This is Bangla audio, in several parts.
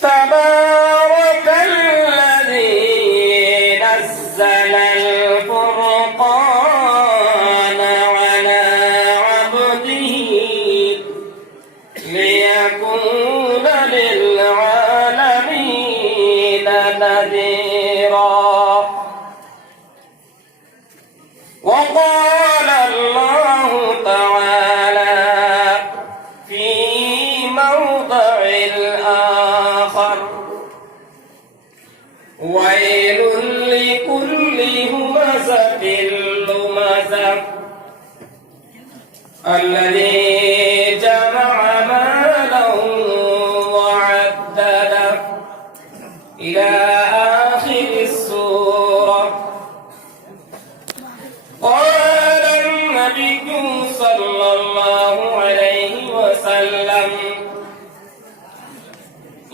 تبارك الذي نزل الفرقان على عبده ليكون للعالمين نذيرا. وقال الله تعالى في موضع آخر: ويل لكل همزة لمزة الذي جمع مالا وعدده إلى آخر السورة. قال النبي صلى الله عليه وسلم: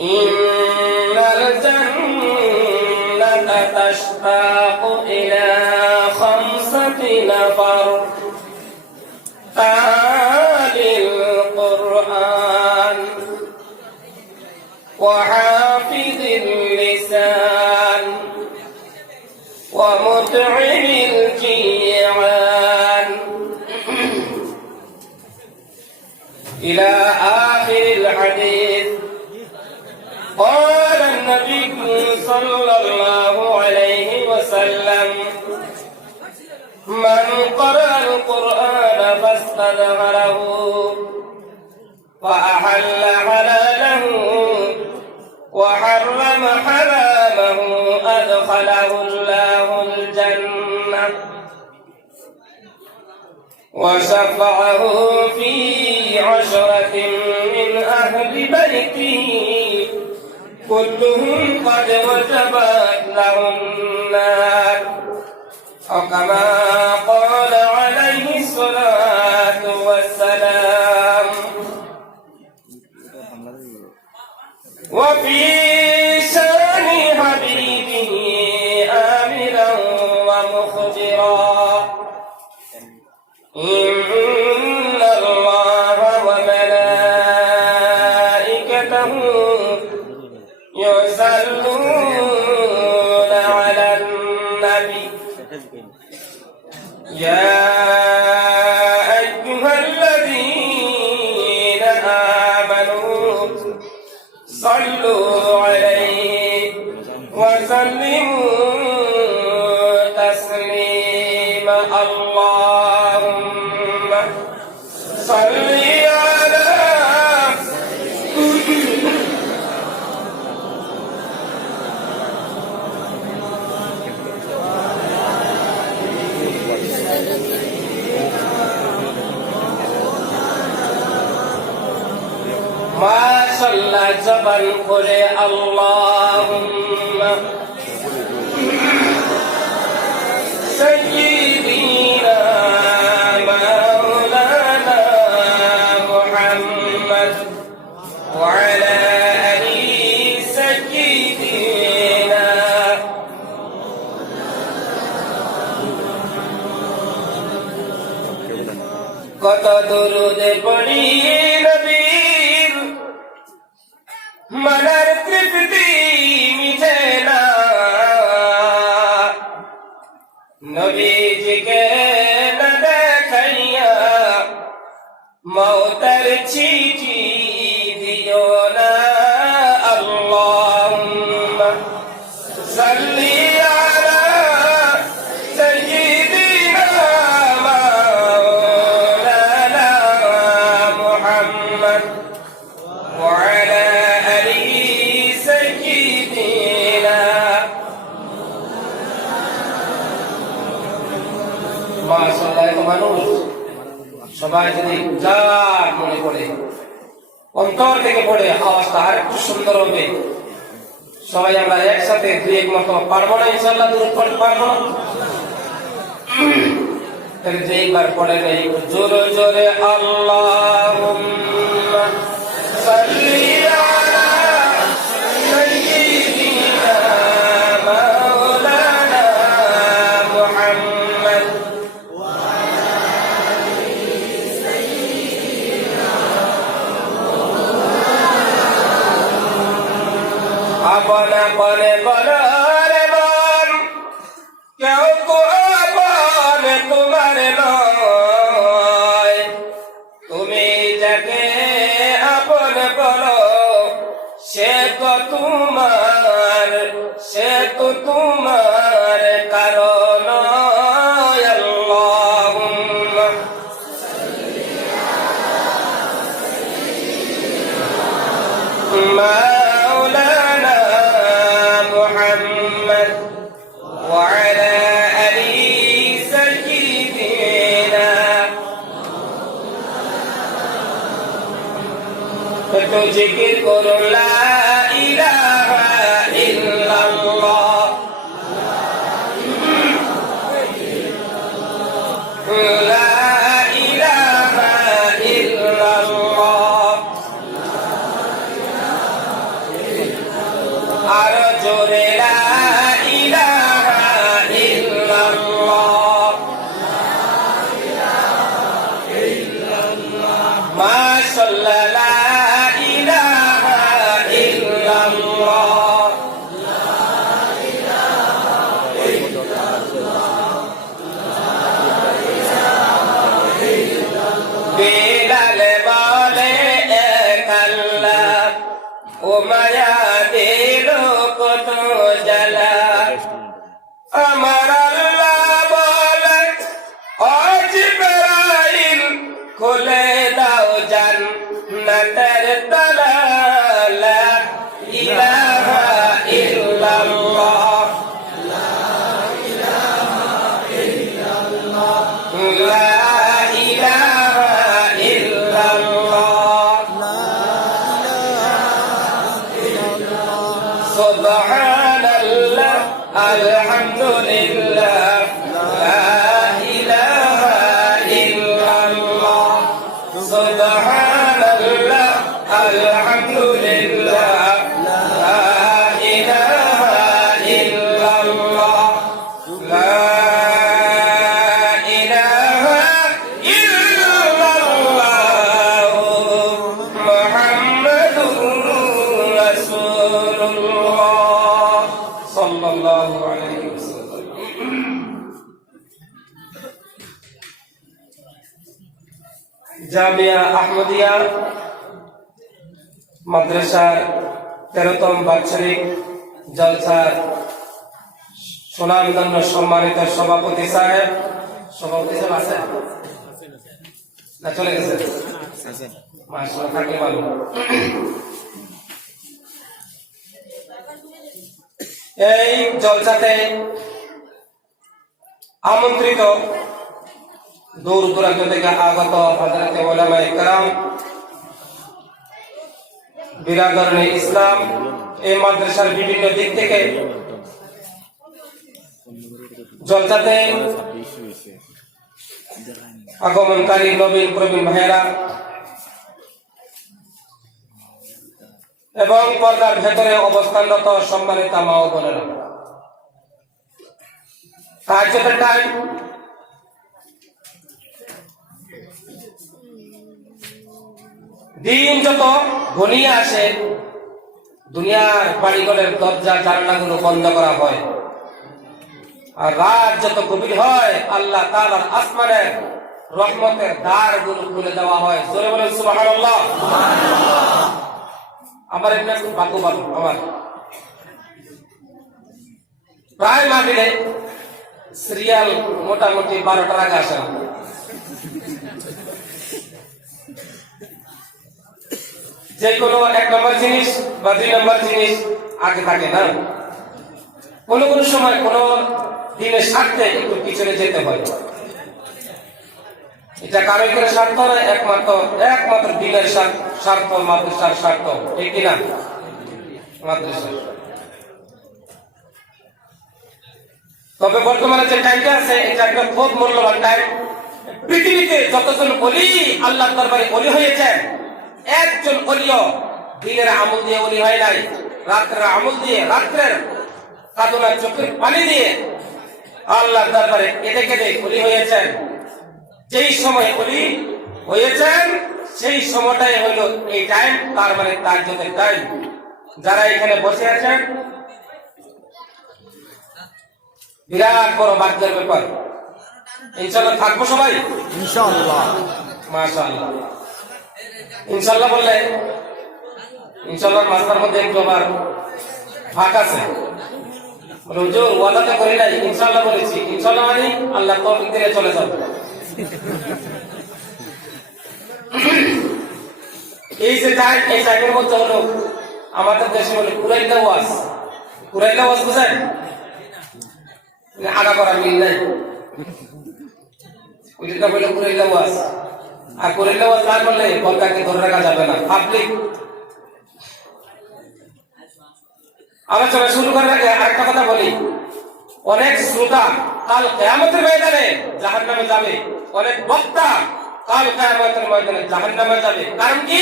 إن الجنة تشتاق إلى 5 نفر: تالي القرآن، وحافظ اللسان، ومطعم الجيعان، إلى آخر الحديث. قال النبي صلى الله عليه وسلم: من قرأ القرآن فاستظهره وأحل حلاله وحرم حرامه أدخله الله الجنة وشفعه في 10 من أهل بيته كلهم قد وجبت لهم النار، أو كما قال عليه الصلاة والسلام. وفي شان حبيبه آمرا ومخبرا: إن الله وملائكته يصلون على النبي يا أيها الذين آمنوا صلوا عليه وسلموا تسليما. اللهم صل على মাশাআল্লাহ জবান করে আল্লাহুম্মা সাইয়্যিদিনা মাওলানা মুহাম্মদ ওয়া আলা আলি সাইয়্যিদিনা। কত দরুদ পড়ি নবীর মনের তৃপ্তি মিটে না, নবীজিকে না দেখাইয়া মওতের চিঠি দিও না। আল্লাহুম্মা সাল্লি আলা সাইয়্যিদিনা মাওলানা মুহাম্মদ ওয়া আলা মানুষ সবাই যদি যার মনে করে অন্তর থেকে পড়ে আওয়াজটা আর একটু সুন্দর হবে। সবাই আমরা একসাথে 2-1 মতো পারবো না? ইনশাআল্লাহ দূর পড়ে পারবো না? তাহলে যে একবার পড়ে নেই জোরে জোরে আল্লাহুম্মা সাল্লি আলা সাইয়্যিদিনা মাওলানা আপন আপন বলো রে মন, কেউ তো আপন তোমার নয়। তুমি যাকে আপন বলো সে তো তোমার, সে তো তোমার কারণ। আল্লাহুম্মা মাওলানা মুহাম্মদ ওয়া আলা আলি সাইয়্যিদিনা। একটু জিকির করুন লা ইলাহা ইল্লাল্লাহ, লা ইলাহা ইল্লাল্লাহ। আর জোরে লা ইলাহা ইল্লাল্লাহ, মাশাআল্লাহ লা ইলাহা ইল্লাল্লাহ। বিলাল বলে এক আল্লাহ, ও মায়া দিল কত জ্বালা। আমার আল্লাহ বলে ও জিবরাইল, খুলে দাও জান্নাতের তালা। লা ইলাহা ইল্লাল্লাহ, লা ইলাহা ইল্লাল্লাহ। সুবহানাল্লাহ আলহামদুলিল্লাহ, লা ইলাহা ইল্লাল্লাহ। সুবহানাল্লাহ আলহামদুলিল্লাহ, লা ইলাহা ইল্লাল্লাহ, লা ইলাহা ইল্লাল্লাহ, মুহাম্মাদুর রাসূলুল্লাহ সাল্লাল্লাহু আলাইহি ওয়াসাল্লাম। জামিয়া আহমদিয়া মাদ্রাসার 13তম বাৎসরিক জলসার সুনামধন্য সম্মানিত সভাপতি সাহেব, সভাপতি সাহেব আছেন না চলে গেছে? মাশাআল্লাহ, থাকলে ভালো। এই জলসাতে আমন্ত্রিত দূর দূরান্ত থেকে আগত হযরতে উলামায়ে কেরাম, বিরাদরানে ইসলাম, এই মাদ্রাসার বিভিন্ন দিক থেকে জলসাতে আগমনকারী নবীন প্রবীণ ভাইয়েরা এবং পর্দার ভেতরে অবস্থানরত সম্মানিত মা ও বোনেরা, তাহাজ্জুদের টাইম দিন যত ঘনিয়ে আসে দুনিয়ার বাড়িঘরের দরজা জানালাগুলো বন্ধ করা হয়, আর রাত যত গভীর হয় আল্লাহ তাআলার আসমানের রহমতের দ্বারগুলো খুলে দেওয়া হয়। জোরে বলেন সুবহানাল্লাহ। আমার একটা বাকু বাকু আমার প্রায় মাহফিলে সিরিয়াল মোটামুটি 12টার আগে আসে না। যে কোনো 1 নম্বর জিনিস বা 2 নম্বর জিনিস আগে থাকে না। কোন কোন সময় কোন দিনের স্বার্থে একটু পিছনে যেতে হয়। এটা কারো করে স্বার্থ নয়, একমাত্র দিনের স্বার্থ, মাদ্রাসার স্বার্থ, ঠিক কিনা? মাদ্রাসা। তবে বর্তমানে যে টাইমটা আছে এটা একটা খুব মূল্যবান টাইম। পৃথিবীতে যতজন ওলি আল্লাহর দরবারে ওলি হয়েছেন, একজন ওলিও দিনের আমল দিয়ে ওলি হয় নাই, রাত্রের আমল দিয়ে, রাত্রের কাঁদনা চোখের পানি দিয়ে আল্লাহর দরবারে কেঁদে কেঁদে ওলি হয়েছেন। যেই সময় ওলি হয়েছেন সেই সময়টাই হলো এই টাইম, তার মানে তাহাজ্জুদের টাইম। যারা এখানে বসে আছেন, বিরাট বড় ভাগ্যের ব্যাপার। ইনশাল্লাহ থাকবো সবাই, ইনশাআল্লাহ। মাশাআল্লাহ। ইনশাল্লাহ বললে ইনশাল্লাহ মাস্টার মধ্যে একটু আবার ফাঁক আছে। হুজুর ওয়াদা তো করি নাই, ইনশাল্লাহ বলেছি। ইনশাল্লাহ মানে আল্লাহ তৌফিক দিলে চলে যাবে। এই যে এই টাইমের মধ্যে হলো আমাদের দেশে হলো কুরাইল্লা ওয়াজ। কুরাইল্লা ওয়াজ বুঝেন? আগা করার মিল নাই। ওইটা বললো কুরাইল্লা ওয়াজ। আর কুরাইল্লা ওয়াজ না করলে বলকাকে ধরে রাখা যাবে না। পাবলিক আলোচনা শুরু করার আগে আরেকটা কথা বলি, অনেক শ্রোতা কাল কিয়ামতের ময়দানে জাহান্নামে যাবে, অনেক বক্তা কাল কিয়ামতের ময়দানে জাহান্নামে যাবে। কারণ কি?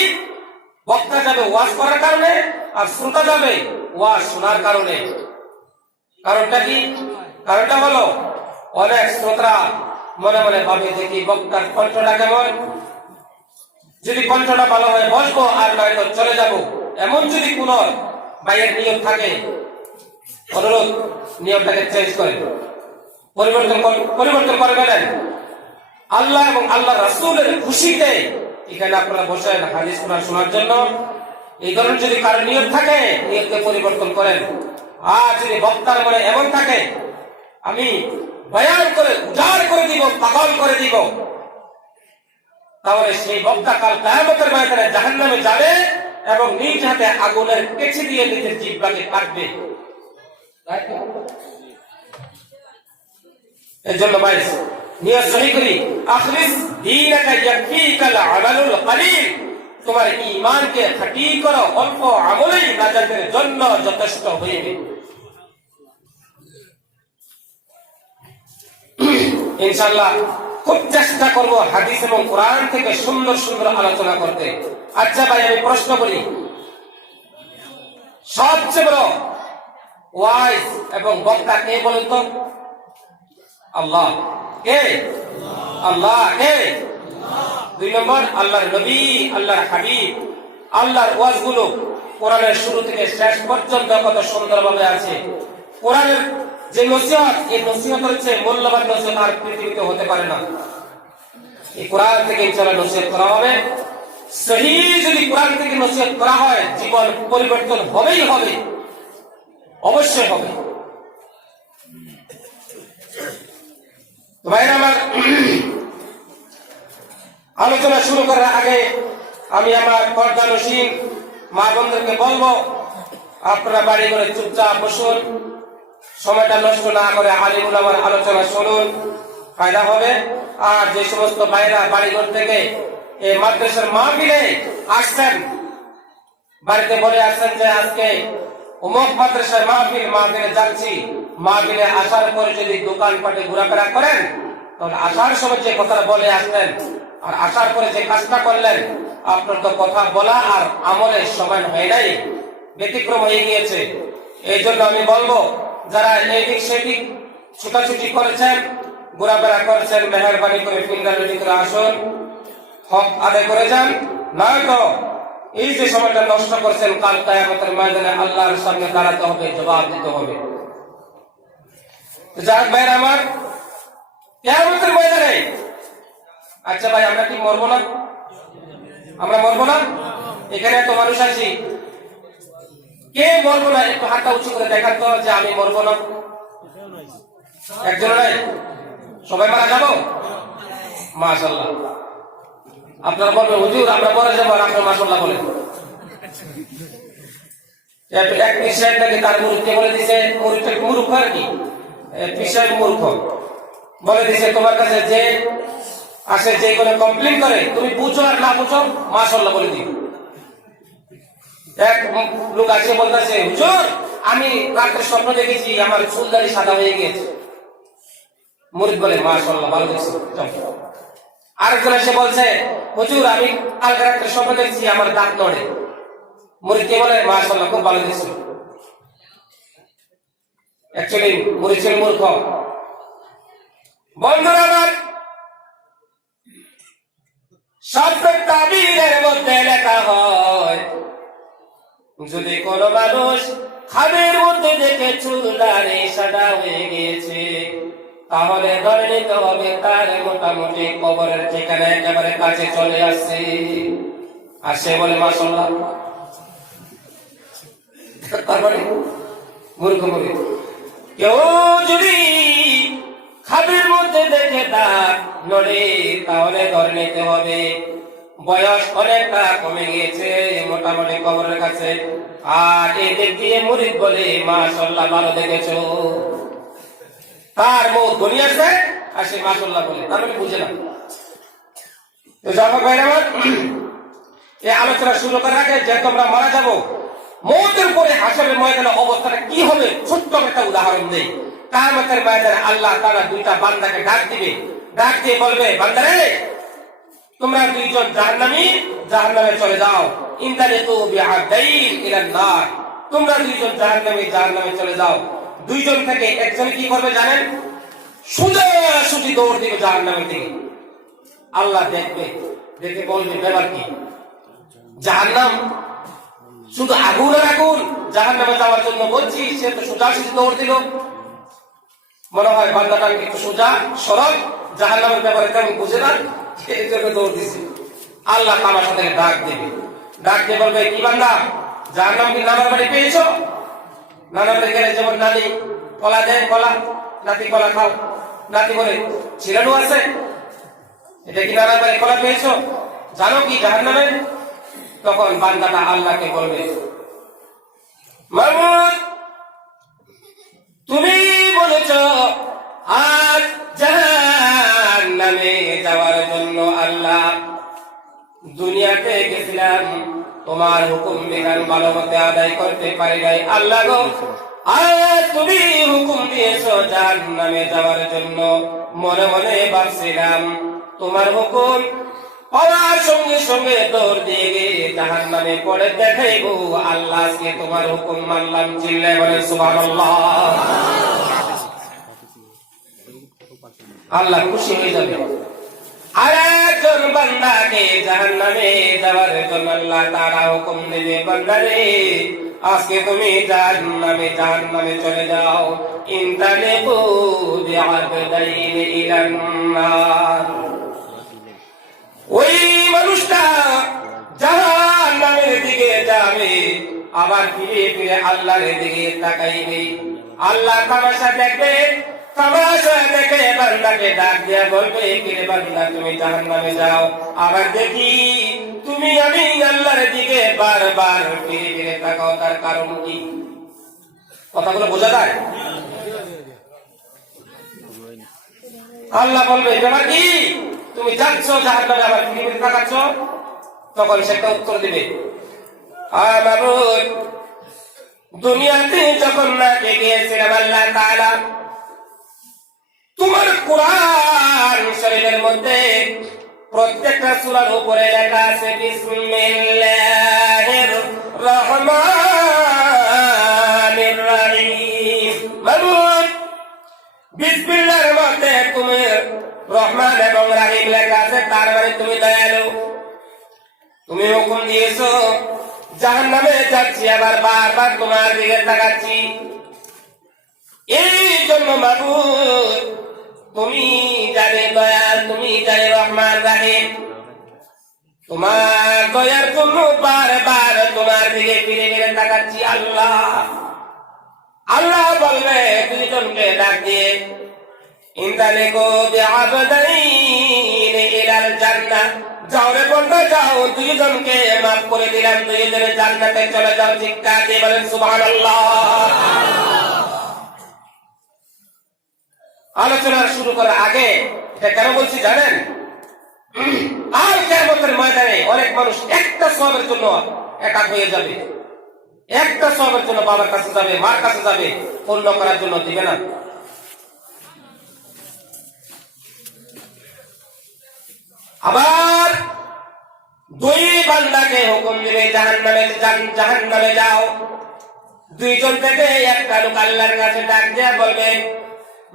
বক্তা যাবে ওয়াজ করার কারণে, আর শ্রোতা যাবে ওয়াজ শোনার কারণে। কারণটা কি? কারণটা হলো অনেক শ্রোতা মনে মনে ভাবে যে কি বক্তার কণ্ঠটা কেমন, যদি কণ্ঠটা ভালো হয় বসবো, আর নয়তো চলে যাব। এমন যদি কোন ভাইয়ের নিয়ম থাকে, অনুরোধ নিয়মটাকে চেঞ্জ করে পরিবর্তন করে ফেলেন। আল্লাহ এবং আল্লাহ রাসূলের খুশিতে এখানে আপনারা বসেন হাদিস কোরআন শোনার জন্য। এই ধরনের যদি কারো নিয়ম থাকে, নিয়মকে পরিবর্তন করেন। আর যদি বক্তার মনে এমন থাকে আমি বয়ান করে উজাড় করে দিব, পাগল করে দিব, তাহলে সেই বক্তা কাল কিয়ামতের ময়দানে জাহান্নামে যাবে এবং নিজ হাতে আগুনের কেচি দিয়ে নিজের জিহ্বাকে কাটবে। এর জন্য ভাই নিয়ত সহি করি, আখলিস দীনাকা ইয়াকফিকাল আমালুল কলিল, তোমার ঈমানকে খাঁটি করো, অল্প আমলেই নাজাতের জন্য যথেষ্ট হইবে। ইনশাআল্লাহ খুব চেষ্টা করব হাদিস এবং কোরআন থেকে সুন্দর সুন্দর আলোচনা করতে। আচ্ছা ভাই, আমি প্রশ্ন করি, সবচেয়ে বড় ওয়াইজ এবং বক্তা কে বলেন তো? আল্লাহ। কে? আল্লাহ। কে? 2 নম্বর আল্লাহর নবী, আল্লাহর হাবিব। আল্লাহর ওয়াজগুলো কোরআনের শুরু থেকে শেষ পর্যন্ত কত সুন্দরভাবে আছে। কোরআনের যে নসিহত, এই নসিহতের চেয়ে মূল্যবান নসিহত আর পৃথিবীতে হতে পারে না। এই কোরআন থেকে ইনশাআল্লাহ নসিহত করা হবে। সহি যদি কোরআন থেকে নসিহত করা হয়, জীবন পরিবর্তন হবেই হবে, অবশ্যই হবে। ভাইরা আমার, আলোচনা শুরু করার আগে আমি আমার পর্দানসীন মা বোনদেরকে বলবো, আপনারা বাড়ি করে চুপচাপ বসুন, সময়টা নষ্ট না করে আলিমুল আমার আলোচনা শুনুন, ফায়দা হবে। আর যে সমস্ত ভাইরা বাড়িঘর থেকে এই মাদ্রাসার মাহফিলে আসছেন, বাড়িতে বলে আসছেন যে আজকে অমুক মাদ্রাসায় মাহফিলে যাচ্ছি, মাহফিলে আসার পরে যদি দোকানপাটে ঘোরাফেরা করেন, তাহলে আসার সময় যে কথাটা বলে আসলেন আর আসার পরে যে কাজটা করলেন, আপনার তো কথা বলা আর আমলের সমান হয় নাই, ব্যতিক্রম হয়ে গিয়েছে। এই জন্য আমি বলবো, যারা এইদিক সেদিক ছুটাছুটি করেছেন, ঘোরাফেরা করেছেন, মেহরবানি করে ফিঙ্গারটি করে আসুন, হক আদায় করে যান। নয়তো এই যে সময়টা নষ্ট করছেন, কাল কিয়ামতের ময়দানে আল্লাহর সামনে দাঁড়াতে হবে, জবাব দিতে হবে। যাক ভাইরা আমার, কিয়ামতের ময়দানে, আচ্ছা ভাই, আমরা কি মরবো না? আমরা মরবো না? এখানে এত মানুষ আছি, কে মরবো না? একটু হাতটা উঁচু করে দেখান তো যে আমি মরবো না। একজন নাই? সবাই মারা যাবো? মাশাআল্লাহ। আপনারা বলবেন হুজুর আমরা মরে যাবো, আর আপনার মাশাআল্লাহ বলেন। এক বিষয় নাকি তার মুরুখকে বলে দিছে, মুরুখের মূর্খ আর কি, বিষয় মূর্খ বলে দিছে, তোমার কাছে যে আসে, যে কোনো কমপ্লেন করে, তুমি বুঝো আর না বুঝো মাশাআল্লাহ বলে দিও। এক লোক আছে বলতেছে, হুজুর আমি রাত্রে স্বপ্ন দেখেছি আমার চুলদারি সাদা হয়ে গিয়েছে। মুরিদ বলে মাশাআল্লাহ, ভালো দেখছি। আরেকজন এসে বলছে, হুজুর আমি কালকে রাত্রে স্বপ্ন দেখছি আমার দাঁত নড়ে। মুরিদ কে বলে মাশাআল্লাহ, খুব ভালো দেখছি। অ্যাকচুয়ালি মুরিদ ছিল মূর্খ। বন্ধুরা আমার, স্বপ্নের তাবিরের মধ্যে লেখা হয় যদি কোনো মানুষ খাদের মধ্যে দেখে চুল দাঁড়িয়ে সাদা হয়ে গিয়েছে, তাহলে ধরে নিতে হবে তার মোটামুটি কবরের ঠিকানা একেবারে কাছে চলে আসছে। আর সে বলে মাশাআল্লাহ, তারপরে মূর্খ মূর্খ। কেউ যদি খাদের মধ্যে দেখে দাঁত নড়ে, তাহলে ধরে নিতে হবে বয়স অনেকটা কমে গিয়েছে, মোটামুটি কবরের কাছে। আর এই দিক দিয়ে মুরিদ বলে মাশাআল্লাহ ভালো দেখেছো, তার মুখ ঘনিয়ে আসবে আর সে মাশাআল্লাহ বলে, তার মানে বুঝে না। তো জবাব ভাই আমার এই আলোচনা শুরু করার আগে যে তোমরা মারা যাবো, মৌতের পরে হাসরের ময়দানে অবস্থাটা কি হবে ছোট্ট একটা উদাহরণ দেই। কিয়ামতের ময়দানে আল্লাহ তাআলা দুইটা বান্দাকে ডাক দিবে, ডাক দিয়ে বলবে, বান্দারে তোমরা দুইজন জাহান্নামে চলে যাও। ইনতালিকু বিআদাইন ইলান নার, তোমরা দুইজন জাহান্নামে চলে যাও। দুইজন থেকে একজন কি করবে জানেন? সোজাসুজি দৌড় দিবে জাহান্নামের দিকে। আল্লাহ দেখবে, দেখে বলবে ব্যাপার কি? জাহান্নাম শুধু আগুন আর আগুন, জাহান্নামে যাওয়ার জন্য বলছি, সে তো সোজাসুজি দৌড় দিল। মনে হয় বান্দাটা একটু সোজা সরল, জাহান্নামের ব্যাপারে তেমন বুঝে না, এই জন্য দৌড় দিছে। আল্লাহ তাআলা সাথে ডাক দেবে, ডাক দিয়ে বলবে, কি বান্দা জাহান্নাম কি নানার বাড়ি পেয়েছো? নানার বাড়ি গেলে যেমন নানি কলা দেয়, কলা নাতি কলা খাও, নাতি বলে ছিলানো আছে, এটা কি নানার বাড়ি কলা পেয়েছো? জানো কি জাহান্নামে? তখন বান্দাটা আল্লাহকে বলবে, মাবুদ তুমি বলেছ আজ জাহান্নামে যাওয়ার জন্য আল্লাহ দুনিয়াতে গেছিলাম, তোমার হুকুম বিধান ভালো মতে আদায় করতে পারি নাই। আল্লাহ গো, আজ তুমি হুকুম দিয়েছো জাহান্নামে যাওয়ার জন্য, মনে মনে ভাবছিলাম তোমার হুকুম পাওয়ার সঙ্গে সঙ্গে দৌড় দিয়ে গিয়ে জাহান্নামে পড়ে দেখাইবো আল্লাহ আজকে তোমার হুকুম মানলাম। চিল্লায় বলেন সুবহানাল্লাহ। আল্লাহ খুশি হয়ে যাবে। আর একজন বান্দাকে জাহান্নামে যাওয়ার জন্য আল্লাহ তাআলা হুকুম দেবে, বান্দারে আজকে তুমি জাহান্নামে চলে যাও। ইনতালিকু বিআদাইন ইলান নার। ওই মানুষটা জাহান্নামের দিকে যাবে, আবার ফিরে ফিরে আল্লাহর দিকে তাকাইবে। আল্লাহ তামাশা দেখবে, তামাশা দেখে বান্দাকে ডাক দিয়া বলবে, কিরে বান্দা তুমি জাহান্নামে যাও, আবার দেখি তুমি আমি আল্লাহর দিকে বারবার ফিরে ফিরে তাকাও, তার কারণ কি? কথাগুলো বোঝা যায়? আল্লাহ বলবে, ব্যাপার কি? তুমি যাচ্ছ জাহান্নামে, আবার ফিরে ফিরে তাকাচ্ছ। তখন সেটা উত্তর দিবে, মাবুদ দুনিয়াতে যখন না গিয়েছিলাম আল্লাহ তাআলা তোমার কোরআন শরীফের মধ্যে প্রত্যেকটা সূরার উপরে লেখা আছে বিসমিল্লাহির রহমানির রহিম। মাবুদ বিসমিল্লাহর মধ্যে তুমি রহমান এবং রহিম লেখা আছে, তার মানে তুমি দয়ালু। তুমি হুকুম দিয়েছো জাহান্নামে যাচ্ছি, আবার বারবার তোমার দিকে তাকাচ্ছি। এই জন্য মাবুদ তুমি জানে দয়াল, তুমি জানে রহমান রহিম, তোমার দয়ার জন্য বারবার তোমার দিকে ফিরে ফিরে তাকাচ্ছি। আল্লাহ বলবে দুইজনকে ডাক দিয়ে, ইনতালিকু বিআদাইন ইলাল জান্নাহ, যাও রে বন্ধু যাও, দুইজনকে মাফ করে দিলাম, দুইজনে জান্নাতে চলে যাও। চিৎকার দিয়ে বলেন সুবহানাল্লাহ। আলোচনা শুরু করার আগে এটা কেন বলছি জানেন? আর কিয়ামতের ময়দানে অনেক মানুষ একটা সওয়াবের জন্য একাক হয়ে যাবে, একটা সওয়াবের জন্য বাবার কাছে যাবে, মার কাছে যাবে, পূর্ণ করার জন্য দিবে না। আবার দুই বান্দাকে হুকুম দিবে জাহান্নামে যাও। দুইজন থেকে একটা লোক আল্লাহর কাছে ডাক দিয়ে বলবে,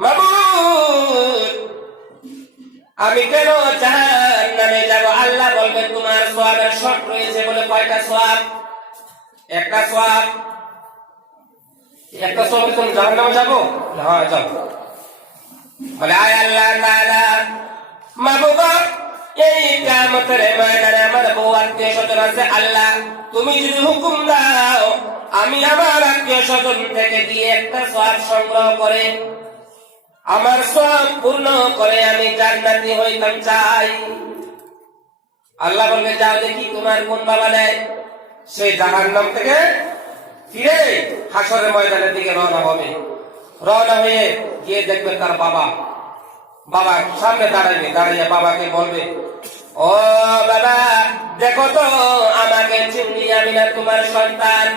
মাবুদ আমি কেন জাহান্নামে যাব? আল্লাহ বলবে তোমার সওয়াবের শর্ত রয়েছে। বলে কয়টা সওয়াব? একটা সওয়াব, একটা সওয়াবের জন্য জাহান্নামে যাবো? হ্যাঁ যাবো। বলে আয় আল্লাহ তাআলা, মাহবুব এই কিয়ামতের ময়দানে আমার বউ আত্মীয় স্বজন আছে, আল্লাহ তুমি যদি হুকুম দাও আমি আমার আত্মীয় স্বজন থেকে দিয়ে একটা সওয়াব সংগ্রহ করে আমার সওয়াব পূর্ণ করে আমি জান্নাতি হইতাম চাই। আল্লাহ বলবে যাও দেখি তোমার কোন বাবা নেয়। সেই জাহান্নাম থেকে ফিরে হাসরের ময়দানের দিকে রওনা হবে। রওনা হয়ে গিয়ে দেখবে তার বাবা, বাবা সামনে দাঁড়াবে, দাঁড়িয়ে বাবাকে বলবে, ও বাবা দেখো তো আমাকে চিনলি, আমি না তোমার সন্তান,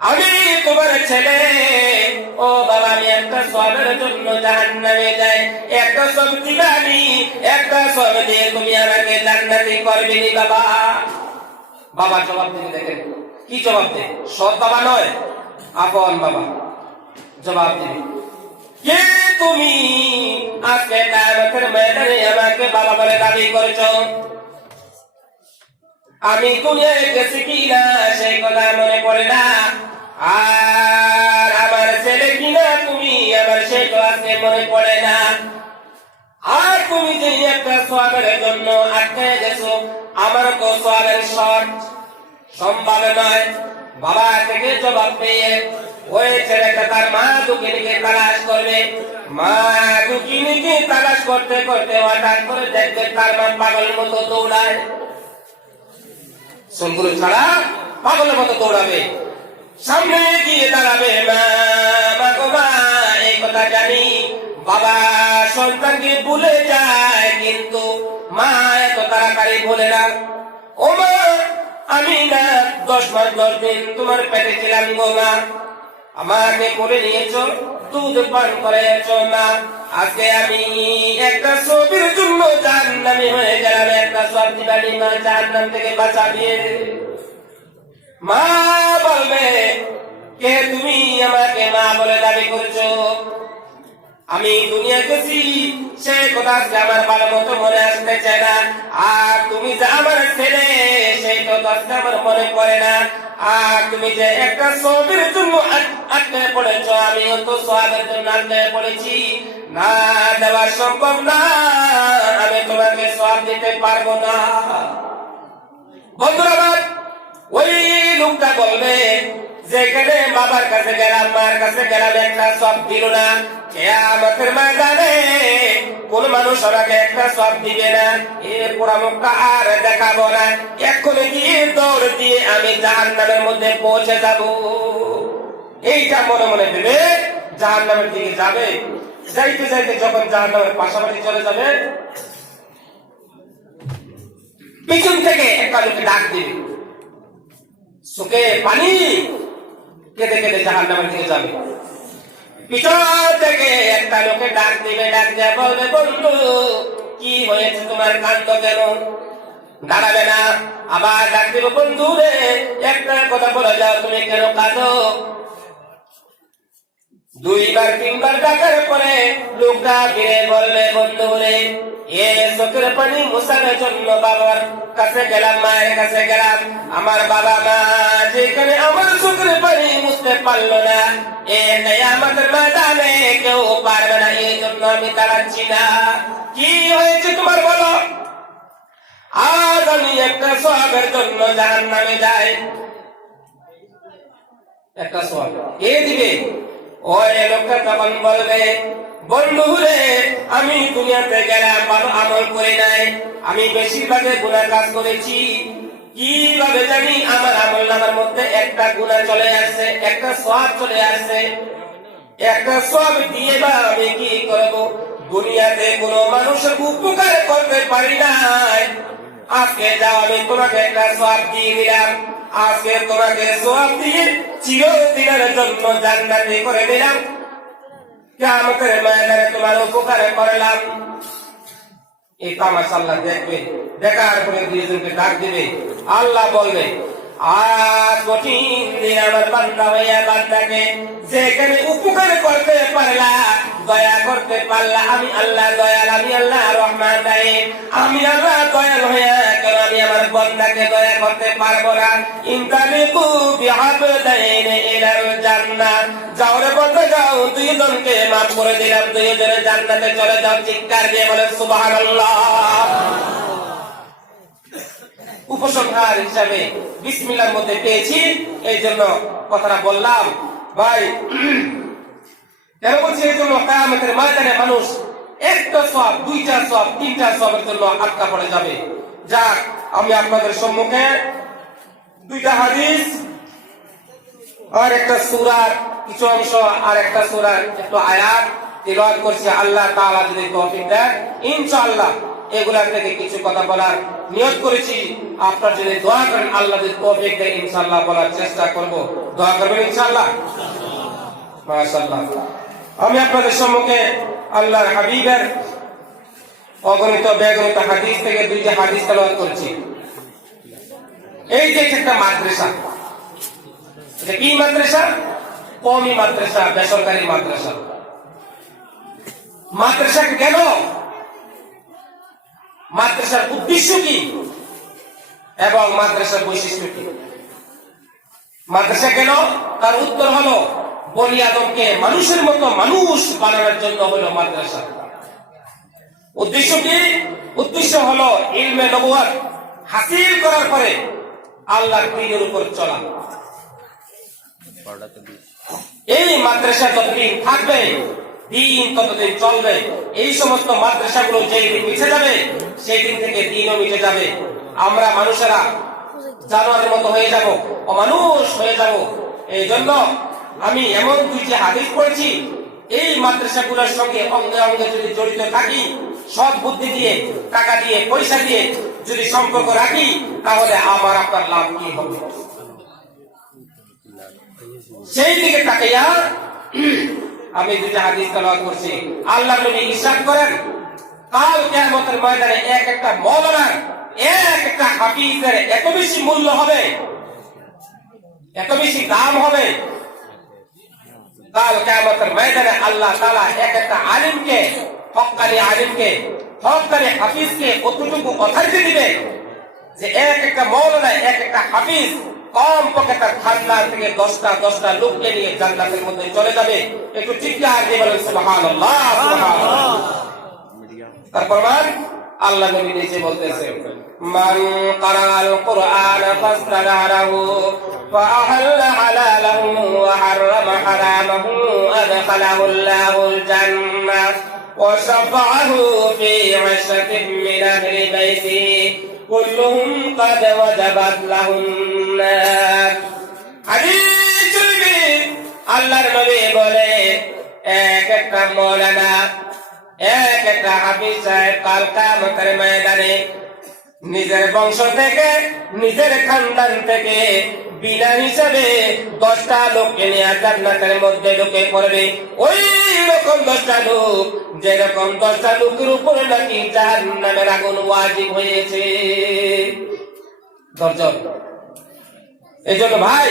আমি তোমার ছেলে। ও বাবা আমি একটা সওয়াবের জন্য জাহান্নামে যাই, একটা সওয়াব দিবানি, একটা সওয়াব দিয়ে তুমি আমাকে জান্নাতি করবে নি বাবা। বাবা জবাব দিতে দেখেন কি জবাব দেয়, সৎ বাবা নয়, আপন বাবা জবাব দিবে, কে তুমি আজকে কিয়ামতের ময়দানে আমাকে বাবা বলে দাবি করেছো? আমি দুনিয়ায় গেছি কিনা সেই কথা মনে পড়ে না, আর আমার ছেলে কিনা তুমি আমার সেই কথা মনে পড়ে না। আর তুমি যে একটা সওয়াবের জন্য আটকে গেছো, আমার তো সওয়াবের শর্ট সম্ভব নয়। বাবা থেকে জবাব পেয়ে ওই ছেলেটা তার মা দুঃখিনীকে তালাশ করবে। মা দুঃখিনীকে তালাশ করতে করতে হঠাৎ করে দেখবে তার মা পাগলের মতো দৌড়ায়, সোনগুলো ছাড়া পাগলের মতো দৌড়াবে, সামনে গিয়ে দাঁড়াবে, মা মা গো মা এই কথা জানি, বাবা সন্তানকে ভুলে যায় কিন্তু মা এত তাড়াতাড়ি ভুলে না। ও মা আমি না 10 মাস 10 দিন তোমার পেটে ছিলাম গো মা, আমাকে কোলে নিয়েছো, দুধ পান করেছো মা, আজকে আমি একটা সওয়াবের জন্য জাহান্নামী হয়ে গেলাম, একটা সওয়াব দিবানি মা, জাহান্নাম থেকে বাঁচাবে। মা বলবে কে তুমি আমাকে মা বলে দাবি করেছো? আমি দুনিয়া গেছি সে কথা আমার ভালো মতো মনে আসতেছে না, আর তুমি যে আমার ছেলে সেই কথা আমার মনে পড়ে না, আর তুমি যে একটা সওয়াবের জন্য আটকে পড়েছো, আমিও তো সওয়াবের জন্য আটকে পড়েছি, না দেওয়া সম্ভব না, আমি তোমাকে সওয়াব দিতে পারবো না। বন্ধুরা আমার ওই লোকটা বলবে যেখানে বাবার কাছে গেলাম মার কাছে গেলাম একটা সওয়াব দিল না, কিয়ামতের ময়দানে কোন মানুষ আমাকে একটা সওয়াব দিবে না, এর পোড়ামুখটা আর দেখাবো না, এক্ষুনি গিয়ে দৌড় দিয়ে আমি জাহান্নামের মধ্যে পৌঁছে যাব। এইটা মনে মনে ভেবে জাহান্নামের দিকে যাবে। যাইতে যাইতে যখন জাহান্নামের পাশাপাশি চলে যাবে, পিছন থেকে একটা লোকে ডাক দিবে, চোখে পানি, কেঁদে কেঁদে জাহান্নামের দিকে যাবে। পিছন থেকে একটা লোকে ডাক দিবে, ডাক দিয়ে বলবে বন্ধু কি হয়েছে তোমার, কাঁদো কেন? দাঁড়াবে না, আবার ডাক দিবে, বন্ধু রে একটা কথা বলে যাও তুমি কেন কাঁদো? 2 বার 3 বার ডাকার পরে লোকটা ফিরে বলবে বন্ধু রে এ চোখের পানি মোছানোর জন্য বাবার কাছে গেলাম, মায়ের কাছে গেলাম, আমার বাবা মা যেখানে আমার চোখের পানি মুছতে পারলো না, এটাই আমাদের ময়দানে কেউ পারবে না, এই জন্য আমি দাঁড়াচ্ছি না। কি হয়েছে তোমার বলো? আজ আমি একটা সওয়াবের জন্য জাহান্নামে যাই। একটা সওয়াব কে দিবে? ওই লোকটা তখন বলবে বন্ধু রে আমি দুনিয়াতে গেলাম, ভালো আমল করে নাই, আমি বেশিরভাগে গুনাহ কাজ করেছি, কিভাবে জানি আমার আমল নামার মধ্যে একটা গুনাহ চলে আসছে, একটা সওয়াব চলে আসছে, একটা সওয়াব দিয়ে বা আমি কি করব? দুনিয়াতে কোনো মানুষের উপকার করতে পারি নাই, আজকে যাও আমি তোমাকে একটা সওয়াব দিয়ে দিলাম, আজকে তোমাকে সওয়াব দিয়ে চিরদিনের জন্য জান্নাতি করে দিলাম, কিয়ামতের ময়দানে তোমার উপকার করলাম। এই তামাশা আল্লাহ দেখবে, দেখার পরে দুইজনকে ডাক দিবে, আল্লাহ বলবে আজ কঠিন দিন আমার বান্দা হইয়া বান্দাকে যেখানে উপকার করতে পারলা, দয়া করতে পারলা, আমি আল্লাহ দয়াল, আমি আল্লাহ রহমান রাহিম, আমি আল্লাহ দয়াল হইয়া কেন আমি আমার বান্দাকে দয়া করতে পারবো না। ইনতালিকু বিআবদাইনি ইলাল জান্নাহ, যাও রে বান্দা যাও, দুইজনকে মাফ করে দিলাম, দুইজনে জান্নাতে চলে যাও। চিৎকার দিয়ে বলে সুবহানাল্লাহ। উপসংহার হিসাবে বিসমিল্লাহর মধ্যে পেয়েছি, এই জন্য কথাটা বললাম। ভাই কেন বলছি? এই জন্য কিয়ামতের ময়দানে মানুষ একটা সওয়াব, দুইটা সওয়াব, তিনটা সওয়াবের জন্য আটকা পড়ে যাবে। যাক, আমি আপনাদের সম্মুখে দুইটা হাদিস আর একটা সূরার কিছু অংশ আর একটা সূরার একটু আয়াত তিলাওয়াত করছি। আল্লাহ তাআলা যদি তৌফিক দেন, ইনশাআল্লাহ এগুলা থেকে কিছু কথা বলার নিয়ত করেছি। আপনারা যদি দোয়া করেন, আল্লাহ যদি তৌফিক দেয়, ইনশাআল্লাহ বলার চেষ্টা করব। দোয়া করবেন ইনশাআল্লাহ। মাশাআল্লাহ। আমি আপনাদের সম্মুখে আল্লাহর হাবিবের অগণিত বেগণিত হাদিস থেকে দুইটা হাদিস তেলাওয়াত করছি। এই যে একটা মাদ্রাসা, এটা কি মাদ্রাসা? কওমি মাদ্রাসা, বেসরকারি মাদ্রাসা। মাদ্রাসা কেন? মাদ্রাসার উদ্দেশ্য কি এবং মাদ্রাসার বৈশিষ্ট্য কি? মাদ্রাসা কেন? তার উত্তর হলো, বনি আদমকে মানুষের মতো মানুষ বানানোর জন্য হলো মাদ্রাসা। উদ্দেশ্য কি? উদ্দেশ্য হলো ইলমে নবুয়ত হাসিল করার পরে আল্লাহর দ্বীনের উপর চলা। এই মাদ্রাসা যতদিন থাকবে, দ্বীন ততদিন চলবে। এই সমস্ত মাদ্রাসাগুলো যেই দিন মিশে যাবে, সেই দিন থেকে দ্বীনও মিশে যাবে। আমরা মানুষেরা জানোয়ারের মতো হয়ে যাব, অমানুষ হয়ে যাব। এই জন্য আমি এমন দুইটি হাদিস পড়েছি, এই মাদ্রাসাগুলোর সঙ্গে অঙ্গে অঙ্গে যদি জড়িত থাকি, সৎ বুদ্ধি দিয়ে, টাকা দিয়ে, পয়সা দিয়ে যদি সম্পর্ক রাখি, তাহলে আমার আপনার লাভ কি হবে? সেই দিকে তাকাইয়া আমি দুইটা হাদিস তেলাওয়াত করছি। আল্লাহর নবী ইরশাদ করেন, কাল কিয়ামতের ময়দানে এক একটা মাওলানার, এক একটা হাফিজের এত বেশি মূল্য হবে, এত বেশি দাম হবে। কাল কিয়ামতের ময়দানে আল্লাহ তাআলা এক একটা আলিমকে, হক্কানি আলিমকে, হক্কানি হাফিজকে কতটুকু অথরিটি দিবে যে এক একটা মাওলানা, এক একটা হাফিজ কম পক্ষে তার খানদান থেকে 10টা লোককে নিয়ে জান্নাতের মধ্যে চলে যাবে। একটু চিৎকার দিয়ে বলেন সুবহানাল্লাহ, সুবহানাল্লাহ। তারপর আল্লাহ নবী নিজে বলতেছেন, মান ক্বারাআল কুরআন ফাসতাগারাহু ফাআহাল্লা হালালাহু ওয়া হারামা হারামাহু আদখালাহুল্লাহুল জান্নাহ ওয়া শাফাআহু ফি 'ashratin মিন আহলি বাইতিহি কুল্লুহুম ক্বাদ ওয়াজাবাত লাহুন নার। হাদিস শরীফে আল্লাহর নবী বলে, এক একটা মাওলানা, এক একটা হাফিজ সাহেব কাল কিয়ামতের ময়দানে নিজের বংশ থেকে, নিজের খানদান থেকে বিনা হিসাবে 10টা লোককে নিয়ে জান্নাতের মধ্যে ঢুকে পড়বে। ওই রকম 10টা লোক, যেরকম 10টা লোকের উপরে নাকি জাহান্নামের আগুন ওয়াজিব হয়েছে 10 জন। এই জন্য ভাই,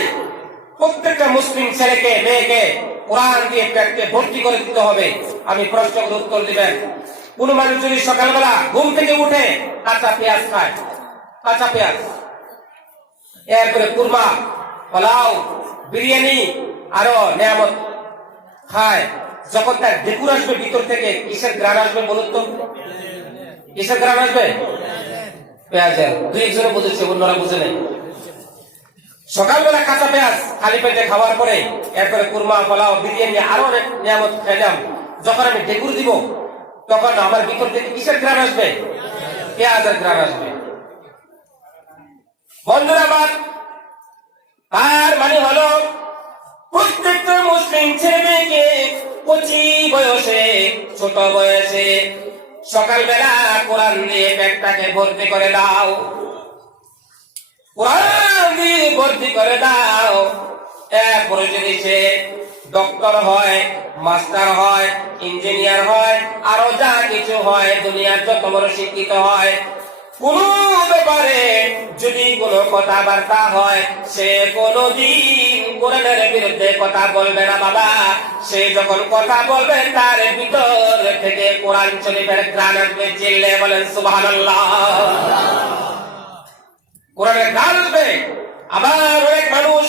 প্রত্যেকটা মুসলিম ছেলেকে মেয়েকে কোরআন দিয়ে পেটকে ভর্তি করে দিতে হবে। আমি প্রশ্নের উত্তর দিবেন। কোন মানুষ যদি সকালবেলা ঘুম থেকে উঠে কাঁচা পেঁয়াজ খায়, কাঁচা পেঁয়াজ, এরপরে কুরমা, পোলাও, বিরিয়ানি, আরো নিয়ামত খায়, যখন তার ঢেকুর আসবে ভিতর থেকে, কিসের গ্রান আসবে বলুন তো? কিসের গ্রান আসবে? পেঁয়াজের। দুই একজনে বুঝেছে, অন্যরা বুঝে নেই। সকালবেলা কাঁচা পেঁয়াজ খালি পেটে খাওয়ার পরে এরপরে কুরমা, পোলাও, বিরিয়ানি, আরো অনেক নিয়ামত খাইলাম, যখন আমি ঢেকুর দিব, তখন আমার ভিতর থেকে কিসের গ্রান আসবে? পেঁয়াজের গ্রান আসবে। বন্ধুরা আমার, তার মানে হলো প্রত্যেকটা মুসলিম ছেলে মেয়েকে কচি বয়সে, ছোট বয়সে সকালবেলা কোরআন দিয়ে পেটটাকে ভর্তি করে দাও, কোরআন দিয়ে ভর্তি করে দাও। এরপরে যদি সে ডক্টর হয়, মাস্টার হয়, ইঞ্জিনিয়ার হয়, আরো যা কিছু হয়, দুনিয়ার যত বড় শিক্ষিত হয়, কোন ব্যাপারে যদি কোনো কথাবার্তা হয়, সে কোনদিন কোরআনের বিরুদ্ধে কথা বলবে না বাবা। সে যখন কথা বলবে, তার ভিতর থেকে কোরআন শরীফের গ্রান আসবে। চিল্লে বলেন সুবহানাল্লাহ। কোরআনের গালবে। আবার অনেক মানুষ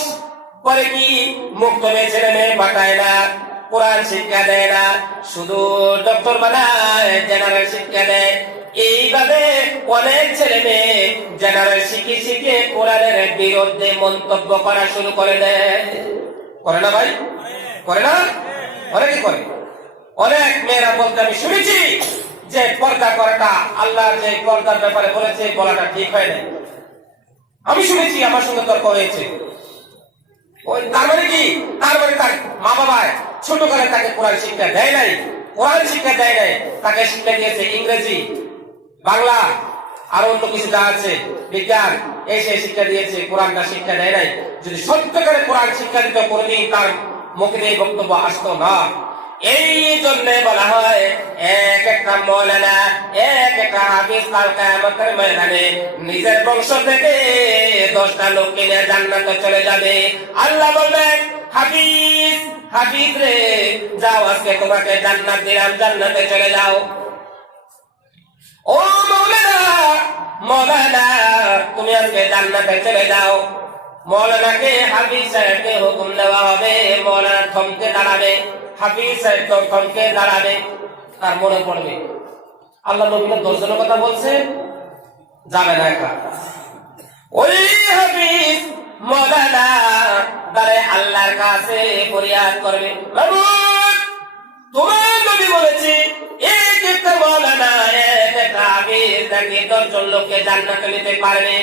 করে কি, মুক্ত মেয়ে ছেলে মেয়ে পাঠায় না, কোরআন শিক্ষা দেয় না, শুধু ডক্টর বানায়, জেনারেল শিক্ষা দেয়। এইভাবে অনেক ছেলে মেয়ে জেনারেল শিখে শিখে কোরআনের বিরুদ্ধে মন্তব্য করা শুরু করে দেয়। করে না ভাই? করে না? অনেকে করে। অনেক মেয়েরা বলতে আমি শুনেছি যে পর্দা করাটা আল্লাহ যে পর্দার ব্যাপারে বলেছে বলাটা ঠিক হয় না। আমি শুনেছি, আমার সঙ্গে তর্ক হয়েছে। ওই তার মানে কি? তার মানে তার মা বাবায় ছোটকালে তাকে কোরআন শিক্ষা দেয় নাই, কোরআন শিক্ষা দেয় নাই, তাকে শিক্ষা দিয়েছে ইংরেজি, বাংলা, আর অন্য কিছু যা আছে, বিজ্ঞান, এসে শিক্ষা দিয়েছে, কোরআনটা শিক্ষা দেয় নাই। যদি সত্যকারে কোরআন শিক্ষা দিত, কোনদিন তার মুখে এই বক্তব্য আসতো না। এই জন্য বলা হয় এক একটা মৌলানা, এক একটা হাফিজ কাল কিয়ামতের ময়দানে নিজের বংশ থেকে 10টা লোককে নিয়ে জান্নাতে চলে যাবে। আল্লাহ বলবেন, হাফিজ, হাফিজ রে, যাও, আজকে তোমাকে জান্নাত দিলাম, জান্নাতে চলে যাও। ও মৌলানা, মৌলানা, তুমি আজকে জান্নাতে চলে যাও। মৌলানাকে হাফিজ সাহেবকে হুকুম দেওয়া হবে, মৌলানা থমকে দাঁড়াবে, হাফিজ সাহেব থমকে দাঁড়াবে। তার মনে পড়বে আল্লাহ নবী 10 জনের কথা বলছে, যাবে না একা। ওই হাফিজ মৌলানা দাঁড়ে আল্লাহর কাছে ফরিয়াদ করবে, মাবুদ, তোমার নবী বলেছে এক একটা মৌলানা, এক একটা হাফিজ নাকি 10 জন লোককে জান্নাতে নিতে পারবে।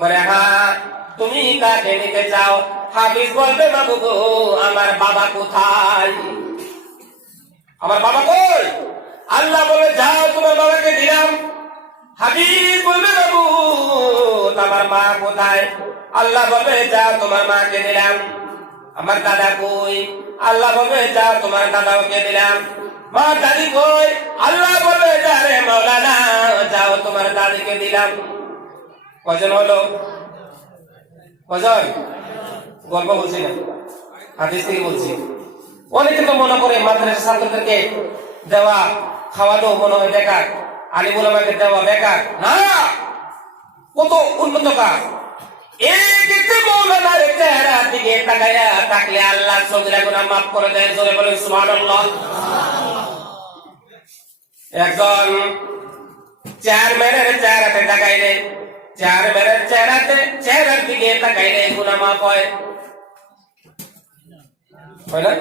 বলে, হ্যাঁ, তুমি কাকে নিতে চাও? হাফিজ বলবে, মাবুদ, আমার বাবা কোথায়? আমার বাবা কই? আল্লাহ বলে, যাও, তোমার বাবাকে দিলাম। হাফিজ বলবে, মাবুদ, আমার মা কোথায়? আল্লাহ বলবে, যাও, তোমার মাকে দিলাম। আমার দাদা কই? আল্লাহ বলবে, যাও, তোমার দাদাকে দিলাম। মা, দাদি কই? আল্লাহ বলবে, যা রে মৌলানা, যাও, তোমার দাদিকে দিলাম। কজন হলো? কজন? গল্প বলছি না, হাদিস থেকে বলছি। অনেকে তো মনে করে মাদ্রাসা ছাত্রদেরকে দেওয়া খাওয়ানো মনে হয় বেকার, আলিম উলামাকে দেওয়া বেকার। না, কত উন্নত কাজ। এক একটা মৌলানার চেহারার দিকে তাকায়া থাকলে আল্লাহ সগীরা গুনাহ মাফ করে দেয়। জোরে বলেন সুবহানাল্লাহ। একজন চেয়ারম্যানের চেহারাতে তাকাইলে, চেয়ারম্যানের চেহারার দিকে তাকাইলে গুনাহ মাফ হয় না?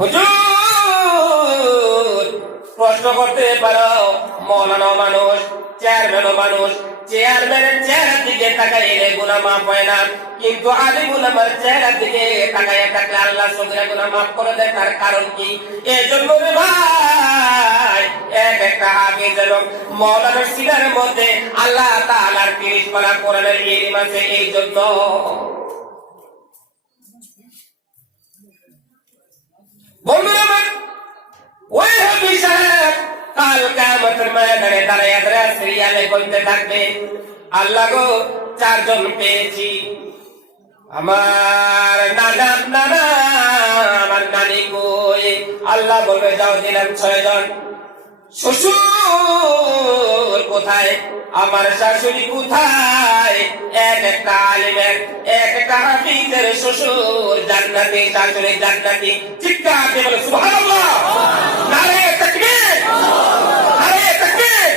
হুজুর, প্রশ্ন করতে পারো, মৌলানা মানুষ, চেয়ারম্যানও মানুষ, চেয়ারম্যানের চেহারার দিকে তাকাইলে গুনাহ মাফ হয় না, কিন্তু আলিম উলামার চেহারার দিকে তাকাইয়া থাকলে আল্লাহ সগীরা গুনাহ মাফ করে দেয়। তার কারণ কি? এজন্য রে ভাই, এক একটা হাফেজ এবং মৌলানার সিনার মধ্যে আল্লাহ তাআলার 30 পারা কোরআনের ইলম আছে। এই জন্য বন্ধুরা আমার, ওই হাফেজ সাহেব কাল কিয়ামতের ময়দানে দাঁড়ায়া দাঁড়ায়া সিরিয়ালে বলতে থাকবে, আল্লাহ গো, 4 জন পেয়েছি। আমার নানা, আমার নানি কই? আল্লাহ বলবে, যাও, দিলাম 6 জন। শ্বশুর কোথায়? আমার শাশুড়ি কোথায়? এক একটা আলিমের, এক একটা হাফিজের শ্বশুর জান্নাতি, শাশুড়ি জান্নাতি। চিৎকার দিয়ে বলে সুবহানাল্লাহ। নারে তাকবীর, নারে তাকবীর।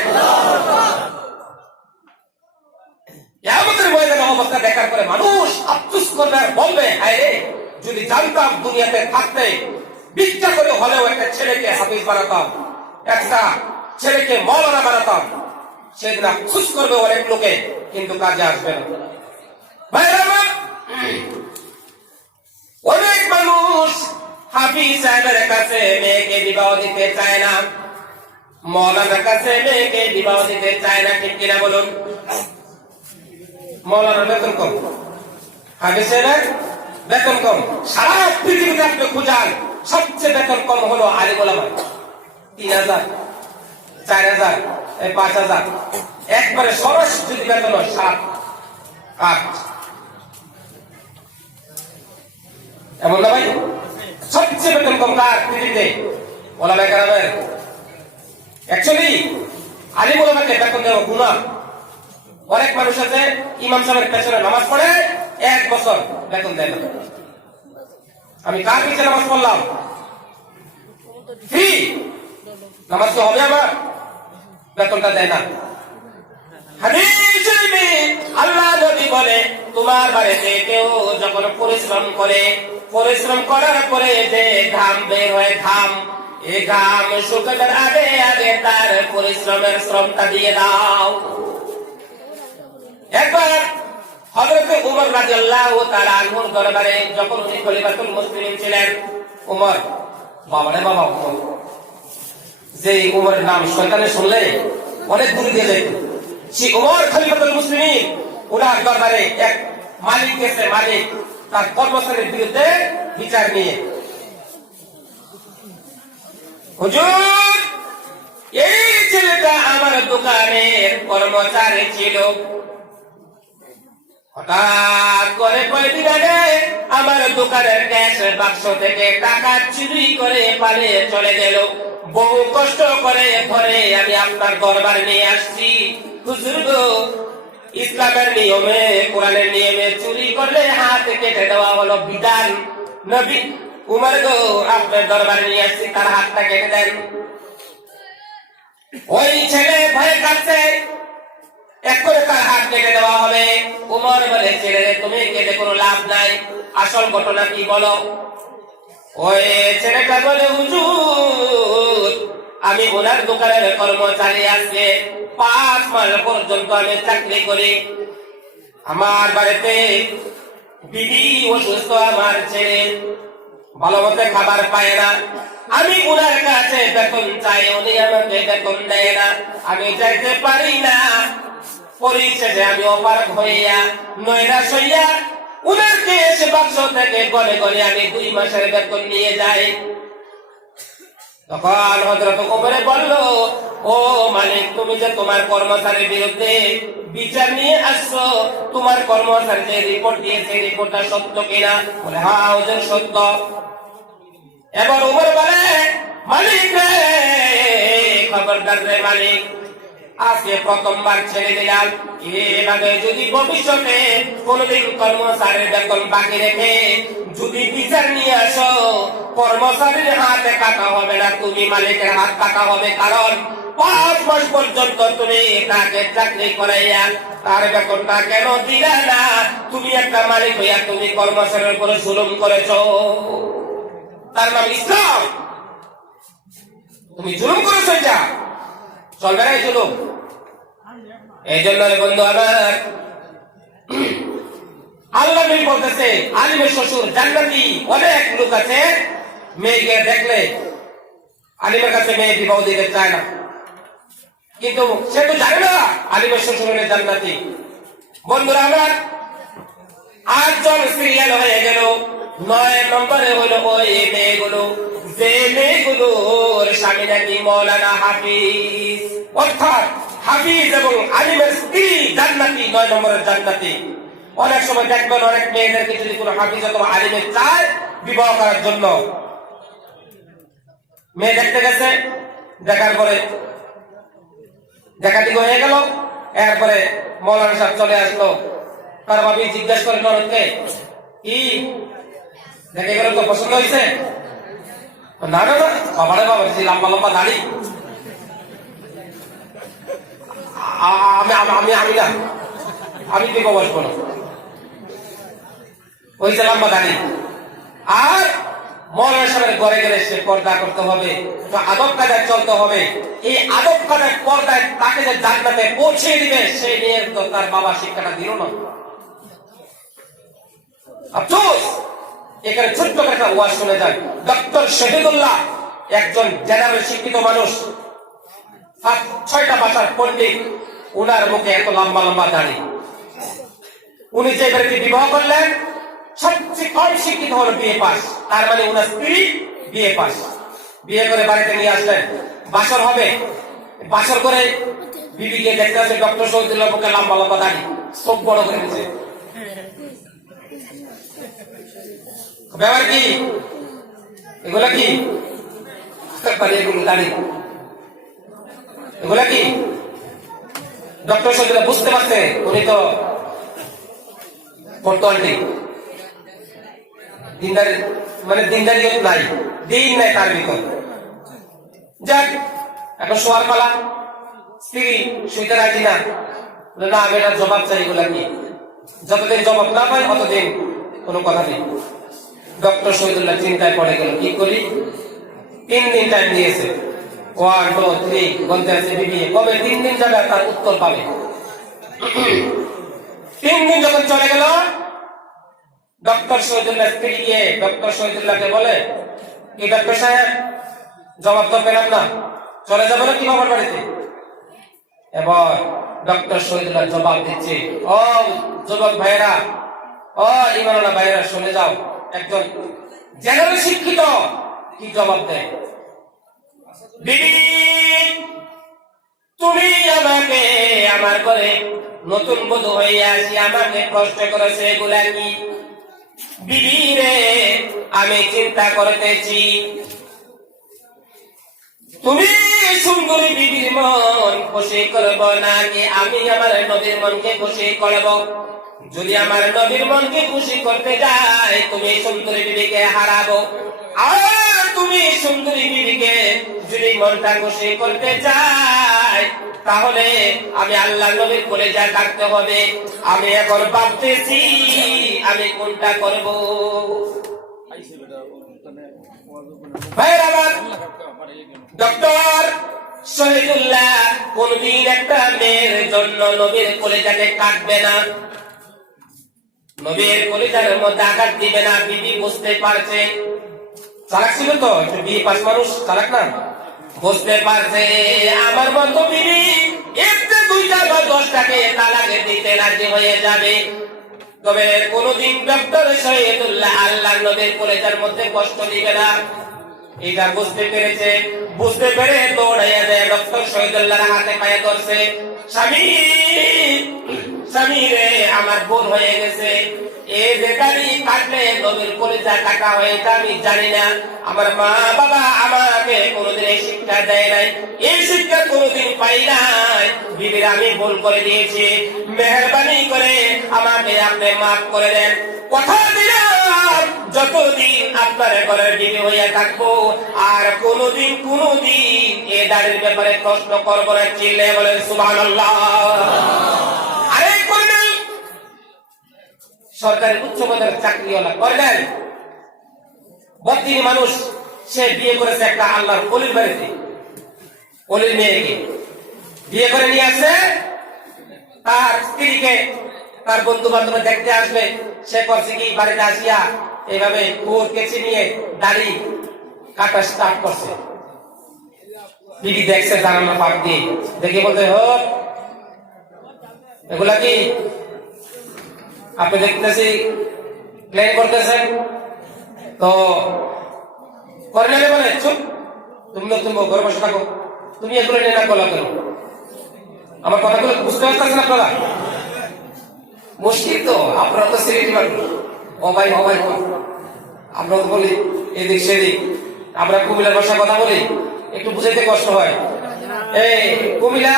কিয়ামতের ময়দানে অবস্থা দেখার পরে মানুষ আফসোস করবে আর বলবে, হায় রে, যদি জানতাম দুনিয়াতে থাকতে ভিক্ষা করে হলেও একটা ছেলেকে হাফিজ বানাতাম, একটা ছেলেকে মৌলানা বানাতাম। সেদিন আফসোস করবে অনেক লোকে, কিন্তু কাজে আসবে না। ভাইরা আমার, অনেক মানুষ হাফিজ সাহেবের কাছে মেয়েকে বিবাহ দিতে চায় না, মৌলানার কাছে মেয়েকে বিবাহ দিতে চায় না। ঠিক কিনা বলুন? মৌলানার বেতন কম, হাফিজ সাহেবের বেতন কম। সারা পৃথিবীতে আপনি খুঁজান, সবচেয়ে বেতন কম হলো আলিম উলামার। 3000, 4000, 5000, একবারে সরাসরি বেতন 7, 8। এমন না ভাই? সবচেয়ে বেতন কম কার পৃথিবীতে? ওলামা কেরামের। অ্যাকচুয়ালি আলিম উলামাকে বেতন দেওয়া গুনাহ, অনেক মানুষ আছে ইমাম সাহেবের পেছনে নামাজ পড়ে 1 বছর বেতন দেয় না। আমি কার পিছনে নামাজ পড়লাম? ফ্রি নামাজ তো হবে আমার, বেতনটা দেয় না। হাদিস শরীফে আল্লাহ নবী বলে, তোমার বাড়িতে কেউ যখন পরিশ্রম করার পরে যে ঘাম বের হয়, এই ঘাম শুকানোর আগে আগে তার পরিশ্রমের শ্রমটা দিয়ে দাও। একবার হযরত উমর রাদিয়াল্লাহু তাআলা আনহুর দরবারে যখন উনি খলিফাতুল মুসলিমিন ছিলেন, উমর বাবারে বাবা, যে উমরের নাম শয়তানে শুনলে অনেক দূর দিয়ে যেত। সেই উমর খলিফাতুল মুসলিমিন, ওনার দরবারে এক মালিক গেছে, মালিক তার কর্মচারীর বিরুদ্ধে বিচার নিয়ে, হুজুর এই ছেলেটা আমার দোকানের কর্মচারী ছিল, হঠাৎ করে কয়েকদিন আগে আমার দোকানের ক্যাশ বাক্স থেকে টাকা চুরি করে পালিয়ে চলে গেল। বহু কষ্ট করে ধরে আমি আপনার দরবারে নিয়ে আসছি। হুজুর গো, ইসলামের নিয়মে, কোরআনের নিয়মে চুরি করলে হাত কেটে দেওয়া হলো বিধান। নবী উমর গো, আপনার দরবারে নিয়ে আসছি, তার হাতটা কেটে দেন। ওই ছেলে ভয়ে কাঁদছে, এক করে তার হাত কেটে দেওয়া হবে। উমর বলে, ছেলে তুমি কেটে কোনো লাভ নাই, আসল ঘটনা কি বলো? ওই ছেলেটা বলে, হুজুর আমি ওনার দোকানের কর্মচারী, আজকে 5 মাস পর্যন্ত আমি চাকরি করি। আমার বাড়িতে বিবি অসুস্থ, আমার ছেলে ভালো মতো খাবার পায় না। আমি ওনার কাছে বেতন চাই, উনি আমাকে বেতন দেয় না, আমি যাইতে পারি না। পরিশেষে আমি অপারগ হইয়া নৈরাশ হইয়া উনার কেশ বাক্স থেকে গলে গলে আমি 2 মাসের বেতন নিয়ে যাই। তখন হযরত ওমরে বলল, ও মালিক, তুমি যে তোমার কর্মচারীর বিরুদ্ধে বিচার নিয়ে আসছো, তোমার কর্মচারী যে রিপোর্ট দিয়েছে, রিপোর্টটা সত্য কিনা? বলে, হ্যাঁ হুজুর সত্য। এবার ওমর বলে, মালিক রে, খবরদার রে মালিক, আজকে প্রথমবার ছেড়ে দিলাম, এভাবে যদি ভবিষ্যতে কোনদিন কর্মচারীর বেতন বাকি রেখে যদি বিচার নিয়ে আসো, কর্মচারীর হাতে কাটা হবে না, তুমি মালিকের হাত কাটা হবে। কারণ 5 মাস পর্যন্ত তুমি তাকে চাকরি করাইয়া তার বেতনটা কেন দিলা না? তুমি একটা মালিক হইয়া তুমি কর্মচারীর উপরে জুলুম করেছ, তার নাম ইসলাম। তুমি জুলুম করেছ, যা চলবে না এই জুলুম। এই জন্য বন্ধু আমার, আল্লাহ নবী বলতেছে, আলিমের শ্বশুর জান্নাতি। অনেক লোক আছে মেয়েকে দেখলে আলিমের কাছে মেয়ে বিবাহ দিতে চায় না, কিন্তু সে তো জানে না আলিমের শ্বশুর হলে জান্নাতি। বন্ধুরা আমার, 8 জন সিরিয়াল হয়ে গেল। 9 নম্বরে হলো ওই মেয়েগুলো, যে মেয়েগুলোর স্বামী নাকি মৌলানা হাফিজ, অর্থাৎ হাফিজ এবং আলিমের স্ত্রী জান্নাতি, 9 নম্বরের জান্নাতি। অনেক সময় দেখবেন অনেক মেয়েদেরকে যদি কোনো হাফিজ অথবা আলিমের চায় বিবাহ করার জন্য, মেয়ে দেখতে গেছে, দেখার পরে দেখাটিকে হয়ে গেল, এরপরে মৌলানা সাহেব চলে আসলো, তার ভাবি জিজ্ঞাসা করে নরদকে, কি দেখে গেল, তো পছন্দ হয়েছে? না না না, বাবারে বাবা, লম্বা লম্বা দাড়ি, আমি আমি না, আমি বিবাহ বসবো না, ওই যে লম্বা দাড়ি। আর মৌলানা সাহেবের ঘরে গেলে সে পর্দা করতে হবে, আদব কায়দায় চলতে হবে। এই আদব কায়দায় পর্দায় তাকে যে জান্নাতে পৌঁছে দিবে, সেই নিয়ে তো তার বাবা শিক্ষাটা দিল না। আফসোস, এখানে ছোট্ট একটা ওয়াজ শুনে যায়। ডক্টর শহীদুল্লাহ একজন জেনারেল শিক্ষিত মানুষ, 6টা ভাষার পণ্ডিত, উনার মুখে এত লম্বা লম্বা দাড়ি। উনি যে ব্যক্তি বিবাহ করলেন সবচেয়ে কম শিক্ষিত হল বিএ পাস, তার মানে উনার স্ত্রী বিএ পাস। বিয়ে করে বাড়িতে নিয়ে আসলেন, বাসর হবে। বাসর করে বিবিকে দেখতে আসে, ডক্টর শহীদুল্লাহ মুখে লম্বা লম্বা দাড়ি, চোখ বড় করে দিচ্ছে। ব্যাপার কি এগুলা? কি এগুলো দাড়ি? এগুলা কি ডক্টর শহীদুল্লাহ বুঝতে পারছে উনি তো বর্তমানটি দিনদারি মানে দিনদারি নাই, দিন নাই তার ভিতর। যাক, এখন শোয়ার পালা। স্ত্রী শুইতে রাজি না, না আমি এটা জবাব চাই। এগুলা কি যতদিন জবাব না পাই অতদিন কোনো কথা নেই। ডক্টর শহীদুল্লাহ চিন্তায় পড়ে গেল, কি করি? 3 দিন টাইম দিয়েছে, 1 2 3 বলতে আছে বিবি, কবে 3 দিন যাবে তার উত্তর পাবে। 3 দিন যখন চলে গেল, ডক্টর শহীদুল্লাহ স্ত্রী গিয়ে ডক্টর শহীদুল্লাহকে বলে, কি ডক্টর সাহেব জবাব তো পেলাম না, চলে যাবো না কি বাবার বাড়িতে? এবার ডক্টর শহীদুল্লাহ জবাব দিচ্ছে, ও যুবক ভাইয়েরা, ও ইমানওয়ালা ভাইয়েরা, শুনে যাও, একজন জেনারেল শিক্ষিত কি জবাব দেয়, বিবি তুমি আমাকে আমার ঘরে নতুন বধূ হয়ে আসি আমাকে কষ্ট করেছে, এগুলা কি? বিবি রে, আমি চিন্তা করতেছি তুমি সুন্দরী বিবির মন খুশি করব নাকি আমি আমার নবীর মনকে খুশি করব? যদি আমার নবীর মনকে খুশি করতে যাই তুমি সুন্দরী বিবিকে হারাবো, আর তুমি সুন্দরী বিবিকে যদি মনটা খুশি করতে চাই তাহলে আমি আল্লাহ নবীর কলেজা কাটতে হবে। আমি এখন ভাবতেছি আমি কোনটা করব। ডক্টর শহীদুল্লাহ কোনদিন একটা মেয়ের জন্য নবীর কলেজাকে কাটবে না, নবীর কলেজার মধ্যে আঘাত দিবে না। বিবি বুঝতে পারছে, চালাক ছিল তো, একটু বিয়ে পাস মানুষ, চালাক না, বুঝতে পারছে আমার মতো বিবি একটু 2টা বা 10টাকে তালাকে দিতে রাজি হয়ে যাবে। তবে কোনদিন ডক্টর শহীদুল্লাহ আল্লাহ নবীর কলেজার মধ্যে কষ্ট দিবে না, এটা বুঝতে পেরেছে। বুঝতে পেরে দৌড়াইয়া যায় ডক্টর শহীদুল্লাহর হাতে পায়ে ধরছে, স্বামী স্বামী রে, আমার ভুল হয়ে গেছে, এই যে গাড়ি কাটলে নবীর কলেজা কাটা হয়েছে আমি জানি না, আমার মা বাবা আমাকে কোনোদিন এই শিক্ষা দেয় নাই, এই শিক্ষা কোনোদিন পাই নাই, বিবির আমি ভুল করে দিয়েছি, মেহরবানি করে আমাকে আপনি মাফ করে দেন। কথা দিলাম যতদিন আপনার ঘরের বিবি হইয়া থাকবো আর কোনোদিন এ দাড়ির ব্যাপারে প্রশ্ন করবো না। চিল্লে বলেন সুবহানাল্লাহ। আরে করলেন সরকারি উচ্চ পদের চাকরিওয়ালা, করলেন বদিনী মানুষ, সে বিয়ে করেছে একটা আল্লাহর ওলির বাড়িতে, ওলির মেয়েকে বিয়ে করে নিয়ে আসে, তার স্ত্রীকে তার বন্ধু বান্ধব দেখতে আসবে, সে করছে কি বাড়িতে আসিয়া এইভাবে কোর কেচি নিয়ে দাড়ি কাটা স্টার্ট করছে। বিবি দেখছে জানানো পাক দিয়ে, দেখে বলতে হোক এগুলা কি আপনি দেখতেছি প্ল্যান করতেছেন তো করে নেবে, বলে চুপ, তুমি ঘরে বসে থাকো, তুমি এগুলো নিয়ে না বলা কেন? আমার কথাগুলো বুঝতে পারতেছেন আপনারা? মুশকিল তো, আপনারা তো সিলেটি মানুষ, ও ভাই আমরা তো বলি এদিক সেদিক, আমরা কুমিল্লার ভাষায় কথা বলি, একটু বুঝাইতে কষ্ট হয়। এই কুমিল্লা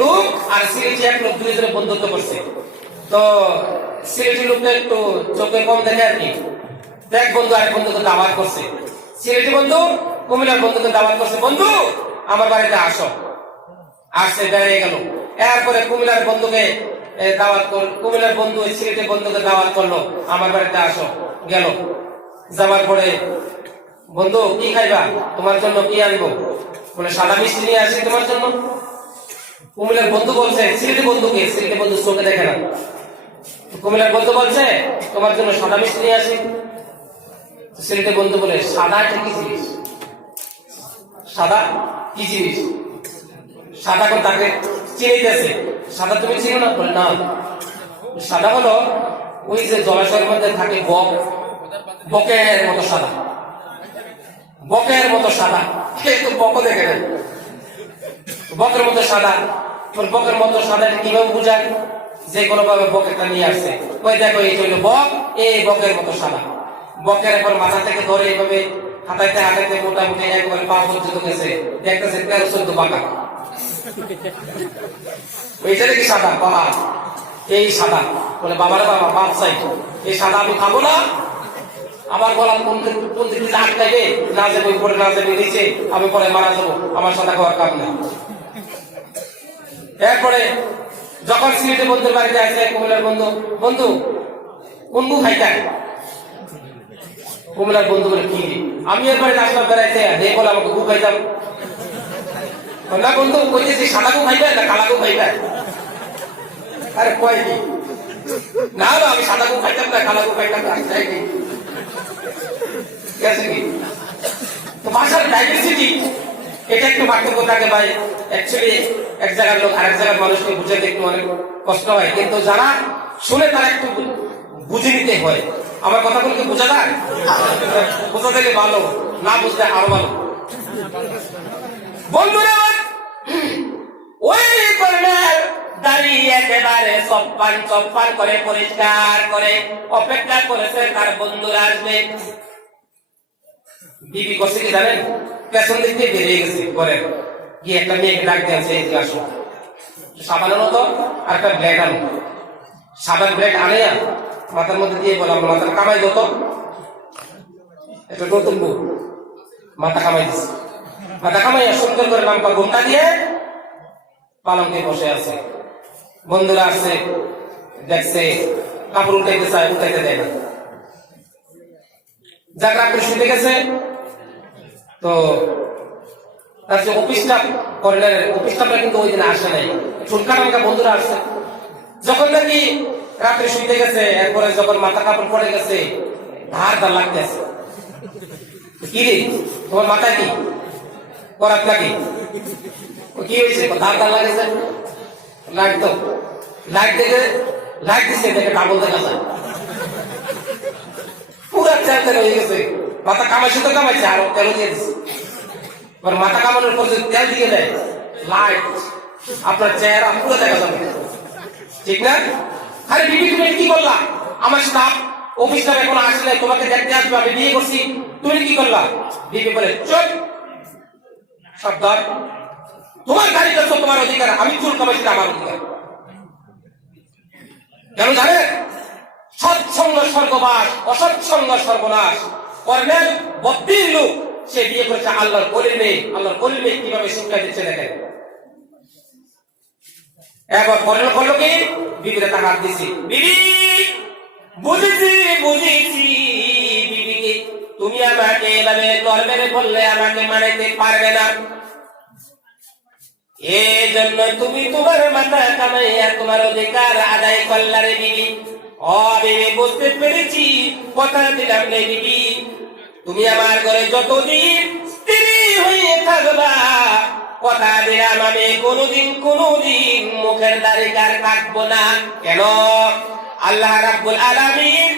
লোক আর সিলেটি এক লোক দুইজনে বন্ধুত্ব করছে, তো সিলেটি লোকটা একটু চোখে কম দেখে আর কি, এক বন্ধু আরেক বন্ধুকে দাওয়াত করছে, সিলেটি বন্ধু কুমিল্লার বন্ধুকে দাওয়াত করছে, বন্ধু আমার বাড়িতে আসো, আসছে বেড়ে গেল। এরপরে কুমিল্লার বন্ধুকে দাওয়াত করল, কুমিল্লার বন্ধু সিলেটের বন্ধুকে দাওয়াত করলো, আমার বাড়িতে আসো, গেল। যাওয়ার পরে বন্ধু কি খাইবা, তোমার জন্য কি আনবো? বলে সাদা মিষ্টি নিয়ে আসি তোমার জন্য। কুমিল্লার বন্ধু বলছে সিলেটের বন্ধুকে, সিলেটের বন্ধু চোখে দেখে না, কুমিল্লার বন্ধু বলছে তোমার জন্য সাদা মিষ্টি নিয়ে আসি। সিলেটের বন্ধু বলে সাদা কি জিনিস, সাদা কি জিনিস? সাদা কোন তাকে চিনিতেছে, সাদা তুমি চিনো না? বলে না, সাদা হলো ওই যে জলাশয়ের মধ্যে থাকে বক, বকের মতো সাদা, বকের মতো সাদা, একটু বক দেখে নেন, বকের মতো সাদা। বকের মতো সাদা কিভাবে বুঝায়? যে কোনো ভাবে বকেরটা নিয়ে আসছে, ওই দেখো এই হইল বক, এই বকের মতো সাদা। বকের এখন মাথা থেকে ধরে এইভাবে হাঁটাইতে হাঁটাইতে মোটামুটি একবারে পা পর্যন্ত গেছে, দেখতেছে 13-14 পাকা। ওইটারে কি সাদা পাহাড়, এই সাদা বলে বাবারে বাবা বাপ চাই, এই সাদা আমি খাবো না। আমার বলা কোন দিকে আটকাইবে, না যাবে উপরে না যাবে নিচে, আমি পরে মারা যাবো, আমার সাদা খাওয়ার কাম না। এরপরে যখন সিলেটে বন্ধুর বাড়িতে আসে, কুমিল্লার বন্ধু, বন্ধু কোন গু খাইতেন? কুমিল্লার বন্ধু বলে কি আমি এর বাড়িতে আসলাম বেড়াইতে, এই বলে আমাকে গু খাইতাম না। বন্ধু কইতেছি সাদা গু খাইবেন না কালা গু খাইবেন? আরে কয় কি না না আমি সাদা গু খাইতাম না কালা গু খাইতাম না, ঠিক আছে কি? তো ভাষার ডাইভার্সিটি এটা একটু পার্থক্য থাকে ভাই। অ্যাকচুয়ালি এক জায়গার লোক আরেক জায়গার মানুষকে বুঝাতে একটু অনেক কষ্ট হয়, কিন্তু যারা শুনে তারা একটু বুঝে নিতে হয়। আমার কথাগুলো কি বোঝা যায়? বোঝা থেকে ভালো, না বুঝতে আরো ভালো। বন্ধুরা ওই কর্ণের দাঁড়িয়ে একেবারে চপ্পান চপ্পান করে পরিষ্কার করে অপেক্ষা করেছে তার বন্ধুরা আসবে। বিবি করছে কি জানেন? পেছন দিক দিয়ে বেরিয়ে গেছে ঘরে গিয়ে একটা মেয়েকে ডাক দিয়েছে, এই আসো। সাবান আনো তো, আর একটা ব্লেড আনো। সাবান ব্লেড আনে মাথার মধ্যে দিয়ে বললাম মাথার কামাই দত, একটা নতুন বউ মাথা কামাই দিচ্ছে। মাথা কামাই সুন্দর করে নামটা ঘুমটা দিয়ে পালঙ্কে বসে আছে। বন্ধুরা আসছে, দেখছে কাপড় উঠাইতে চায়, উঠাইতে দেয় না। যাক রাত্রে শুতে গেছে, তো তার যে অফিসটা করেন, অফিসটা কিন্তু ওই দিন আসে নাই, চুলকা টানকা বন্ধুরা আসছে। যখন নাকি রাত্রে শুতে গেছে, এরপরে যখন মাথা কাপড় পড়ে গেছে, ধার ধার লাগতেছে। কি রে তোমার মাথায় কি করাত নাকি? কি হয়েছে? ধার ধার লাগেছে। লাইট তো লাইট দেখে লাইট দিচ্ছে, দেখে ডাবল দেখা যায়, পুরা তেল হয়ে গেছে। মাথা কামাইছে তো কামাইছে, আরো তেল দিয়ে দিচ্ছে। এবার মাথা কামানোর পর যদি তেল দিয়ে দেয়, লাইট আপনার চেহারা পুরো দেখা যাবে, ঠিক না? আরে বিবি তুমি কি করলা? আমার স্টাফ অফিস স্টাফ এখন আসে নাই, তোমাকে দেখতে আসবে, আমি বিয়ে করছি, তুমি কি করলা? বিবি বলে চুপ, সাবধান, তোমার গাড়ি করছো তোমার অধিকার, আমি চুল কামাইছি আমার অধিকার। কেন জানেন? সৎসঙ্গ স্বর্গবাস, অসৎসঙ্গ সর্বনাশ। কর্ণের বদ্ধির লোক, সে বিয়ে করেছে আল্লাহর কলির মেয়ে। আল্লাহর কলির মেয়ে কিভাবে শিক্ষা দিচ্ছে দেখেন। এবার কর্ণের করলো কি? বিবিরে তার হাত দিছি, বিবি বুঝেছি বুঝেছি, বিবি তুমি আমাকে এভাবে করবে বললে আমাকে মানাইতে পারবে না, এই জন্য তুমি তোমার মাথা কামাইয়া তোমার অধিকার আদায় করলারে বিবি। ও বিবি বুঝতে পেরেছি, কথা দিলাম রে বিবি, তুমি আমার ঘরে যতদিন স্ত্রী হয়ে থাকবা, কথা দিলাম আমি কোনোদিন মুখের দাড়ি আর কাটবো না। কেন? আল্লাহ রাব্বুল আলামিন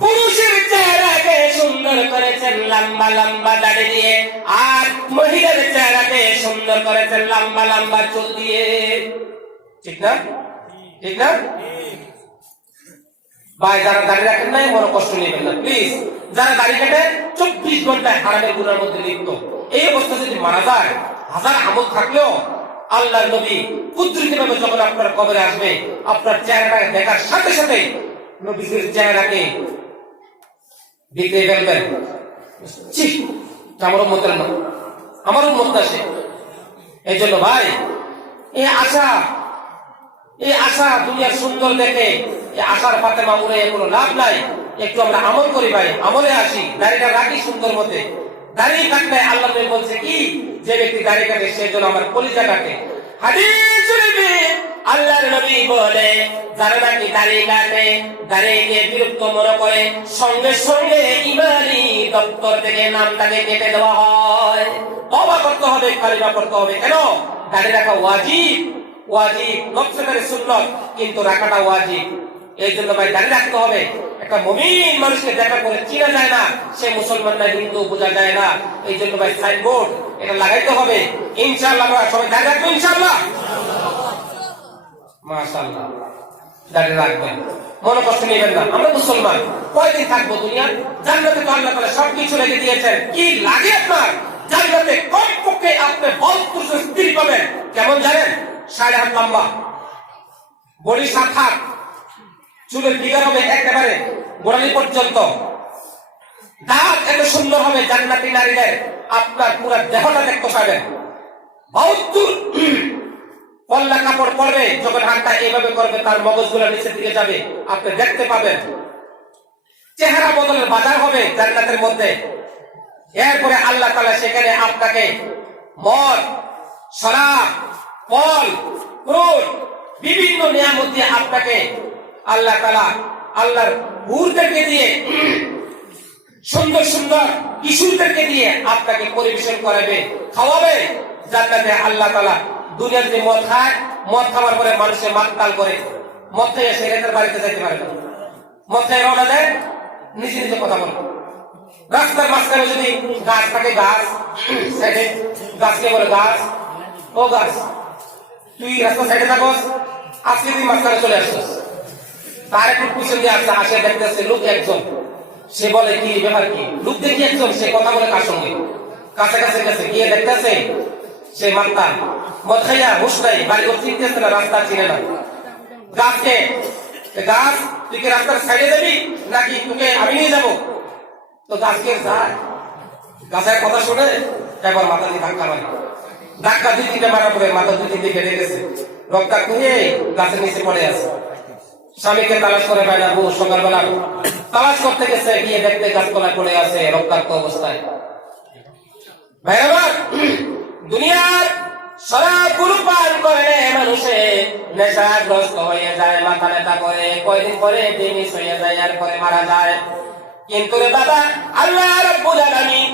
পুরুষের চেহারাকে সুন্দর করেছেন লম্বা লম্বা দাড়ি দিয়ে, আর মহিলার চেহারাকে সুন্দর করেছেন লম্বা লম্বা চুল দিয়ে, ঠিক না? ঠিক না ভাই? যারা দাড়ি রাখেন নাই বড় কষ্ট নেবেন না প্লিজ। যারা দাড়ি কাটেন 24 ঘন্টায় হারামের গুনার মধ্যে লিপ্ত, এই অবস্থা যদি মারা যায়, হাজার আমল থাকলেও আল্লাহর নবী কুদরতিভাবে যখন আপনার কবরে আসবে, আপনার চেহারাটাকে দেখার সাথে সাথে নবীর চেহারাকে দেখে ফেলবেন, আমার উম্মতের না, আমার উম্মত না সে। এই জন্য ভাই এই আশা দুনিয়ার সুন্দর দেখে এই আশার ফাতেমা উড়ে কোনো লাভ নাই। একটু আমরা আমল করি ভাই, আমলে আসি, দাড়িটা রাখি সুন্দর মতে। দাড়ি কাটলে আল্লাহ নবী বলছে কি, যে ব্যক্তি দাড়ি কাটে সে যেন আমার কলিজা কাটে। হাদিস শরীফে আল্লাহর নবী বলে, যারা নাকি দাড়ি কাটে, দাড়িকে বিরক্ত মনে করে, সঙ্গে সঙ্গে ইমানি দপ্তর থেকে নামটাকে কেটে দেওয়া হয়। তওবা করতে হবে, কালিমা পড়তে হবে। কেন? দাড়ি রাখা ওয়াজিব, ওয়াজিব নফসের সুন্নাত, কিন্তু রাখাটা ওয়াজিব। এই জন্য ভাই দাড়ি রাখতে হবে। একটা মুমিন মানুষকে দেখা করে চিনা যায় না, সে মুসলমান না হিন্দু বোঝা যায় না। এই জন্য ভাই সাইনবোর্ড এটা লাগাইতে হবে। ইনশাআল্লাহ আমরা সবাই দাড়ি রাখবো ইনশাআল্লাহ, মাশাআল্লাহ। দাড়ি রাখবেন, মনে কষ্ট নেবেন না। আমরা মুসলমান, কয়দিন থাকবো দুনিয়া? জান্নাতে তো আল্লাহ তাআলা সবকিছু রেখে দিয়েছেন। কি লাগে আপনার? জান্নাতে কমপক্ষে আপনি বলপুরুষ স্ত্রী পাবেন। কেমন জানেন? 6.5 হাত লম্বা, বডি 7 হাত, চুলের ফিগার হবে একেবারে গোড়ালি পর্যন্ত, দাঁত এত সুন্দর হবে জান্নাতি নারীদের, আপনার পুরো দেহটা দেখতে পাবেন। বাহাত্তর পল্লা কাপড় পরবে, যখন হাতটা এইভাবে করবে তার মগজগুলো নিচের দিকে যাবে, আপনি দেখতে পাবেন। চেহারা বদলের বাজার হবে জান্নাতের মধ্যে। এরপরে আল্লাহ তাআলা সেখানে আপনাকে মদ, শরাব, ফল, ফ্রুট, বিভিন্ন নিয়ামত দিয়ে আপনাকে আল্লাহ তাআলা আল্লাহর হুরদেরকে দিয়ে, সুন্দর সুন্দর কিশোরদেরকে দিয়ে আপনাকে পরিবেশন করাবে, খাওয়াবে জান্নাতে। আল্লাহ তাআলা দুনিয়ার যে মদ খায়, মদ খাওয়ার পরে মানুষের মাতাল করে, মদ খেয়ে এসে রেতের বাড়িতে যাইতে পারে না, মদ খেয়ে রওনা দেয়, নিজে নিজে কথা বলে। রাস্তার মাঝখানে যদি গাছ থাকে, গাছ সাইডে, গাছকে বলে গাছ, ও গাছ তুই রাস্তার সাইডে থাকস, আজকে তুই মাঝখানে চলে আসছিস। তার একটু পিছন দিয়ে আসছে, আসে দেখতেছে লোক একজন, সে বলে কি ব্যাপার কি? লোক দেখি একজন, সে কথা বলে কার সঙ্গে? কাছে কাছে গেছে, গিয়ে দেখতেছে সে মাত্তা মদ খাইয়া হুশ নাই, বাড়ি ও চিনতেছে না, রাস্তা চিনে না। গাছকে, গাছ তুই কি রাস্তার সাইডে যাবি নাকি তোকে আমি নিয়ে যাবো? তো গাছকে যায়, গাছের কথা শুনে একবার মাথা দিয়ে ধাক্কা মারে, ধাক্কা 2-3টা মারার পরে মাথা 2-3 দিয়ে বেড়ে গেছে, রক্তাক্ত হয়ে গাছের নিচে পড়ে আছে। স্বামীকে তালাশ করে পায় না, বউ সকালবেলা তালাশ করতে গেছে, গিয়ে দেখতে গাছতলায় পড়ে আছে রক্তাক্ত অবস্থায়। ভাইরা, দুনিয়ার শরাবগুলো পান করে মানুষে নেশাগ্রস্ত হয়ে যায়, মাথা ব্যথা করে, কয়দিন পরে বেমিস হয়ে যায়, আর পরে মারা যায়। কিন্তু রে বাবা, আল্লাহ রাব্বুল আলামিন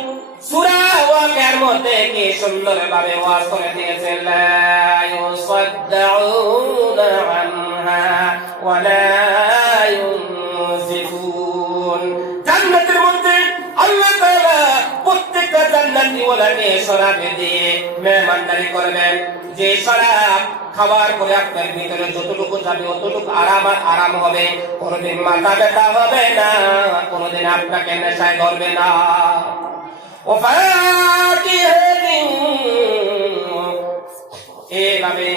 সূরা ওয়াকিয়ার মধ্যে কি সুন্দর ভাবে ওয়াজ করে দিয়েছেন, লা ইউসাদ্দাউনা আনহা ওয়া লা ইউনজিফুন। জান্নাতের মধ্যে আল্লাহ তাআলা প্রত্যেকটা জান্নাতি ওয়ালাকে শরাব দিয়ে মেহমানদারি করবেন। যে শরাব খাবার পরে আপনার ভিতরে যতটুকু যাবে অতটুকু আরাম হবে, কোনোদিন মাথা ব্যথা হবে না, কোনোদিন আপনাকে নেশায় ধরবে না। এইভাবে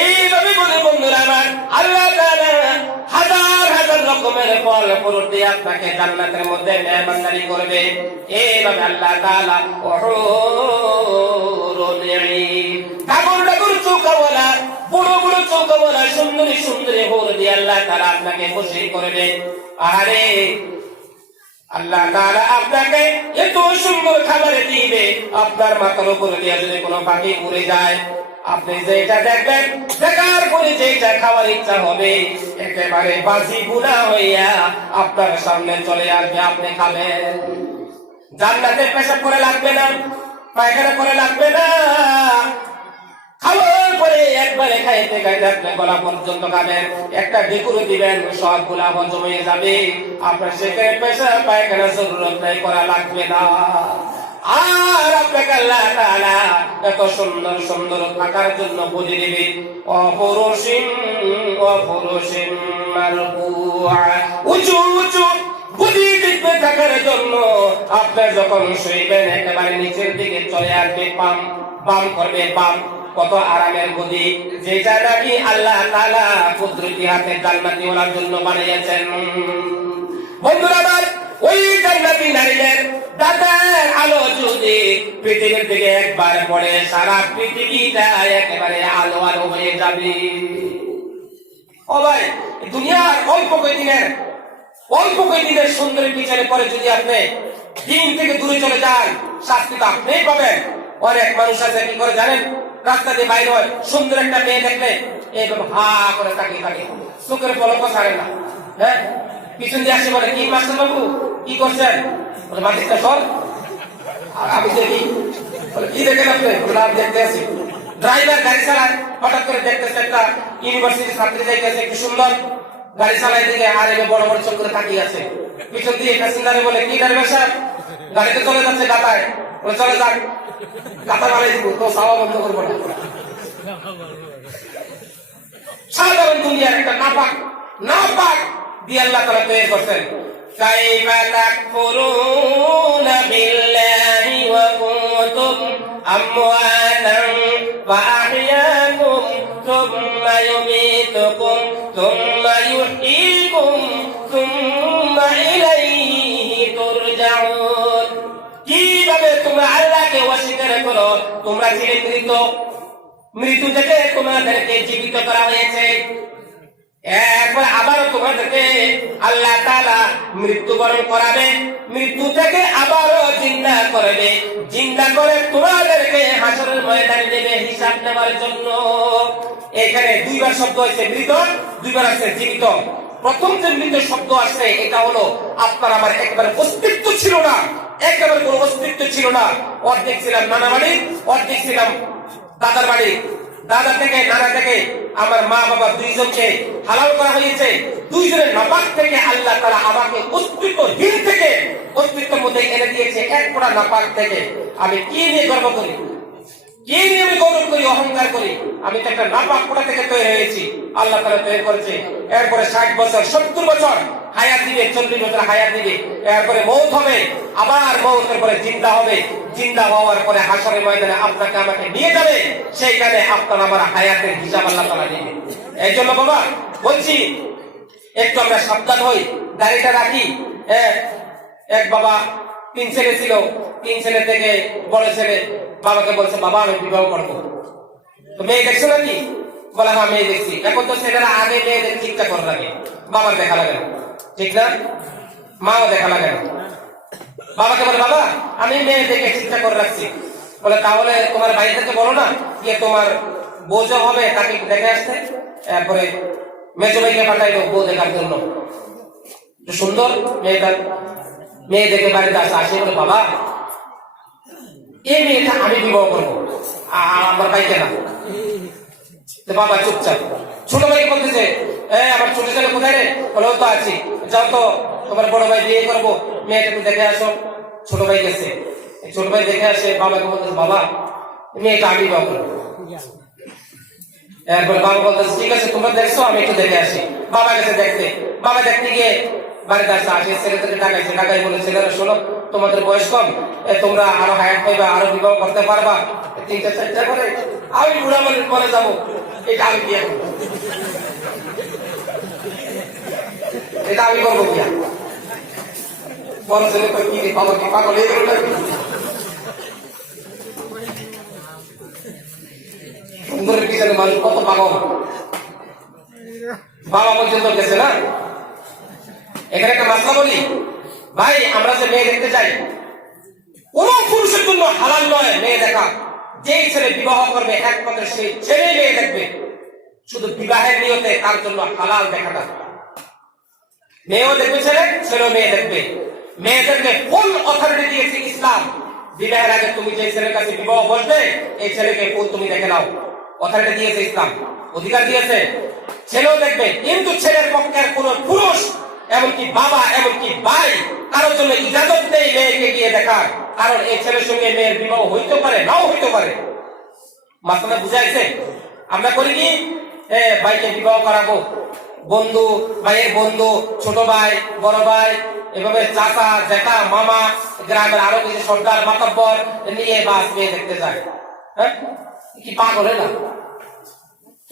এইভাবে বলে বন্ধুরা আমার, আল্লাহ তাআলা হাজার হাজার রকমের ফল ফ্রুট দিয়ে আপনাকে জান্নাতের মধ্যে মেহমানদারি করবে। এইভাবে আল্লাহ তাআলা ঠাকুর ঠাকুর চৌকাওয়ালা, বড় বড় চৌকাওয়ালা, সুন্দরী সুন্দরী হুর দিয়ে আল্লাহ তাআলা আপনাকে খুশি করবে। আরে আল্লাহ তাআলা আপনাকে এত সুন্দর খাবার দিবে, আপনার মাথার উপর দিয়ে যদি কোনো পাখি উড়ে যায়, আপনি যেটা দেখবেন, দেখার পরে যেটা খাওয়ার ইচ্ছা হবে, একেবারে বাজি গুনাহ হইয়া আপনার সামনে চলে আসবে, আপনি খাবেন। জান্নাতে পেশাব করে লাগবে না, পায়খানা করে লাগবে না, খাওয়ার পরে একবারে খাইতে খাইতে আপনি গলা পর্যন্ত খাবেন, একটা ঢেকুরে দিবেন, সবগুলা হজম হয়ে যাবে, আপনার সেখানে পেশাব পায়খানা জরুরত নাই, করা লাগবে না। আর আপনাকে আল্লাহ তাআলা এত সুন্দর সুন্দর থাকার জন্য বুঝে দিবে, অপরসিম অপরসিম মারফুআ, উঁচু উঁচু বুঝি দিবে থাকার জন্য। আপনি যখন শুইবেন একেবারে নিচের দিকে চলে আসবে, পাম পাম করবে, পাম। কত আরামের গদি, যেটা নাকি আল্লাহ তাআলা কুদরতি হাতে জান্নাতি ওয়ালার জন্য বানিয়েছেন। বন্ধুরা আমার, ওই জান্নাতি নারীদের দাঁতের আলো যদি পৃথিবীর দিকে একবার পড়ে, সারা পৃথিবীটা একেবারে আলো আলো হয়ে যাবে। ও ভাই, দুনিয়ার অল্প কয়েকদিনের সুন্দরী পিছনে পরে যদি আপনি দিন থেকে দূরে চলে যান, শাস্তি তো আপনিই পাবেন। অনেক মানুষ আছে কি করে জানেন, রাস্তা দিয়ে বাইরে হয়, সুন্দর একটা মেয়ে দেখলে এইভাবে হা করে তাকিয়ে থাকে, চোখের পলকও ছাড়ে না। হ্যাঁ, পিছন দিয়ে আসে বলে, কি মাস্টার বাবু কি করছেন? বলে মাটিটা সর। আর আমি দেখি, বলে কি দেখেন আপনি? বলে আমি দেখতে আছি। ড্রাইভার গাড়ি চালায়, হঠাৎ করে দেখতেছে একটা ইউনিভার্সিটির ছাত্রী যাইতেছে, একটু সুন্দর গাড়ি চালায় দিকে, আর এবার বড় বড় চোখ করে তাকিয়ে আছে। পিছন দিয়ে প্যাসেঞ্জারে বলে, কি ড্রাইভার সাহেব, গাড়িতে চলে যাচ্ছে গাতায়, বলে চলে যাক, গাতা মারাই দিব, তো সাওয়া বন্ধ করবো না। সাধারণ দুনিয়ার একটা নাপাক দিয়ে আল্লাহ তাআলা তৈরি করছেন। কাইফা তাকফুরুনা বিল্লাহি ওয়া কুনতুম আমওয়াতান ওয়া আহইয়াকুম থুম্মা ইউমীতুকুম থুম্মা ইউহয়ীকুম থুম্মা ইলাইহি তুরজাউন। কিভাবে তোমরা আল্লাহকে অস্বীকার করো? তোমরা ছিলে মৃত্যু থেকে তোমাদেরকে জীবিত করা হয়েছে, এরপর আবারও তোমাদেরকে আল্লাহ তাআলা মৃত্যুবরণ করাবে, মৃত্যু থেকে আবারও জিন্দা করবে, জিন্দা করে তোমাদেরকে হাসরের ময়দানে নেবে হিসাব নেওয়ার জন্য। এখানে দুইবার শব্দ হয়েছে মৃত, দুইবার আছে জীবিত। প্রথম যে মৃত শব্দ আসছে এটা হলো আপনার আমার একবারে অস্তিত্ব ছিল না, একেবারে কোনো অস্তিত্ব ছিল না। অর্ধেক ছিলাম নানা বাড়ি, অর্ধেক ছিলাম দাদার বাড়ি, দাদা থেকে নানা থেকে আমার মা বাবা দুইজনকে হালাল করা হয়েছে। দুইজনের নাপাক থেকে আল্লাহ তাআলা আমাকে অস্তিত্বহীন থেকে অস্তিত্বের মধ্যে এনে দিয়েছে, এক ফোঁটা নাপাক থেকে। আমি কি নিয়ে গর্ব করি, কি নিয়ে আমি গৌরব করি, অহংকার করি? আমি তো একটা নাপাক ফোঁটা থেকে তৈরি হয়েছি, আল্লাহ তাআলা তৈরি করেছে। এরপরে 60 বছর 70 বছর হায়াত দিবে, 40 বছর হায়াত দিবে, এরপরে মৌত হবে, আবার মৌতের পরে জিন্দা হবে, জিন্দা হওয়ার পরে হাসরের ময়দানে আপনাকে আমাকে নিয়ে যাবে, সেইখানে আপনার আমার হায়াতের হিসাব আল্লাহ তাআলা নেবে। এই জন্য বাবা বলছি একটু আমরা সাবধান হই, দাড়িটা রাখি। এক বাবা 3 ছেলে ছিল, 3 ছেলে থেকে বড় ছেলে বাবাকে বলছে, বাবা আমি বিবাহ করবো, তো মেয়ে দেখছো নাকি? বলে হ্যাঁ মেয়ে দেখছি। এখন তো ছেলেরা আগে মেয়েদের চিন্তা করে লাগে, বাবার দেখা লাগে না, ঠিক না? মাও দেখা লাগে না। বাবাকে বলে বাবা আমি মেয়ে দেখে চিন্তা করে রাখছি। বলে তাহলে তোমার বাড়িতে বলো না, গিয়ে তোমার বউ যে হবে তাকে দেখে আসতে। এরপরে মেজো ভাইকে পাঠাইলো বউ দেখার জন্য। সুন্দর মেয়েটা, মেয়ে দেখে বাড়িতে আসে, বলে বাবা এই মেয়েটা আমি বিবাহ করবো, আমার ভাইকে না। বাবা চুপচাপ। ছোট ভাইকে বলতেছে আমার ছোট ছেলে কোথায় রে? বলে তো আছি, যাও তো তোমার বড় ভাই বিয়ে করবো, মেয়েটা একটু দেখে আসো। ছোট ভাই গেছে, ছোট ভাই দেখে আসে, বাবাকে বলতেছে বাবা মেয়েটা আমি বিবাহ করবো। এরপরে বাবা বলতেছে ঠিক আছে তোমরা দেখছো, আমি একটু দেখে আসি। বাবা গেছে দেখতে, বাবা দেখতে গিয়ে বাড়িতে আসে, ছেলেদেরকে ডাকাইছে, ডাকাই বলে ছেলেরা শোনো তোমাদের বয়স কম, তোমরা আরো হায়াত পাইবা, আরো বিবাহ করতে পারবা, 3টা 4টা করে আমি বুড়া মানুষ পরে যাবো, এটা আমি বিয়ে করবো, এটা আমি করবো বিয়া। বড় ছেলে তো কি বাবা কি পাগল হয়ে গেল নাকি? সুন্দরের পিছনে মানুষ কত পাগল, বাবা পর্যন্ত গেছে না। এখানে একটা মাসলা বলি ভাই, আমরা যে মেয়ে দেখতে যাই, কোন পুরুষের জন্য হালাল নয় মেয়ে দেখা। যেই ছেলে বিবাহ করবে একমাত্র সেই ছেলে মেয়ে দেখবে, শুধু বিবাহের নিয়তে তার জন্য হালাল দেখাটা। মেয়েও দেখবে ছেলে, ছেলেও মেয়ে দেখবে। মেয়েদেরকে ফুল অথরিটি দিয়েছে ইসলাম। বিবাহের আগে তুমি যে ছেলের কাছে বিবাহ বসবে, এই ছেলেকে ফুল তুমি দেখে নাও, অথরিটি দিয়েছে ইসলাম, অধিকার দিয়েছে। ছেলেও দেখবে, কিন্তু ছেলের পক্ষের কোন পুরুষ এমনকি বাবা এমনকি ভাই কারোর জন্য ইজাজত নেই মেয়েকে গিয়ে দেখার, কারণ এই ছেলের সঙ্গে মেয়ের বিবাহ হইতে পারে, নাও হইতে পারে। মাসলা বুঝাইছে? আমরা করি কি ভাইকে বিবাহ করাবো, বন্ধু, ভাইয়ের বন্ধু, ছোট ভাই, বড় ভাই, এভাবে চাচা, জ্যাঠা, মামা, গ্রামের আরো কিছু সর্দার মাতব্বর নিয়ে বাস মেয়ে দেখতে যায়। হ্যাঁ, কি পাগল না?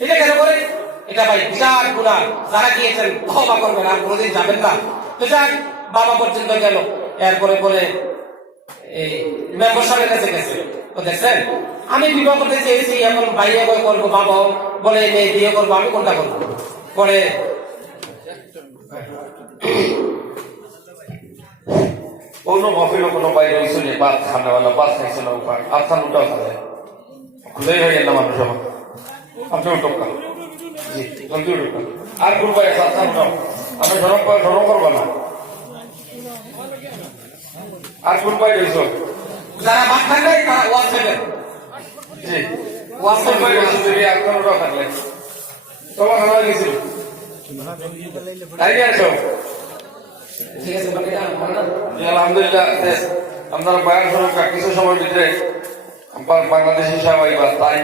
এটা কেন করে? এটা ভাই বিরাট গুনাহ। যারা গিয়েছেন তওবা করবেন, আর কোনোদিন যাবেন না। তো যাক, বাবা পর্যন্ত গেল। এরপরে বলে এই মেম্বার সাহেবের কাছে গেছে, তো দেখছেন আমি বিবাহ করতে চেয়েছি, এখন ভাইয়া বই করবো, বাবা বলে মেয়ে বিয়ে করবো, আমি কোনটা করবো? পরে কোনো মফিল কোনো বাইরে হয়েছিল ভাত খানেওয়ালা ভাত খাইছিল, ভাত খান উঠাও খাবে খুলে হয়ে গেল মানুষ। আপনি উঠোকা জি জলদি উঠোকা, আর করবাই ভাত খান উঠাও, আমি ধরম করবো না। আর করবাই রয়েছ যারা ভাত খান নাই তারা ওয়াজ দেবেন। জি ওয়াজ করবাই রয়েছে, যদি আর খান উঠাও থাকলে তোমার খাওয়া গেছিল তাই আছো। ঠিক আছে, আলহামদুলিল্লাহ আপনারা বয়ান শুরু কিছু সময়ের ভিতরে বাংলাদেশি সবাই বা তাই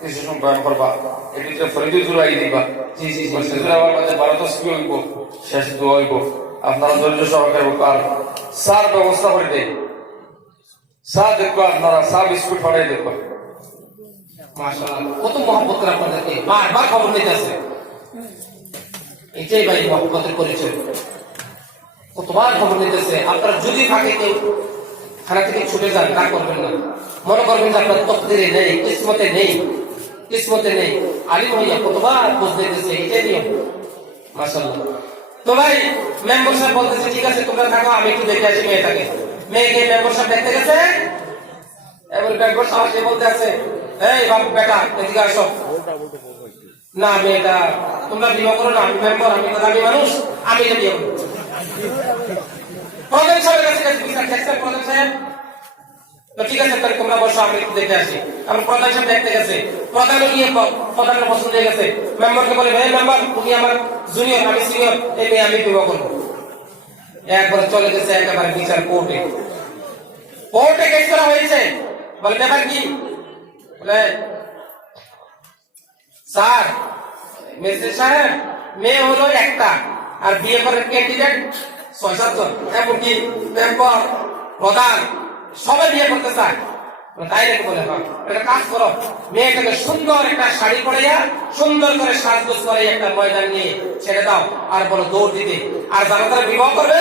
কিছু সময় বয়ান করবা এটিতে ফরিদুল জুড়াই দিবা জি জি জি সেজুর আমার কাছে 12 তসবি হইব শেষ দোয়া হইব আপনারা ধৈর্য সহকারে আর সার ব্যবস্থা করে দেয় চা দেখবো আপনারা চা বিস্কুট ফাটাই দেখবো মাশাআল্লাহ কত মহব্বত করে আপনাদেরকে বারবার খবর নিতেছে এটাই ভাই মহব্বতের পরিচয় কতবার খবর নিতেছে আপনারা যদি থাকে কেউ খানা থেকে ছুটে যান তা করবেন না মনে করবেন যে আপনার তকদিরে নেই কিসমতে নেই আলিম হইয়া কতবার খোঁজ নিতেছে এটাই নিয়ম মাশাআল্লাহ তো ভাই মেম্বার সাহেব বলতেছে ঠিক আছে তোমরা থাকো আমি একটু দেখে আসি মেয়েকে মেম্বার সাহেব দেখতে গেছে এবার মেম্বার সাহেব সে বলতে আছে এই বাবু বেটা এদিকে আসো না মেয়েটা তোমরা বিবাহ করো না আমি মেম্বার আমি তো দামি মানুষ আমি এটা বিয়ে করবো প্রধান সাহেবের কাছে বিচার দেখছেন প্রধান সাহেব ঠিক আছে তাহলে তোমরা বসো আমি একটু দেখে আসি আমি প্রধান সাহেব দেখতে গেছে প্রধান গিয়ে প্রধানের পছন্দ হয়ে গেছে মেম্বারকে বলে ভাই মেম্বার তুমি আমার জুনিয়র আমি সিনিয়র এই মেয়ে আমি বিবাহ করবো একবার চলে গেছে একেবারে বিচার কোর্টে কেস করা হয়েছে বলে ব্যাপার কি বলে স্যার মেজিস্ট্রেট সাহেব মেয়ে হলো একটা আর বিয়ে করার ক্যান্ডিডেট 6-7 জন এমনকি মেম্বার প্রধান সবাই বিয়ে করতে চায় তাই নাকি বলে একটা কাজ করো মেয়েটাকে সুন্দর একটা শাড়ি পরাইয়া সুন্দর করে সাজগোজ করে একটা ময়দান নিয়ে ছেড়ে দাও আর বলো দৌড় দিতে আর যারা তারা বিবাহ করবে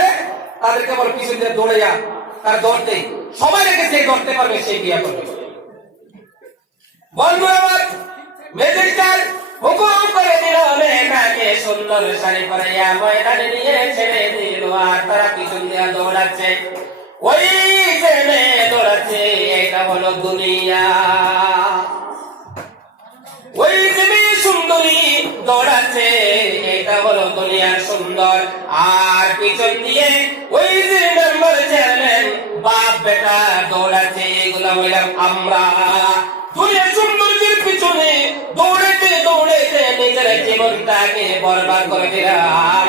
তাদেরকে বলো পিছন দিয়ে দৌড়াইয়া তার দৌড়তে সবাই রেখে যে দৌড়তে পারবে সেই বিয়ে করবে বন্ধু আমার ম্যাজিস্ট্রেট হুকুম করে দিল মেয়েটাকে সুন্দর শাড়ি পরাইয়া ময়দানে নিয়ে ছেড়ে দিল আর তারা পিছন দিয়ে দৌড়াচ্ছে ওই যে মেয়ে দৌড়াচ্ছে এটা হলো দুনিয়া ওই যে মেয়ে সুন্দরী দৌড়াচ্ছে এটা হলো দুনিয়ার সুন্দর আর পিছন দিয়ে ওই যে মেম্বার চেয়ারম্যান বাপ বেটা দৌড়াচ্ছে এগুলো হইলাম আমরা দুনিয়ার সৌন্দর্যের পিছনে দৌড়াইতে দৌড়াইতে নিজের জীবনটাকে বরবাদ করে দিলাম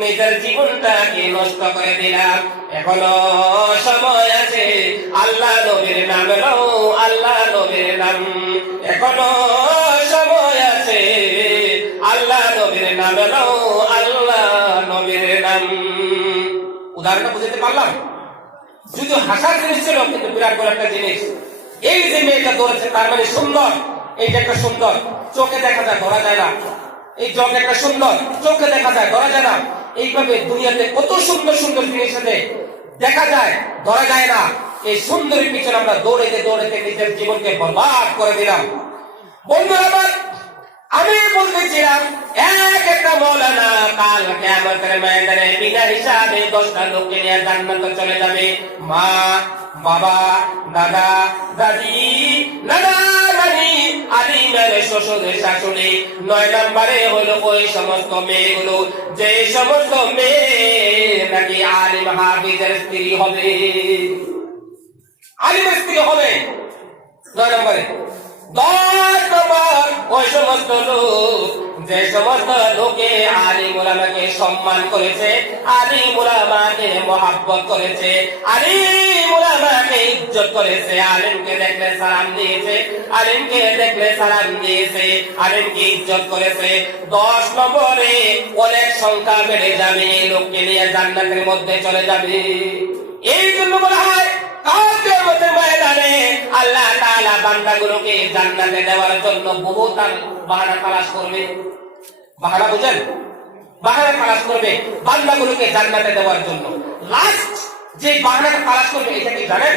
নিজের জীবনটাকে নষ্ট করে দিলাম এখনো সময় আছে আল্লাহ নবীর নাম নাও আল্লাহ নবীর নাম এখনো সময় আছে আল্লাহ নবীর নাম নাও আল্লাহ নবীর নাম উদাহরণটা বুঝতে পারলাম যদি হাসার জিনিস ছিল কিন্তু বিরাট বড় একটা জিনিস এই যে মেয়েটা দৌড়াচ্ছে তার মানে সুন্দর এইটা একটা সুন্দর চোখে দেখা যায় ধরা যায় না এই জগ একটা সুন্দর চোখে দেখা যায় ধরা যায় না এইভাবে দুনিয়াতে কত সুন্দর সুন্দর জিনিস আছে দেখা যায় ধরা যায় না এই সুন্দরের পিছনে আমরা দৌড়াইতে দৌড়াইতে নিজের জীবনকে বরবাদ করে দিলাম বন্ধুরা আমার আমি বলতেছিলাম এক একটা মৌলানা কাল কিয়ামতের ময়দানে বিনা হিসাবে 10টা লোককে নিয়ে জান্নাতে চলে যাবে মা বাবা দাদা দাদি নানা নানি আলিমের শ্বশুর শাশুড়ি 9 নম্বরে হলো ওই সমস্ত মেয়েগুলো যে সমস্ত মেয়ে নাকি আলিম হাফিজের স্ত্রী হবে আলিমের স্ত্রী হবে 9 নম্বরে 10 নম্বর ওই সমস্ত লোক যে সমস্ত লোকে আলিম উলামাকে সম্মান করেছে আলিম উলামাকে মহব্বত করেছে আলিম উলামাকে ইজ্জত করেছে আলিমকে দেখলে সালাম দিয়েছে আলিমকে দেখলে সালাম দিয়েছে আলিমকে ইজ্জত করেছে 10 নম্বরে অনেক সংখ্যা বেড়ে যাবে লোককে নিয়ে জান্নাতের মধ্যে চলে যাবে এই জন্য বলা হয় কিয়ামতের ময়দানে আল্লাহ তাআলা বান্দাগুলোকে জান্নাতে দেওয়ার জন্য বহুত বাহানা তালাশ করবে বাহানা বুঝেন বাহানা তালাশ করবে বান্দাগুলোকে জান্নাতে দেওয়ার জন্য লাস্ট যে বাহানাটা তালাশ করবে এটা কি জানেন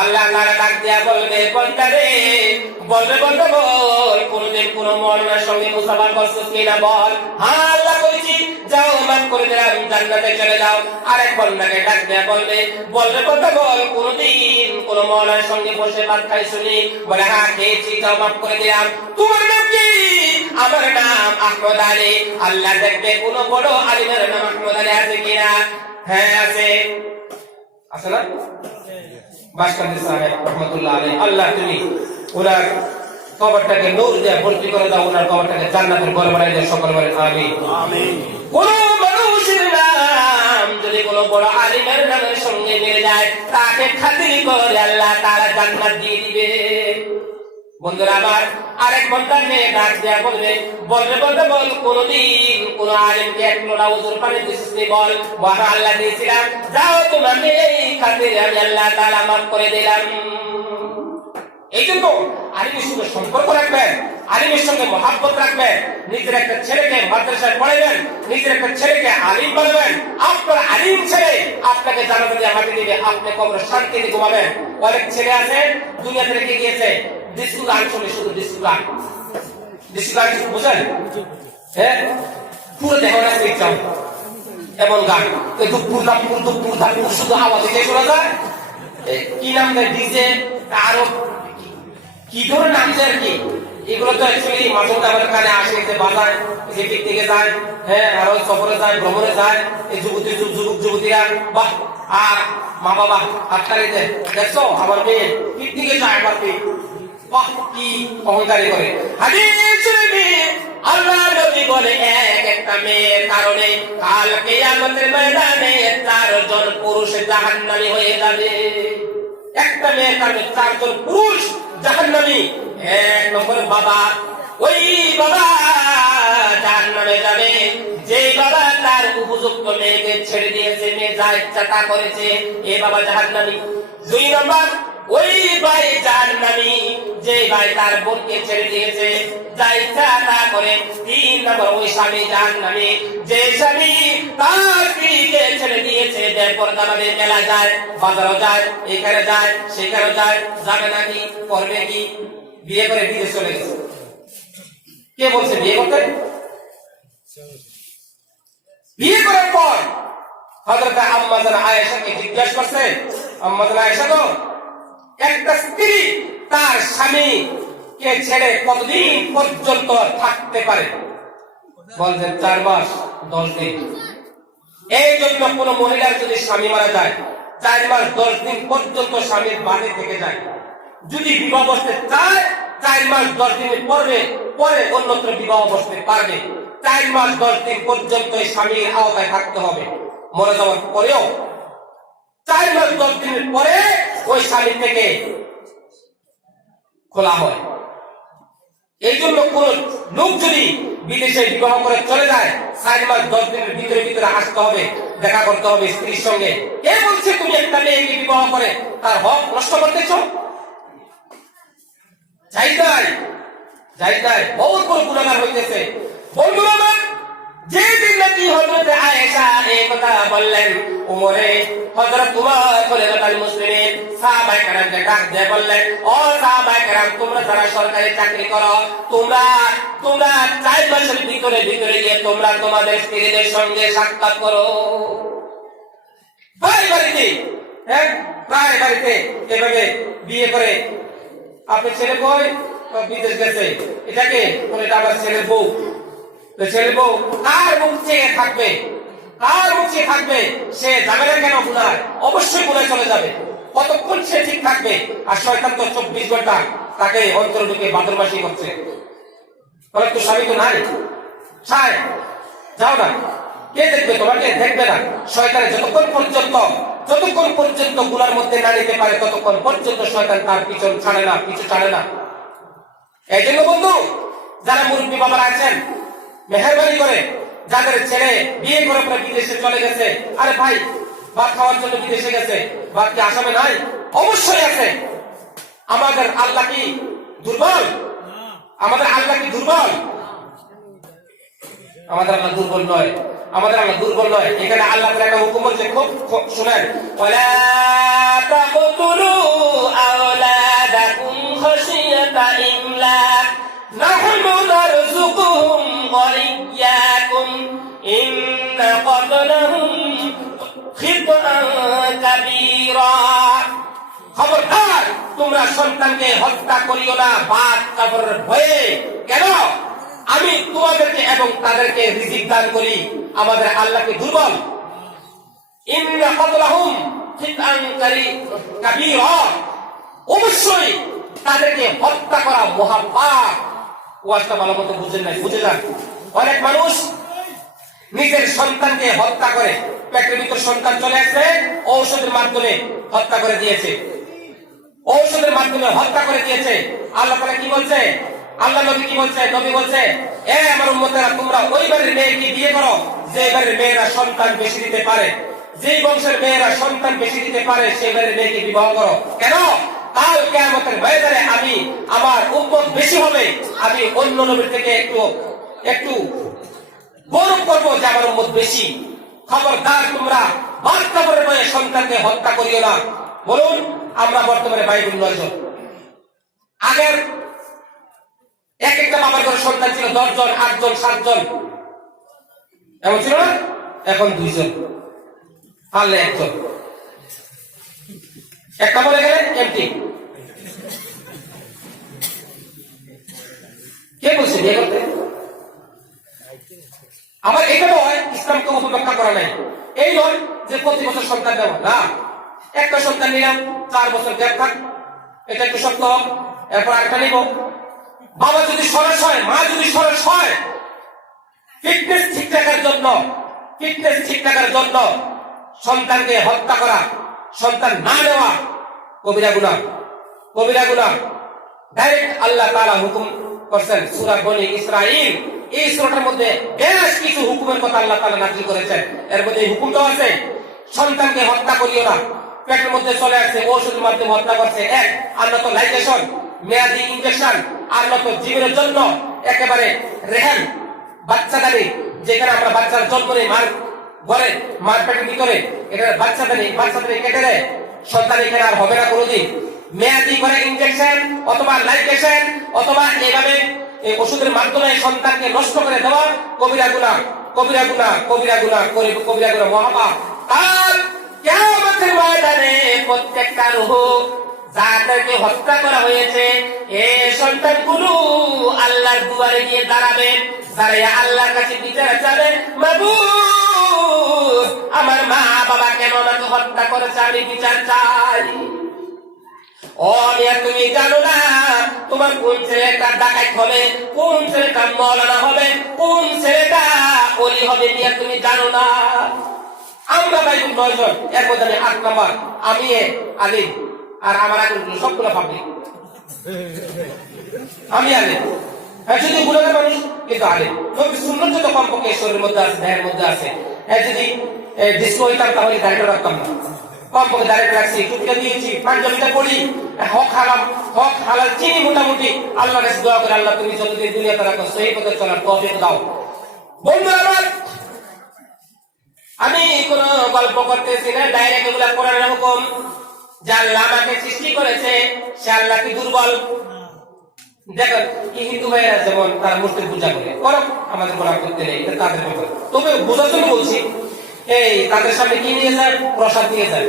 আল্লাহ তাআলা ডাক দিয়া বলবে বান্দারে বলবে বান্দা বল কোনদিন কোন মওলানার সঙ্গে মুসাফা করছিস কিনা বল হ্যাঁ আল্লাহ করেছি যাও মাফ করে দিলাম জান্নাতে চলে যাও আরেক বান্দাকে ডাক দিয়া বলবে বান্দা বল কোনদিন কোন মওলানার সঙ্গে বসে ভাত খাইছনি বলে হ্যাঁ খেয়েছি যাও মাফ করে দিলাম তোমার নাম কি আমার নাম আহমদ আলী আল্লাহ দেখবে কোন বড় আলিমের নাম আহমদ আলী আছে কিনা হ্যাঁ আছে আছে না বাসকান্দি সাহেব রহমাতুল্লাহ আলাইহি আল্লাহ তুমি ওনার কবরটাকে নূর দিয়ে ভর্তি করে দাও ওনার কবরটাকে জান্নাতের ঘর বানাই দাও সকল বলেন আমিন আমিন কোন মানুষের নাম যদি কোন বড় আলিমের নামের সঙ্গে মিলে যায় তাকে খাতির করে আল্লাহ তাআলা জান্নাত দিয়ে দিবে বন্ধুরা আমার, আরেক ঘন্টার মেয়ে ডাক দেয়া বলবে, বলবে বল কোনদিন কোন আলেমকে এক লোটা ওজুর পানি দিছিস বল, বলা আল্লাহ দিয়েছিলাম, যাও তোমার মেয়ে খাতিরে আমি আল্লাহ তাআলা মাফ করে দিলাম। এই জন্য আলিমের সঙ্গে সম্পর্ক রাখবেন, আলিমের সঙ্গে মহাব্বত রাখবেন, নিজের একটা ছেলেকে মাদ্রাসায় পড়াবেন, নিজের একটা ছেলেকে আলিম বানাবেন। আপনার আলিম ছেলে আপনাকে জানাতে দিয়ে মাটি দিবে, আপনি কবরে শান্তিতে ঘুমাবেন। অনেক ছেলে আছে দুনিয়া থেকে রেখে গিয়েছে, ডিস্কো গান শুনে, শুধু ডিস্কো গান বুঝেন, হ্যাঁ পুরো দেখো না ইচ্ছা এমন গান, দুপুর ধাপুর শুধু আওয়াজ দিয়ে শোনা যায়। কি নাম দেয় ডিজে, আরো কি ধরে নাম দেয় আর কি, এগুলো তো অ্যাকচুয়ালি মাঝে আমাদের কানে আসে, যে বাজায়, যে পিকনিকে যায়, হ্যাঁ আরো সফরে যায়, ভ্রমণে যায়, এই যুবক যুবতীরা বাহ, আর মা বাবা হাততালিতে দেখছো আমার মেয়ে পিকনিকে যায়, আমার মেয়ে বাহ কি অহংকারী করে। হাদিস আল্লাহ নবী বলে একটা মেয়ের কারণে কাল কিয়ামতের ময়দানে 4 জন পুরুষ জাহান্নামী হয়ে যাবে। একটা মেয়ের কারণে 4 জন পুরুষ জাহান্নামী। 1 নম্বর বাবা, ওই বাবা জাহান্নামে যাবে যে বাবা তার উপযুক্ত মেয়েকে ছেড়ে দিয়েছে, মেয়ে যা ইচ্ছা তা করেছে, এ বাবা জাহান্নামী। 2 নম্বর ওই ভাই জাহান্নামী যে ভাই তার বোনকে ছেড়ে দিয়েছে, যা ইচ্ছা তা করে। 3 নম্বর ওই স্বামী জাহান্নামী যে স্বামী তার স্ত্রীকে ছেড়ে দিয়েছে, বেপরদাভাবে মেলা যায়, বাজারও যায়, এখানে যায় সেখানে যায়, যাবে নাকি, করবে কি, বিয়ে করে বিদেশ চলে গেছে। কে বলছে বিয়ে করতে? বিয়ে করার পর হযরত আম্মা জান আয়েশাকে জিজ্ঞাসা করছে, আম্মা জান আয়েশা গো, একটা স্ত্রী তার স্বামীকে ছেড়ে কতদিন পর্যন্ত থাকতে পারে? বলছেন 4 মাস 10 দিন। এই জন্য কোন মহিলার যদি স্বামী মারা যায় 4 মাস 10 দিন পর্যন্ত স্বামীর বাড়ি থেকে যায়। যদি বিবাহ বসতে চায় 4 মাস 10 দিন পরে অন্যত্র বিবাহ বসতে পারবে। 4 মাস 10 দিন পর্যন্ত স্বামীর আওতায় থাকতে হবে। মরে যাওয়ার পরেও 4 মাস 10 দিনের পরে ওই স্বামী থেকে খোলা হয়। এই জন্য কোন লোক যদি বিদেশে বিবাহ করে চলে যায় 4 মাস 10 দিনের ভিতরে আসতে হবে, দেখা করতে হবে স্ত্রীর সঙ্গে। কে বলছে তুমি একটা মেয়েকে বিবাহ করে তার হক নষ্ট করতেছ? যাই বহুত বড় গুনাহগার হইতেছে। বন্ধুরা আমার, যে দিন নাকি হযরত আয়েশা এই কথা বললেন, ওমরে হযরত উমর খলিফাতুল মুসলিমিন সাহাবায়ে কেরামকে ডাক দিয়ে বললেন, ও সাহাবায়ে কেরাম, তোমরা যারা সরকারি চাকরি করো, তোমরা 4 মাসের ভিতরে গিয়ে তোমরা তোমাদের স্ত্রীদের সঙ্গে সাক্ষাৎ করো। বাড়িতে প্রায় বাড়িতে এভাবে বিয়ে করে, আপনি ছেলে কই, বিদেশ গেছে, এটাকে এটা আমার ছেলের বউ, ছেলের বউ কার মুখ চেয়ে থাকবে, সে যাবে না কেন গুনায়? অবশ্যই গুনায় চলে যাবে। কতক্ষণ সে ঠিক থাকবে? আর শয়তান তো 24 ঘন্টা তাকে অন্তর ঢুকে বাদরবাসী করছে। বলে তো স্বামী তো নাই, যাও না, কে দেখবে তোমাকে? দেখবে না। শয়তানে যতক্ষণ পর্যন্ত গুনার মধ্যে না নিতে পারে ততক্ষণ পর্যন্ত শয়তান তার পিছু ছাড়ে না। এই জন্য বন্ধু, যারা মুরব্বী বাবারা আছেন, মেহেরবানি করে যাদের ছেলে বিয়ে করে পরে বিদেশে চলে গেছে, আরে ভাই ভাত খাওয়ার জন্য বিদেশে গেছে, ভাত কি আসামে নাই? অবশ্যই আছে। আমাদের আল্লাহ কি দুর্বল? আমাদের আল্লাহ দুর্বল নয়। এখানে আল্লাহ তাআলা একটা হুকুম বলছে, খুব শুনেন, ওয়ালা তাকতুলু আওলাদাকুম খাশিয়াতা ইমলাক নাহনু নারযুকুহুম ওয়া ইয়্যাকুম ইন্না ক্বাতলাহুম খিতআন কাবীরা। খবরদার, তোমরা সন্তানকে হত্যা করিও না বাদ কবরের ভয়ে। কেন? আমি তোমাদেরকে এবং তাদেরকে রিজিক দান করি। আমাদের আল্লাহকে দুর্বল? ইন্না ক্বাতলাহুম খিতআন কাবীরা, অবশ্যই তাদেরকে হত্যা করা মহাপাপ। ওয়াজটা ভালো মতো বুঝে যান। অনেক মানুষ নিজের সন্তানকে হত্যা করে, পেটের ভিতর সন্তান চলে আসছে, ঔষধের মাধ্যমে হত্যা করে দিয়েছে। ঔষধের মাধ্যমে হত্যা করে দিয়েছে। আল্লাহ তাআলা কি বলছে? আল্লাহ নবী কি বলছে? নবী বলছে, এ আমার উম্মতেরা, তোমরা ওই বাড়ির মেয়েকে বিয়ে করো যে বাড়ির মেয়েরা সন্তান বেশি দিতে পারে, যে বংশের মেয়েরা সন্তান বেশি দিতে পারে সেই বাড়ির মেয়েকে বিবাহ করো। কেন? কাল কিয়ামতের ময়দানে আমি, আমার উম্মত বেশি হবে, আমি অন্য নবীর থেকে একটু গৌরব করবো যে আমার উম্মত বেশি। খবরদার, তোমরা বাস্তবের বয়ে সন্তানকে হত্যা করিও না। বলুন, আমরা বর্তমানে বাইবেল 9 জন, আগের এক একটা বাবার ঘরে সন্তান ছিল 10 জন, 8 জন, 7 জন, এমন ছিল না? এখন 2 জন, পারলে 1 জন, একটা বলে গেলে এমটি। কে বলছে বিয়ে করতে? আবার এটা নয় ইসলামকে উপব্যাখ্যা করা নাই, এই নয় যে প্রতি বছর সন্তান দেওয়া না। একটা সন্তান নিলাম, 4 বছর গ্যাপ থাক, এটা একটু শক্ত হোক, এরপর আরেকটা নিব। বাবা যদি সরস হয়, মা যদি সরস হয়, ফিটনেস ঠিক রাখার জন্য সন্তানকে হত্যা করা, সন্তান না নেওয়া কবিরা গুনাহ। ডাইরেক্ট আল্লাহ তাআলা হুকুম করছেন সূরা বনী ইসরাঈল। এই সূরাটার মধ্যে বেশ কিছু হুকুমের কথা আল্লাহ তাআলা নাযিল করেছেন। এর মধ্যে এই হুকুমটা আছে, সন্তানকে হত্যা করিও না। পেটের মধ্যে চলে আসছে, ওষুধের মাধ্যমে হত্যা করছে। এক, আর নত লাইজেশন, মেয়াদি ইনজেকশন, আর নত জীবনের জন্য একেবারে রেহান বাচ্চাদানি, যেখানে আমরা বাচ্চার জন্ম নেই মার ঘরে, মার পেটের ভিতরে, এটা বাচ্চাদানি কেটে দেয়, সন্তান এখানে আর হবে না কোনোদিন। মেয়াদি করে ইনজেকশন অথবা লাইজেশন অথবা এইভাবে এই ওষুধের মাধ্যমে সন্তানকে নষ্ট করে দেওয়া কবিরা গুনাহ মহাপাপ। কাল কিয়ামতের ময়দানে প্রত্যেকটা রূহ যাদেরকে হত্যা করা হয়েছে, এই সন্তানগুলো আল্লাহর দুয়ারে গিয়ে দাঁড়াবে, দাঁড়িয়ে আল্লাহর কাছে বিচার চাবে, মাবুদ, আমার মা বাবা কেন আমাকে হত্যা করেছে, আমি বিচার চাই। ও মিয়া, তুমি জানো না তোমার কোন ছেলেটা ডাকাত হবে, কোন ছেলেটা মওলানা হবে, কোন ছেলেটা ওলি হবে? মিয়া, তুমি জানো না? আমরা বাইবেল 9 জন, এর মধ্যে 8 নাম্বার আমি আলিম, আর আমার আগে সবগুলো পাবলিক। আমি আলিম, যদি গুণাগার মানুষ কিন্তু আলিম। নবীর সুন্নাত যত কমপক্ষে শরীরের মধ্যে আছে, দেহের মধ্যে আছে। যদি ডিস্কো হইতাম তাহলে দাঁড়িয়ে রাখতাম না, কমপক্ষে দাঁড়িয়ে রাখছি, টুপিটা দিয়েছি, পাঞ্জাবিটা পড়ি, হক হালাল চিনি মোটামুটি। আল্লাহর কাছে দোয়া করে, আল্লাহ তুমি যতদিন দুনিয়াতে রাখো সেই পথে চলার তৌফিক দাও। বন্ধু আমার, আমি কোন গল্প করতেছি না, ডাইরেক্ট এগুলা কোরআনের হুকুম। যে আল্লাহ আমাকে সৃষ্টি করেছে সে আল্লাহ কি দুর্বল? দেখেন, হিন্দু ভাইয়েরা যেমন তারা মূর্তির পূজা করে, করো, আমাদের কোনো করতে নেই, এটা তাদের ব্যাপার। তবে বোঝার জন্য বলছি, এই তাদের সামনে কি নিয়ে যায়? প্রসাদ নিয়ে যায়,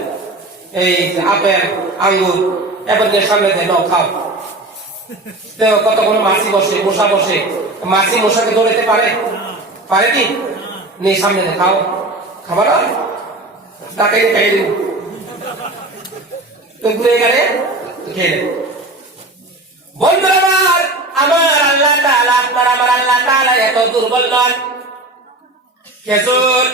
এই আপেল, আঙ্গুর, এবার সামনে দেয়, নাও খাও। কতক্ষণ মাছি বসে, মশা বসে, মাছি মশাকে ধরতে পারে কি? নেই, সামনে দেয়, খাও, খাবার তাকে খাইয়ে দেব, তো ঘুরে গেলে খেয়ে নেব। বন্ধুরা আমার আল্লাহ তাআলা, আপনার আমার আল্লাহ তাআলা এত দুর্বল নন। খেজুর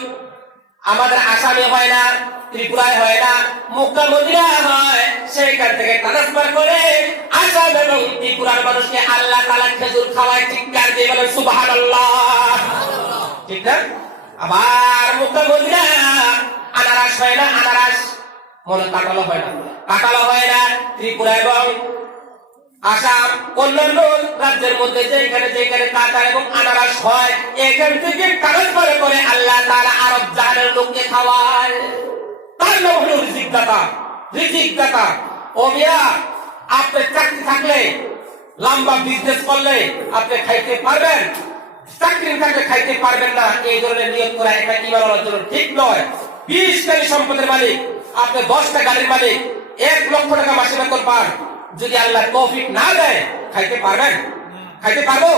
আমাদের আসামে হয় না, ত্রিপুরায় হয় না, মক্কা মদিনা হয়, সেইখান থেকে ট্রান্সফার করে আসাম এবং ত্রিপুরার মানুষকে আল্লাহ তাআলা খেজুর খাওয়ায়। চিৎকার দিয়ে বলেন সুবহানাল্লাহ, ঠিক না? আবার মক্কা মদিনা আনারস হয় না, আনারস মনে কাঁঠালও হয় না, ত্রিপুরা এবং আসাম অন্যান্য রাজ্যের মধ্যে যেখানে কাঁঠাল এবং আনারস হয়, এখান থেকে ট্রান্সফার করে আল্লাহ তাআলা আরব জাহানের লোককে খাওয়ায়। তার নাম হলো রিজিক দাতা। ও মিয়া, আপনি চাকরি থাকলে, লম্বা বিজনেস করলে আপনি খাইতে পারবেন, চাকরি থাকলে খাইতে পারবেন না, এই ধরনের নিয়ত করা এটা ঈমান আনার জন্য ঠিক নয়। 20 কোটি সম্পদের মালিক আপনি, 10টা গাড়ির মালিক, 1 লক্ষ টাকা মাসে বেতন পান, যদি আল্লাহ তৌফিক না দেয় খাইতে পারবেন? খাইতে পারবো?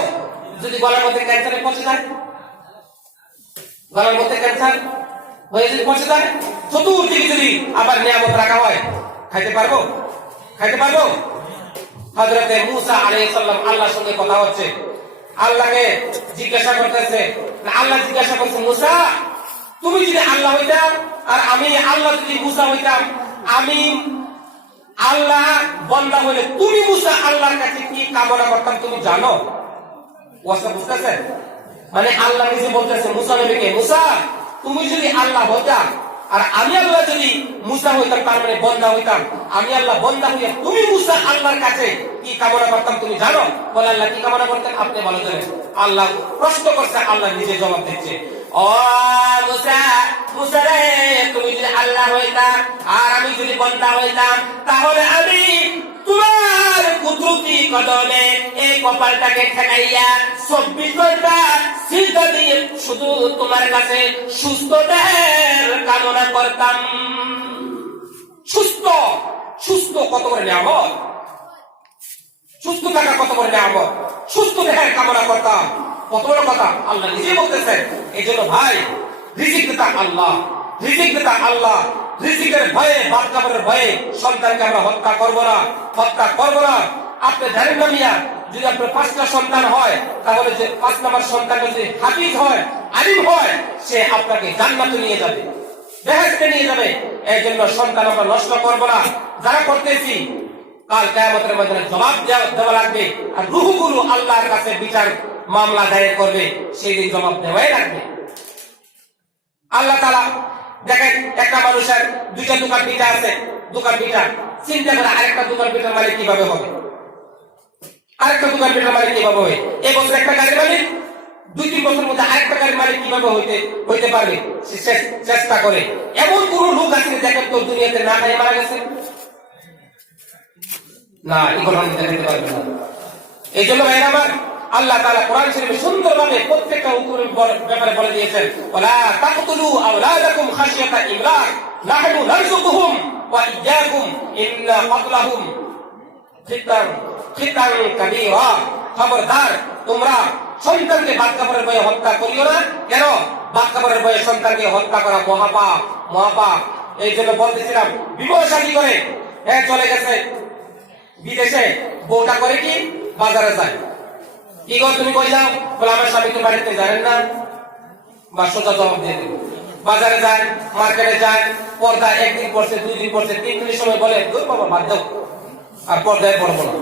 যদি গলার মধ্যে ক্যান্সারে পচে যায়, গলার মধ্যে ক্যান্সার হয়ে যদি পচে যায়, চতুর্দিকে যদি আবার নিয়ামত রাখা হয়, খাইতে পারবো? হযরতে মূসা আলাইহিস সালাম আল্লাহর সঙ্গে কথা হচ্ছে, আল্লাহকে জিজ্ঞাসা করতেছে, আল্লাহ জিজ্ঞাসা করছে, মূসা তুমি যদি আল্লাহ হইতাম আর আমি আল্লাহ যদি মূসা হইতাম, আমি আল্লাহ বন্দা বলে তুমি মুসা আল্লাহর কাছে কি কামনা করতাম তুমি জানো? ওয়াসা বুঝতেছেন? মানে আল্লাহ নিজে বলতেছে মুসা নবীকে, মুসা তুমি যদি আল্লাহ হইতা আর আমি আল্লাহ যদি মুসা হইতাম, তার মানে বন্দা হইতাম, আমি আল্লাহ বন্দা হইয়া তুমি মুসা আল্লাহর কাছে কি কামনা করতাম তুমি জানো? বলে আল্লাহ কি কামনা করতেন আপনি ভালো জানেন। আল্লাহ প্রশ্ন করছে, আল্লাহ নিজে জবাব দিচ্ছে, ও মুসা, মুসা রে তুমি যদি আল্লাহ হইতাম আর আমি যদি বন্দা হইতাম, তাহলে আমি তোমার কুদরতি কদমে এই কপালটাকে ঠেকাইয়া 24 ঘন্টা সিজদা দিয়ে শুধু তোমার কাছে সুস্থ দেহের কামনা করতাম। সুস্থ, সুস্থ কত বড় নিয়ামত, সুস্থ থাকা কত বড় নিয়ামত, সুস্থ দেহের কামনা করতাম, কত বড় কথা আল্লাহ নিজে বলতেছেন। এই জন্য ভাই রিজিক দাতা আল্লাহ, রিজিক দাতা আল্লাহ, রিজিকের ভয়ে বাদ কাপড়ের ভয়ে সন্তানকে আমরা হত্যা করবো না, হত্যা করবো না। আপনি জানেন না মিয়া, যদি আপনার 5টা সন্তান হয় তাহলে যে 5 নম্বর সন্তান যদি হাফিজ হয়, আলিম হয়, সে আপনাকে জান্নাতে নিয়ে যাবে, বেহেশতে নিয়ে যাবে। এই জন্য সন্তান আমরা নষ্ট করবো না। যারা করতেছি কাল কিয়ামতের ময়দানে জবাব দেওয়া লাগবে, আর রূহগুলো আল্লাহর কাছে বিচার মামলা দায়ের করবে, সেই দিন জবাব দেওয়াই লাগবে। আল্লাহ তাআলা দেখেন একটা মানুষের 2টা দোকান পিঠা আছে, দোকান পিঠা, চিন্তা করে আরেকটা দোকান পিঠার মালিক কিভাবে হবে, আরেকটা দোকান পিঠার মালিক কিভাবে হবে। এই বছর একটা গাড়ির মালিক 2-3 বছরের মধ্যে আরেকটা গাড়ির মালিক কিভাবে হইতে পারবে, চেষ্টা করে। এমন কোন লোক আছে দেখেন তো দুনিয়াতে না খাই মারা গেছে? না, এগুলো দেখাতে পারবে না। এই জন্য ভাইরা আমার, আল্লাহ তাআলা কোরআন শরীফে সুন্দরভাবে প্রত্যেকটা হুকুমের ব্যাপারে বলে দিয়েছেন, ওয়ালা তাকতুলু আওলাদাকুম খাশিয়াতা ইমলাক নাহনু নারযুকুহুম ওয়া ইয়্যাকুম ইন্না ক্বাতলাহুম খিতান কাবীরা। খবরদার তোমরা সন্তানকে বাদ কাপড়ের ভয়ে হত্যা করিও না। কেন? বাদ কাপড়ের ভয়ে সন্তানকে হত্যা করা মহাপাপ, মহাপাপ। এই জন্য বলতেছিলাম, বিবাহ শাদী করে চলে গেছে বিদেশে, বউটা করে কি বাজারে যায়, কি গো তুমি কই যাও? বলে আমার স্বামীকে বাড়িতে জানেন না, বা সোজা জবাব দিয়ে দেবে। বাজারে যায়, মার্কেটে যায়, পর্দা 1 দিন পড়ছে, 2 দিন পড়ছে, 3 দিনের সময় বলে দূর বাবা বাদ দাও, আর পর্দায় পড়বো না।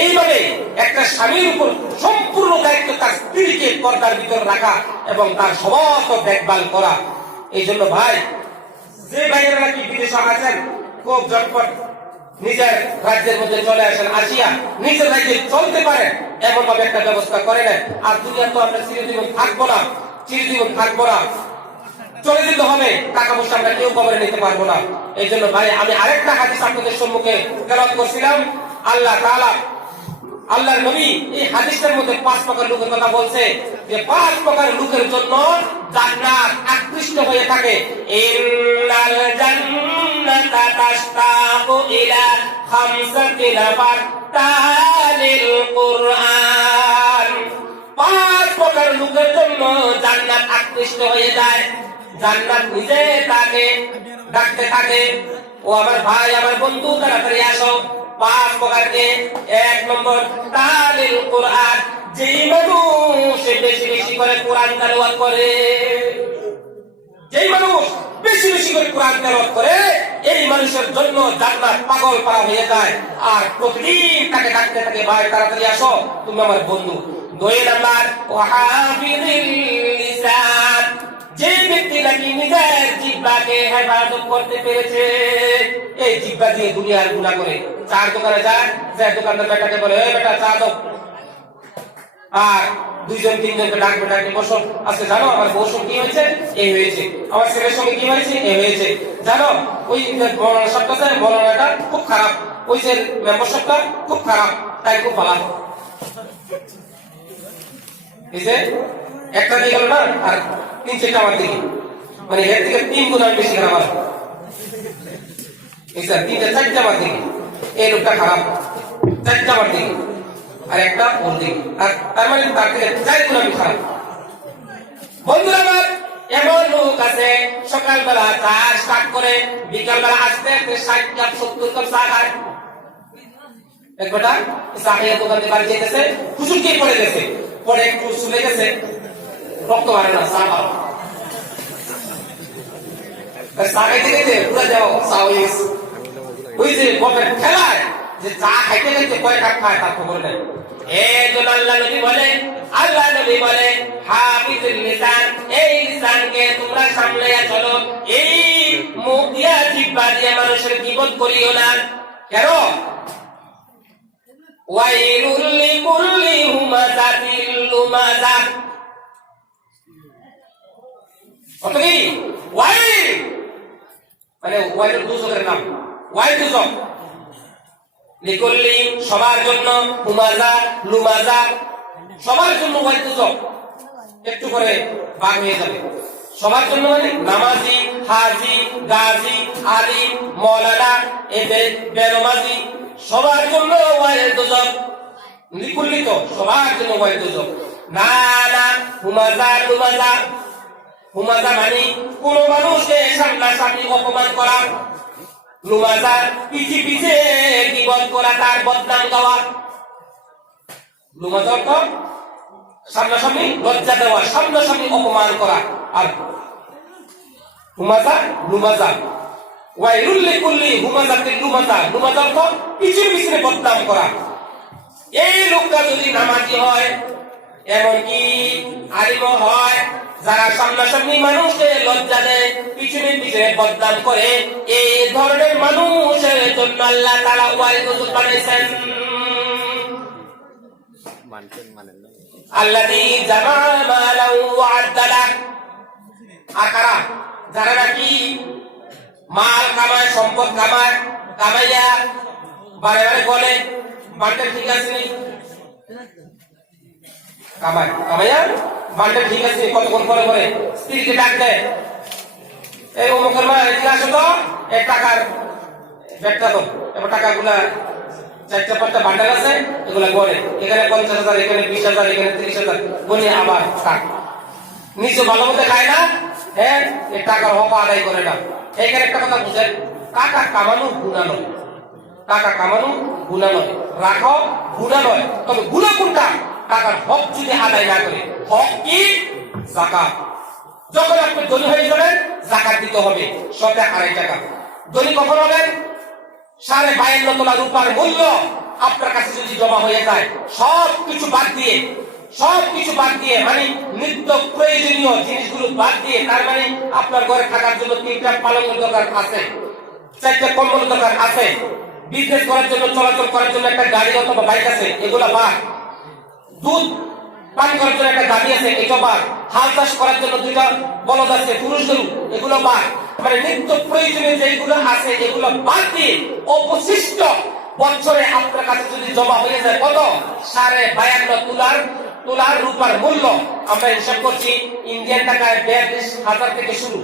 এইভাবে একটা স্বামীর উপর সম্পূর্ণ দায়িত্ব তার স্ত্রীকে পর্দার ভিতরে রাখা এবং তার সমস্ত দেখভাল করা। এই জন্য ভাই, যে ভাইয়েরা নাকি বিদেশে আছেন, খুব ঝটপট নিজের রাজ্যের মধ্যে চলে আসেন, আসিয়া নিজের রাজ্যে চলতে পারেন এমন ভাবে একটা ব্যবস্থা করে নেন। আর দুনিয়া তো আমরা চিরজীবন থাকবো না, চিরজীবন থাকবো না, চলে যেতে হবে। টাকা পয়সা আমরা কেউ কবরে নিতে পারবো না। এই জন্য ভাই, আমি আরেকটা হাদিস আপনাদের সম্মুখে তেলাওয়াত করছিলাম। আল্লাহ তাআলা, আল্লাহর নবী এই হাদিসের মধ্যে 5 প্রকার লোকের কথা বলছে, যে 5 প্রকার লোকের জন্য জান্নাত আকৃষ্ট হয়ে থাকে। ইন্নাল জান্নাতা তাশতাকু ইলা 5 নাফার তালিল কুরআন। 5 প্রকার লোকের জন্য জান্নাত আকৃষ্ট হয়ে যায়। জান্নাত নিজে তাকে ডাকতে থাকে, ও আমার ভাই, আমার বন্ধু, তাড়াতাড়ি আসো। 5 প্রকারকে 1 নম্বর তালিল কুরআন, যেই মানুষ বেশি বেশি করে কোরআন তেলাওয়াত করে, যেই মানুষ বেশি বেশি করে কোরআন তেলাওয়াত করে, এই মানুষের জন্য জান্নাত পাগল পারা হয়ে যায়। আর প্রতিদিন তাকে ডাকতে থাকে, ভাই তাড়াতাড়ি আসো, তুমি আমার বন্ধু। 2 নম্বর ওয়াহাফিযিল লিসান, যে ব্যক্তি নাকি নিজের জিহ্বাকে হেফাজত করতে পেরেছে, এই জিহ্বা দিয়ে দুনিয়ার গুনাহ করে। 4 দোকানে যায়, যে দোকানদার বেটাকে বলে, এই বেটা চা দাও, আর 2-3জনকে ডাকবে, ডাকবে বসো, আজকে জানো আমার বউর সঙ্গে কি হয়েছে, এই হয়েছে, আমার ছেলের সঙ্গে কি হয়েছে, এই হয়েছে, জানো ওই মৌলানা সাহেবটা আছে, মৌলানাটা খুব খারাপ, ওই যে মেম্বার সাহেবটা খুব খারাপ, তাই খুব ভালো। এই যে একটা দিয়ে গেল না, আর 3-4টা আমার দিকে, মানে এর থেকে 3 গুণ আমি বেশি খারাপ। এই স্যার 3-4টা আমার দিকে, এই লোকটা খারাপ, 4টা আমার দিকে, আর একটা ওর দিকে, আর তার মানে তার থেকে 4 গুণ আমি খারাপ। বন্ধুরা আমার, এমন লোক আছে সকালবেলা চা স্টার্ট করে, বিকালবেলা আসতে 60 কাপ 70 কাপ চা খায়। এক বেটা চা খাইয়া দোকানে বাড়ি যেতেছে, হুজুর কে পড়ে গেছে, পরে একটু শুনে গেছে, রক্ত মারে না, চা খাও, চা খাইতে গেছে পুরা যাও চা হয়ে গেছে। ওই যে গমের খেলায় যে চা খাইতে খাইতে কয় কাপ খায় তার খবর নেই। এই জন্য আল্লাহ নবী বলে হাফিজুল লিসান, এই লিসানকে তোমরা সামলাইয়া চলো, এই মুখ দিয়া জিহ্বা দিয়ে মানুষের গীবত করিও না। কেন? ওয়াইলুল লিকুল্লি হুমাযাতিল লুমাযা। অর্থ কি? ওয়াইল মানে ওয়াইল দুজকের নাম, ওয়াইল দুজক, লিকুল্লি সবার জন্য, হুমাযা লুমাযা সবার জন্য, ওয়াইল দুজক একটু করে ভাগ হয়ে যাবে। সবার জন্য মানে নামাজি, হাজি, গাজী, আলিম, মাওলানা, বেনমাজি সবার জন্য ওয়াইল দুজক। লিকুল্লি তো সবার জন্য ওয়াইল দুজক না, না হুমাযা লুমাযা। হুমাযা মানে কোন মানুষকে সামনাসামনি অপমান করা, লুমাযা পিছে পিছে গীবত করা, তার বদনাম গাওয়া। লুমাযা অর্থ সামনাসামনি লজ্জা দেওয়া, সামনাসামনি অপমান করা। আর হুমাযা লুমাযা, ওয়াইলুল লিকুল্লি হুমাযাতিল লুমাযা, লুমাযা অর্থ পিছে পিছে বদনাম করা। এই লোকটা যদি নামাজি হয়, এমনকি আলিম হয়, যারা সামনাসামনি মানুষকে লজ্জা দেয়, পিছনে পিছনে বদনাম করে, এই ধরনের মানুষের জন্য আল্লাহ তাআলা ওয়াইল দুজক বানাইছেন। আল্লাযী জামা মালাহু ওয়া আদ্দালা। আর কারা? যারা নাকি মাল কামায়, সম্পদ কামায়, কামাইয়া বারে বারে বলে বান্ডেল ঠিক আছে নি, কামাইয়া বান্ডেল ঠিক আছে, কতক্ষণ পরে পরে স্ত্রীকে ডাক দেয়, এই অমুকের মা এদিকে আসো তো, এক টাকার ব্যাগটা তো, এবার টাকাগুলা 4-5টা বান্ডেল আছে, এগুলা গড়ে, এখানে 50,000, এখানে 20,000, এখানে 30,000 গনে আবার টাক। নিজে ভালো মতো খায় না, হ্যাঁ এই টাকার হক আদায় করে না। এইখানে একটা কথা বুঝেন, টাকা কামানো গুনাহ নয়, টাকা কামানো গুনাহ নয়, রাখো গুনাহ নয়, তবে গুনাহ কোনটা? টাকার হক যদি আদায় না করে। হক কি? যাকাত। যখন আপনি ধনী হয়ে যাবেন, যাকাত দিতে হবে 102 টাকা। ধনী কখন হবেন? 52.5 তোলা রূপার মূল্য আপনার কাছে যদি জমা হয়ে যায়, সবকিছু বাদ দিয়ে মানে নিত্য প্রয়োজনীয় জিনিসগুলো বাদ দিয়ে, তার মানে আপনার ঘরে থাকার জন্য 3টা পালঙ্কের দরকার আছে, 4টা কম্বলের দরকার আছে, বিজনেস করার জন্য, চলাচল করার জন্য একটা গাড়ি অথবা বাইক আছে, এগুলো বাদ, দুধ পান করার জন্য একটা গাড়ি আছে, এটা বাদ, হাল চাষ করার জন্য 2টা বলদ আছে, পুরুষ গরু, এগুলো বাদ। মানে নিত্য প্রয়োজনীয় যেগুলো আছে এগুলো বাদ দিয়ে অবশিষ্ট বছরে আপনার কাছে যদি জমা হয়ে যায় কত? 52.5 তোলার রূপার মূল্য। আমরা হিসাব করছি ইন্ডিয়ান টাকায় 42,000 থেকে শুরু।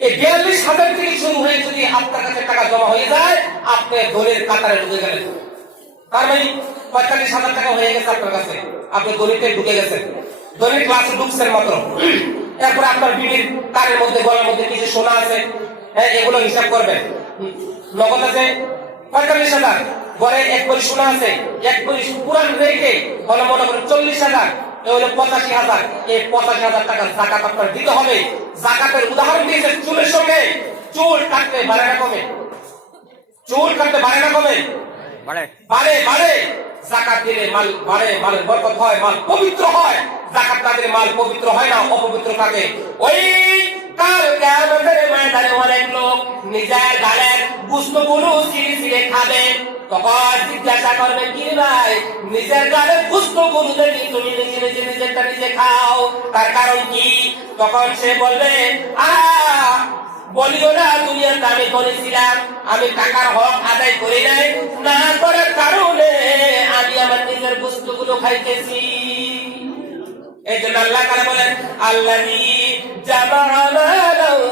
এই 42,000 থেকে শুরু হয়ে যদি আপনার কাছে টাকা জমা হয়ে যায়, আপনি ধনীর কাতারে ঢুকে গেলেন। তার মানে 45,000 টাকা হয়ে গেছে আপনার কাছে, আপনি ধনীতে ঢুকে গেছেন, ধনীর ক্লাসে ঢুকছেন মাত্র। এরপরে আপনার বিবির কানের মধ্যে, গলার মধ্যে কিছু সোনা আছে, হ্যাঁ এগুলো হিসাব করবেন। নগদ আছে 45,000, ঘরে 1 ভরি সোনা আছে, 1 ভরি পুরান রেখে হলো মনে করেন 40,000, এ হলো 85,000। এই 85,000 টাকা যাকাত আপনার দিতে হবে। যাকাতের উদাহরণ দিয়েছে চুলের সঙ্গে। চুল কাটতে বাড়ে না কমে? চুল কাটতে বাড়ে না কমে? বাড়ে। যাকাত দিলে মাল বাড়ে, মালের বরকত হয়, মাল পবিত্র হয়। যাকাত না দিলে মাল পবিত্র হয় না, অপবিত্র থাকে। ওই কাল কিয়ামতের ময়দানে অনেক লোক নিজের গালের গোশতগুলো ছিঁড়ে খাবে। তখন জিজ্ঞাসা করবে, কি ভাই নিজের গালের গোশতগুলো দেখি তুমি নিজেরটা নিজে খাও, তার কারণ কি? তখন সে বলবে, বলিও না দুনিয়ার দামে করেছিলাম, আমি টাকার হক আদায় করি নাই, না করার কারণে আমি আমার নিজের বস্তুগুলো খাইতেছি। এই জন্য আল্লাহ তাআলা বলেন, আল্লাযী জামা মালাহু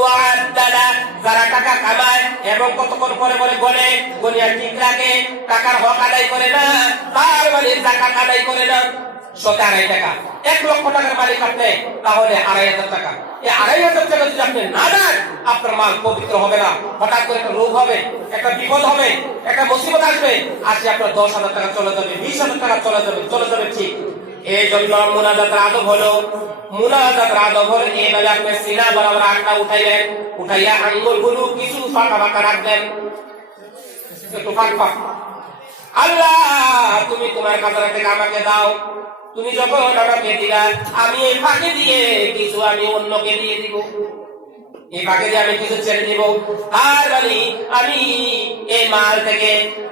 ওয়া আদ্দালা। যারা টাকা কামায় এবং কতক্ষণ পরে পরে গনিয়া ঠিক রাখে, টাকার হক আদায় করে না, তার মানে যাকাত আদায় করে না। 102 টাকা, 1 লক্ষ টাকার মালিক আপনি, তাহলে 2,500 টাকা। এই 2,500 টাকা যদি আপনি না দেন, আপনার মাল পবিত্র হবে না। হঠাৎ করে একটা রোগ হবে, একটা বিপদ হবে, একটা মুসিবত আসবে, আসে আপনার 10,000 টাকা চলে যাবে, 20,000 টাকা চলে যাবে ঠিক। এই জন্য মুনাজাতের আদব হলো এইভাবে আপনি সিনা বরাবর আটটা উঠাইবেন, উঠাইয়া আঙ্গুলগুলো কিছু ফাঁকা ফাঁকা রাখবেন, একটু ফাঁক ফাঁক। আল্লাহ তুমি তোমার কাতার থেকে আমাকে দাও, তুমি যখন আমাকে দিলা আমি এই ফাঁকে দিয়ে কিছু আমি অন্যকে দিয়ে দিব, এই ফাঁকে দিয়ে আমি কিছু ছেড়ে দিব। আর মানে আমি এই মাল থেকে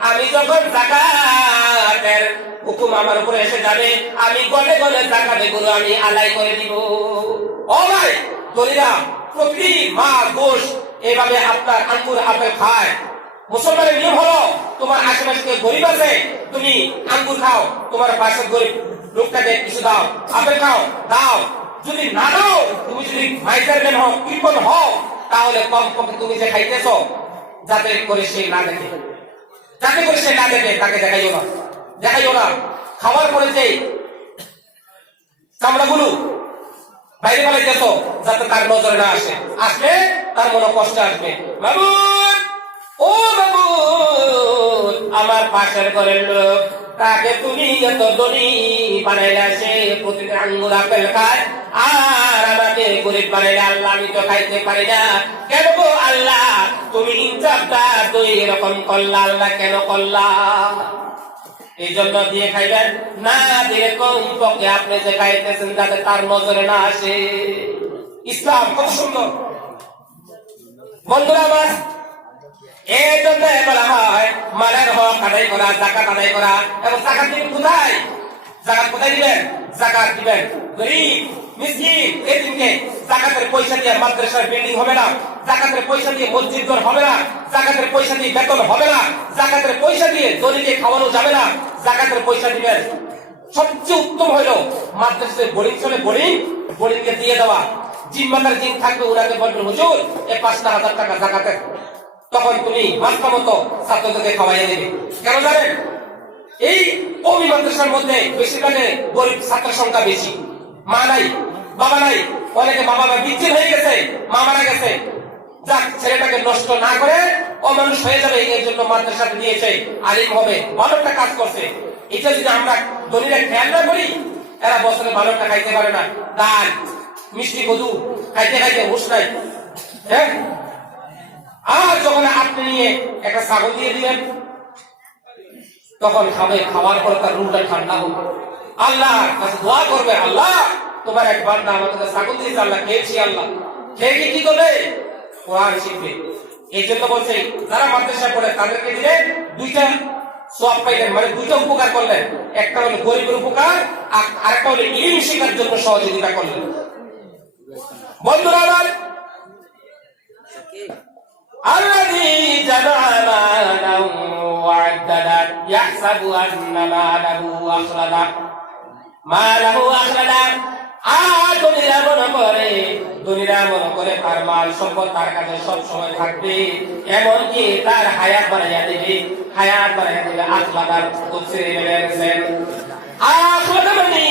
আমি যখন যাকাতের হুকুম আমার উপরে এসে যাবে আমি গলে গলে যাকাতে গুলো আমি আদায় করে দিব। ও ভাই দলিরা প্রতি মাস গোশ এভাবে আপনার আঙ্গুর আপেল খায়। মুসলমানের নিয়ম হলো তোমার আশেপাশে গরিব আছে তুমি আঙ্গুর খাও, তোমার পাশের গরিব লোকটাকে কিছু দাও, আপেল খাও দাও, যদি না দাও তুমি যদি মাইজারম্যান হও কৃপণ হও তাহলে কম কমে তুমি যে খাইতেছ যাতে করে সে না দেখে, যাতে করে সে না দেখে তাকে দেখাইও না। খাওয়ার পরে যে চামড়াগুলো বাইরে ফেলাইতেছ যাতে তার নজরে না আসে, আসলে তার মনে কষ্ট আসবে। মামুন ও মামুন আমার পাশের ঘরের লোক তাকে তুমি এত ধনী বানাইলে সে প্রতিদিন আঙ্গুর আপেল খায় আর আমাকে গরিব বানাইলে আল্লাহ আমি তো খাইতে পারি না, কেন গো আল্লাহ তুমি ইনসাফটা তুই এরকম করলা আল্লাহ কেন করলা? এই জন্য দিয়ে খাইবেন না দিয়ে কম পক্ষে আপনি যে খাইতেছেন যাতে তার নজরে না আসে। ইসলাম কত সুন্দর বন্ধুরা আমার। এই জন্য বলা হয় মালের হক আদায় করা, যাকাত আদায় করা। এবং যাকাত দিবেন কোথায়? যাকাত কোথায় দিবেন? যাকাত দিবেন গরিব মিসকিন এতিমকে। যাকাতের পয়সা দিয়ে মাদ্রাসার বিল্ডিং হবে না, যাকাতের পয়সা দিয়ে মসজিদ ঘর হবে না, যাকাতের পয়সা দিয়ে বেতন হবে না, যাকাতের পয়সা দিয়ে দরিদ্রকে খাওয়ানো যাবে না। যাকাতের পয়সা দিবেন সবচেয়ে উত্তম হইল মাদ্রাসায় বোর্ডিং চলে বোর্ডিংকে দিয়ে দেওয়া। জিম্মাদার জিন থাকবে ওনাকে বলবেন হুজুর এই ৫,০০০ টাকা যাকাতের, তখন তুমি মাত্রা মতো ছাত্রদেরকে খাওয়াইয়া দেবে। কেন জানেন? এই কওমি মাদ্রাসার মধ্যে বেশিরভাগে গরিব ছাত্র সংখ্যা বেশি, মা নাই বাবা নাই, অনেকে বাবা মা বিচ্ছিন্ন হয়ে গেছে, মা মারা গেছে। যাক ছেলেটাকে নষ্ট না করে অমানুষ হয়ে যাবে এই জন্য মাদ্রাসাতে দিয়েছে, আলিম হবে, ভালো একটা কাজ করছে। এটা যদি আমরা ধনীরা খেয়াল না করি এরা বছরে ভালো একটা খাইতে পারে না, ডাল মিষ্টি মধু খাইতে খাইতে হুঁশ নাই। হ্যাঁ, আর যখন আপনি নিয়ে একটা ছাগল দিয়ে দিলেন তখন খাবে, খাওয়ার পর তার রুমটা ঠান্ডা হবে, আল্লাহ কাছে দোয়া করবে আল্লাহ তোমার এক বান্দা আমাদের ছাগল দিয়েছে, আল্লাহ খেয়েছি, আল্লাহ খেয়ে কি করবে? কোরআন শিখবে। এই জন্য বলছে যারা মাদ্রাসা পড়ে তাদেরকে দিলে দুইটা সওয়াব পাইলেন, মানে দুইটা উপকার করলেন। একটা হলো গরিবের উপকার আর আরেকটা হলো ইলম শেখার জন্য সহযোগিতা করলেন। বন্ধুরা আমার الذي جمع مالا وعدده يحسب أن ماله أخلده দুনিয়া মনে করে তার মাল সম্পদ তার কাছে সব সময় থাকবে, এমনকি তার হায়াত বাড়াইয়া দেবে। আখলাদার তাফসীরে বলেছেন আখলাদা মানে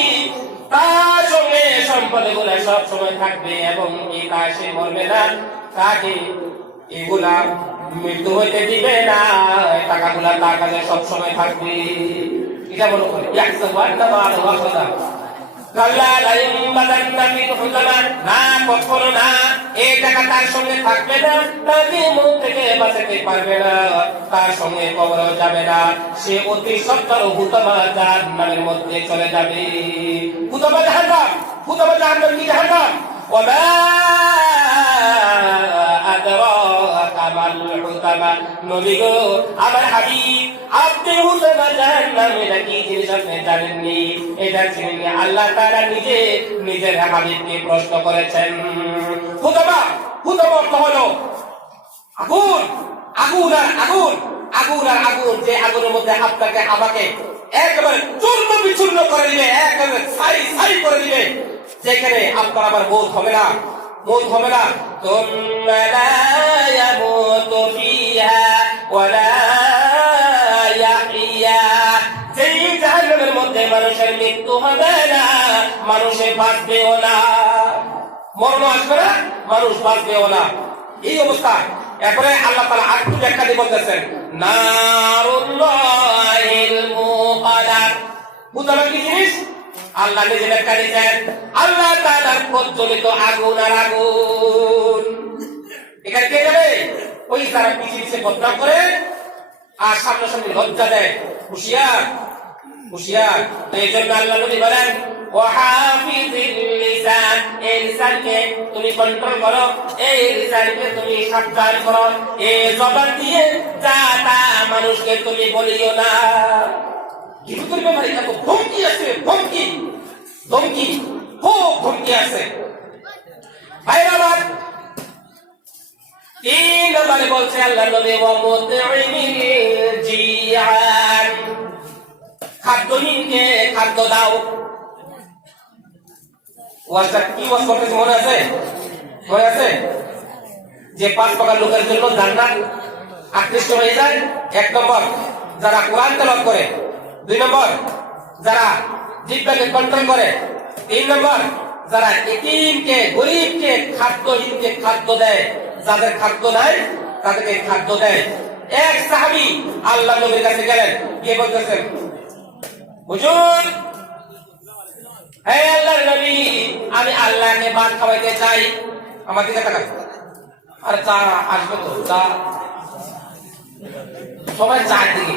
তার সঙ্গে সম্পদ গুলো সব সময় থাকবে এবং কি তা সে মরবে না, তাকে এগুলা মৃত্যু হইতে দিবে না, টাকাগুলা তার কাছে সব সময় থাকবে। এটা মনে করে কখনো না, এই টাকা তার সঙ্গে থাকবে না, তাকে মুখ থেকে বাঁচাতে পারবে না, তার সঙ্গে কবরও যাবে না, সে অতি সত্তর হুতমা জাহান্নামের মধ্যে চলে যাবে। হুতমা জাহান্নাম, হুতমা জাহান্নাম কি জাহান্নাম? নবী গো আমার হাবিব আপনি হুতমা জাহান্নাম এটা কি জিনিস আপনি জানেননি? এটা চিনেননি? আল্লাহ তাআলা নিজের হাবিবকে প্রশ্ন করেছেন। হুতমা অর্থ হলো আগুন, আগুন আর আগুন, আগুন আর আগুন, যে আগুনের মধ্যে আপনাকে আমাকে একেবারে চূর্ণ বিচূর্ণ করে দিবে, একেবারে ছাই করে দিবে, যেখানে আপনার আবার মৌত হবে না। তুম্মা লা ইয়ামুতু ফিহা ওয়া লা ইয়াহইয়া, যেই জাহান্নামের মধ্যে মানুষের মৃত্যু হবে না, মানুষে বাঁচবেও না, মরণ আসবে না, মানুষ বাঁচবেও না। এই অবস্থা। এরপরে আল্লাহ তাআলা আরেকটু ব্যাখ্যা দিয়ে বলতেছেন নারুল্লাহিল মুকাদ্দার। হুতমা কি জিনিস? আল্লাহ নিজে ব্যাখ্যা দিয়েছেন আল্লাহ তাআলার প্রজ্বলিত আগুন আর আগুন। এখানে কে যাবে? ওই যারা পিছিয়ে পিছিয়ে বদনাম করে আর সামনাসামনি লজ্জা দেয়। হুঁশিয়ার হুঁশিয়ার। এই জন্য আল্লাহ নবী বলেন ওয়াহাফিজিল লিসান, এই লিসানকে তুমি কন্ট্রোল করো, এই লিসানকে তুমি সাবধান করো, এই জবান দিয়ে যা তা মানুষকে তুমি বলিও না। কিন্তু তুমি ভাই এত ধমকি আছে, ধমকি ধমকি খুব ধমকি আছে ভাই আমার। 3 নম্বরে বলছে আল্লাহ নবী ওয়া মুতঈমিল জিয়ান, খাদ্যহীনকে খাদ্য দাও। ওয়াজটা কি ওয়াজ করতেছে মনে আছে? মনে আছে যে 5 প্রকার লোকের জন্য জান্নাত আকৃষ্ট হয়ে যায়। 1 নম্বর যারা কোরআন তেলাওয়াত করে, 2 নম্বর যারা জিহ্বাকে কন্ট্রোল করে, 3 নম্বর যারা এতিমকে গরীবকে খাদ্যহীনকে খাদ্য দেয়, যাদের খাদ্য নাই তাদেরকে খাদ্য দেয়। এক সাহাবী আল্লাহ নবীর কাছে গেলেন, গিয়ে বলতেছেন হুজুর, হে আল্লাহর নবী, আমি আল্লাহকে ভাত খাওয়াইতে চাই। আমার দিকে তাকান। আর চা আসবে তো? চা সবাই চার দিকে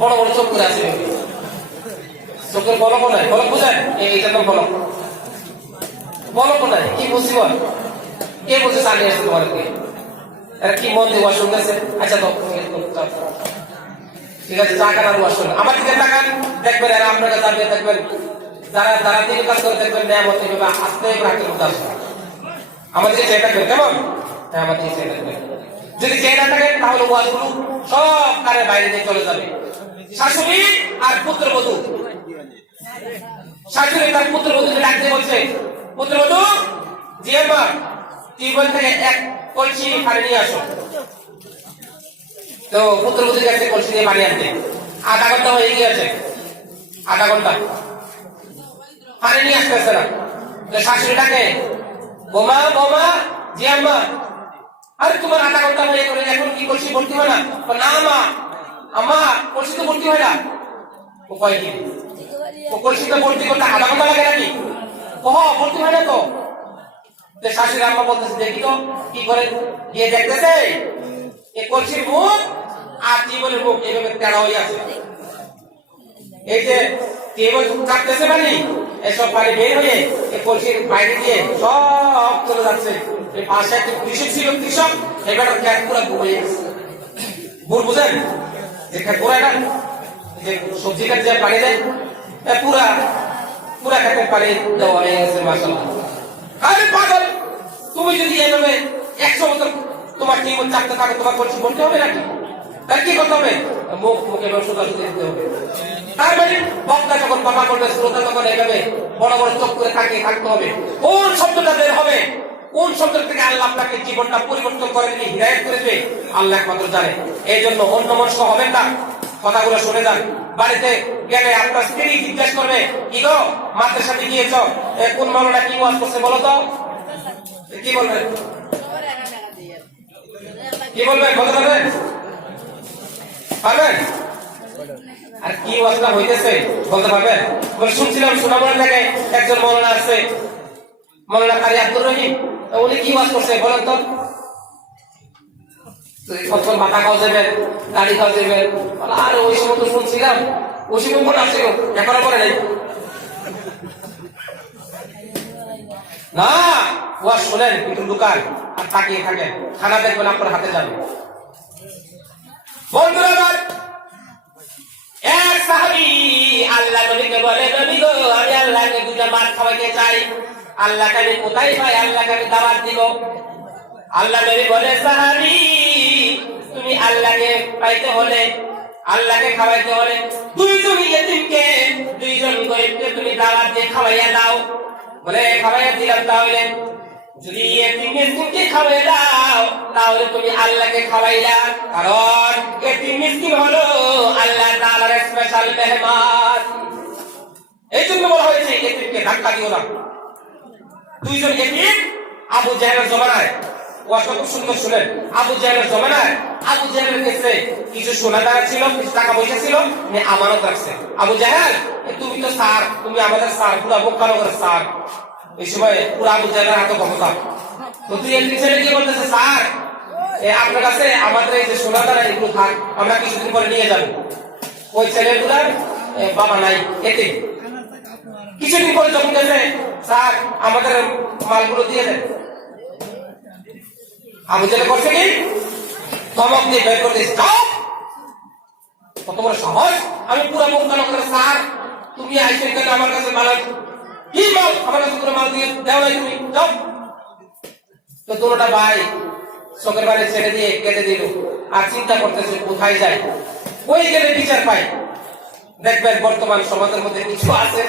বড় বড় চোখ করে আসবে, চোখের বলক নাই। বলক বুঝেন? এইটা তো বলক, বলক নাই। কি মুসিবত! কে বলছে চালিয়ে আসছে তোমাদেরকে? এরা কি মন দিয়ে ওয়াশ শুনতেছে? আচ্ছা তো ঠিক আছে, চা খান আর ওয়াশ শুনুন। আমার দিকে তাকান, দেখবেন এরা আপনাকে যাবে, দেখবেন যারা যারা দিন কাজ করে দেখবেন নিয়ামত হিসেবে আস্তে রাখতে করতে আসবে। আমাদের চেয়ে থাকবেন কেমন? হ্যাঁ, আমাদের চেয়ে থাকবেন। যদি চেয়ে না থাকেন তাহলে ওয়াজগুলো সব কারে বাইরে দিয়ে চলে যাবে। শাশুড়ি আর পুত্রবধূ, শাশুড়ি তার পুত্রবধূকে ডাকতে বলছে, পুত্রবধূ জি মা, টিউবওয়েল থেকে 1 কলসি পানি নিয়ে আসো। তো পুত্রবধূর কাছে কলসি দিয়ে পানি আনতে 1/2 ঘন্টা হয়ে গিয়েছে। 1/2 ঘন্টা পানি নিয়ে আসতেছে না। শাশুড়ি ডাকে, বোমা বোমা জি আম্মা, আরে তোমার 1/2 ঘন্টা হয়ে গেল, এখন কি কলসি ভর্তি হয় না? না মা, আম্মা কলসি তো ভর্তি হয় না। ও কয় কি? ও কলসিটা ভর্তি করতে 1/2 ঘন্টা লাগে নাকি? ও ভর্তি হয় না তো। শাশুড়ি আম্মা বলতেছে, দেখি তো কি করে। গিয়ে দেখতেছে এই কলসির মুখ আর টিউবওয়েলের মুখ এইভাবে তেড়া হয়ে আছে। এই যে টিউবওয়েল কাটতেছে পানি, এসব পানি বের হয়ে এই কলসির বাইরে দিয়ে সব চলে যাচ্ছে। এই পাশে একটা কৃষক ছিল, কৃষক এবার ক্যাট পুরো ঘুরে গেছে। ভুল বুঝেন? যে ঘোরা না, যে সবজি কাটে যে পানি দেয়, পুরা পুরা খেতে পানি দেওয়া হয়ে গেছে। মাশাআল্লাহ। আরে পাগল, তুমি যদি এভাবে 100 বছর তোমার টিউবওয়েল চাপতে থাকো, তোমার কলসি বলতে হবে নাকি? তার কি করতে হবে? মুখে সোজা সুজি দিতে হবে। তার মানে বক্তা যখন কথা করবে, শ্রোতা তখন এভাবে বড় বড় চোখ করে তাকিয়ে থাকতে হবে। কোন শব্দটা বের হবে, কোন শব্দ থেকে আল্লাহ আপনাকে জীবনটা পরিবর্তন করে দিবে, হিদায়াত করে দিবে, আল্লাহ একমাত্র জানে। এই জন্য অন্যমনস্ক হবেন না, কথাগুলো শুনে যান। বাড়িতে গেলে আপনার স্ত্রী জিজ্ঞাসা করবে, কি গো মাদ্রাসাতে গিয়েছ, কোন মাওলানা কি ওয়াজ করছে বলো তো? কি বলবেন? কি বলবেন? বলতে পারবেন? পারবেন? আর কি ওয়াজটা হইতেছে বলতে পারবেন? বলে শুনছিলাম সুনামুড়া থেকে একজন মাওলানা আসছে, মাওলানা কারি আব্দুর রহিম, উনি কি ওয়াজ করছে বলেন তো? কতক্ষণ মাথা খাওয়া যাবেন, দাড়ি খাওয়া যাবেন। আর ওই সময় তো শুনছিলাম, ওই সময় মনে আসছিল, এখনো পরে নেই না। ওয়াজ শোনেন কিন্তু দোকান আর তাকিয়ে থাকেন, খানা দেখবেন আপনার হাতে যাবে। বন্ধুরা আমার, এক সাহাবী আল্লাহ নবীকে বলে, নবী গো, আমি আল্লাহকে 2টা ভাত খাওয়াইতে চাই। আল্লাহকে আমি কোথায় পাই? আল্লাহকে আমি দাওয়াত দিব। আল্লাহ নবী বলে, সাহাবী তুমি আল্লাহকে পাইতে হলে, আল্লাহকে খাওয়াইতে হলে 2জন ইয়েতিমকে, 2জন গরিবকে তুমি দাওয়াত দিয়ে খাওয়াইয়া দাও। বলে খাওয়াইয়া দিলাম, তাহলে যদি ইয়েতিম মিসকিনকে খাওয়াই দাও তাহলে তুমি আল্লাহকে খাওয়াইলা, কারণ ইয়েতিম মিসকিন হলো আল্লাহ তাআলার স্পেশাল মেহমান। এই জন্য বলা হয়েছে ইয়েতিমকে ধাক্কা দিও না। 2জন ইয়েতিম আবু জাহেলের জমানায় ওয়াজটা খুব সুন্দর শুনেন। আবু জাহেলের জমানায় আবু জাহেলের কাছে কিছু সোনা দাঁড়া ছিল, কিছু টাকা পয়সা ছিল, আমানত রাখছে। আবু জাহেল, তুমি তো স্যার, তুমি আমাদের স্যার, পুরা বোকানগরের স্যার। এই সময় পুরো আবু জাহেলের হাতে ক্ষমতা। তো তুই একদিন ছেলে গিয়ে বলতেছে, স্যার আপনার কাছে আমাদের এই যে সোনা দাঁড়া এগুলো থাক, আমরা কিছুদিন পরে নিয়ে যাবো। ওই ছেলেগুলার বাবা নাই, এতে কিছুদিন পরে যখন গেছে, স্যার আমাদের মালগুলো দিয়ে দেন। আবু জাহেল করছে কি, ধমক দিয়ে বের করে দিয়েছে, কত বড় সাহস, আমি পুরো বোকানগরের স্যার, তুমি আইসে কেন আমার কাছে মাল, কি মাল আমার কাছে পুরো মাল দিয়ে দেও নাই তুমি, যাও। তো দুটোটা ভাই চোখের বাড়ি ছেড়ে দিয়ে কেটে দিল, আর চিন্তা করতেছে কোথায় যায়, ওই গেলে বিচার পাই। দেখবেন বর্তমান সমাজের মধ্যে কিছু আছে,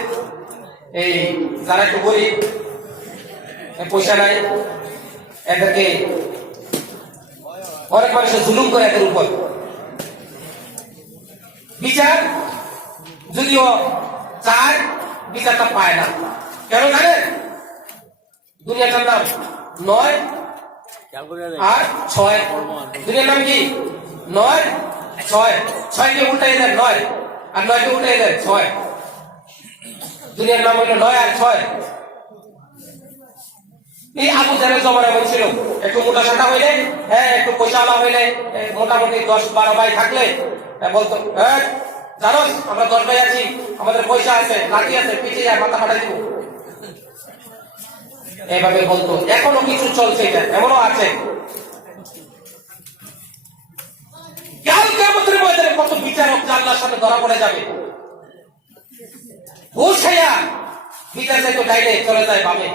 এই যারা একটু গরিব, পয়সা নাই, এদেরকে অনেক মানুষের জুলুম করে এদের উপর। বিচার যদিও চায়, বিচারটা পায় না। কেন জানেন? দুনিয়াটার নাম 9 আর 6। দুনিয়ার নাম কি? 9 6। 6 কে উল্টাই দেন 9, আর 9 কে উল্টাই দেন 6। দুনিয়ার নাম হলো 9 আর 6। এই আবু জাহেলের জমানা এমন ছিল, একটু মোটা সাটা হইলে, একটু পয়সাওয়ালা হইলে, মোটামুটি 10-12 ভাই থাকলে বলতো, জানোস আমরা 10 ভাই আছি, আমাদের পয়সা আছে, লাঠি আছে, পিছিয়ে যায়, মাথা ফাটাই দিব, এভাবে বলতো। এখনো কিছু চলছে, এটা এমনও আছে। কাল কিয়ামতের ময়দানে কত বিচারক আল্লাহর সামনে ধরা পড়ে যাবে, বুঝাইয়া বিচার চাইতো ডাইনে চলে যায় বামে।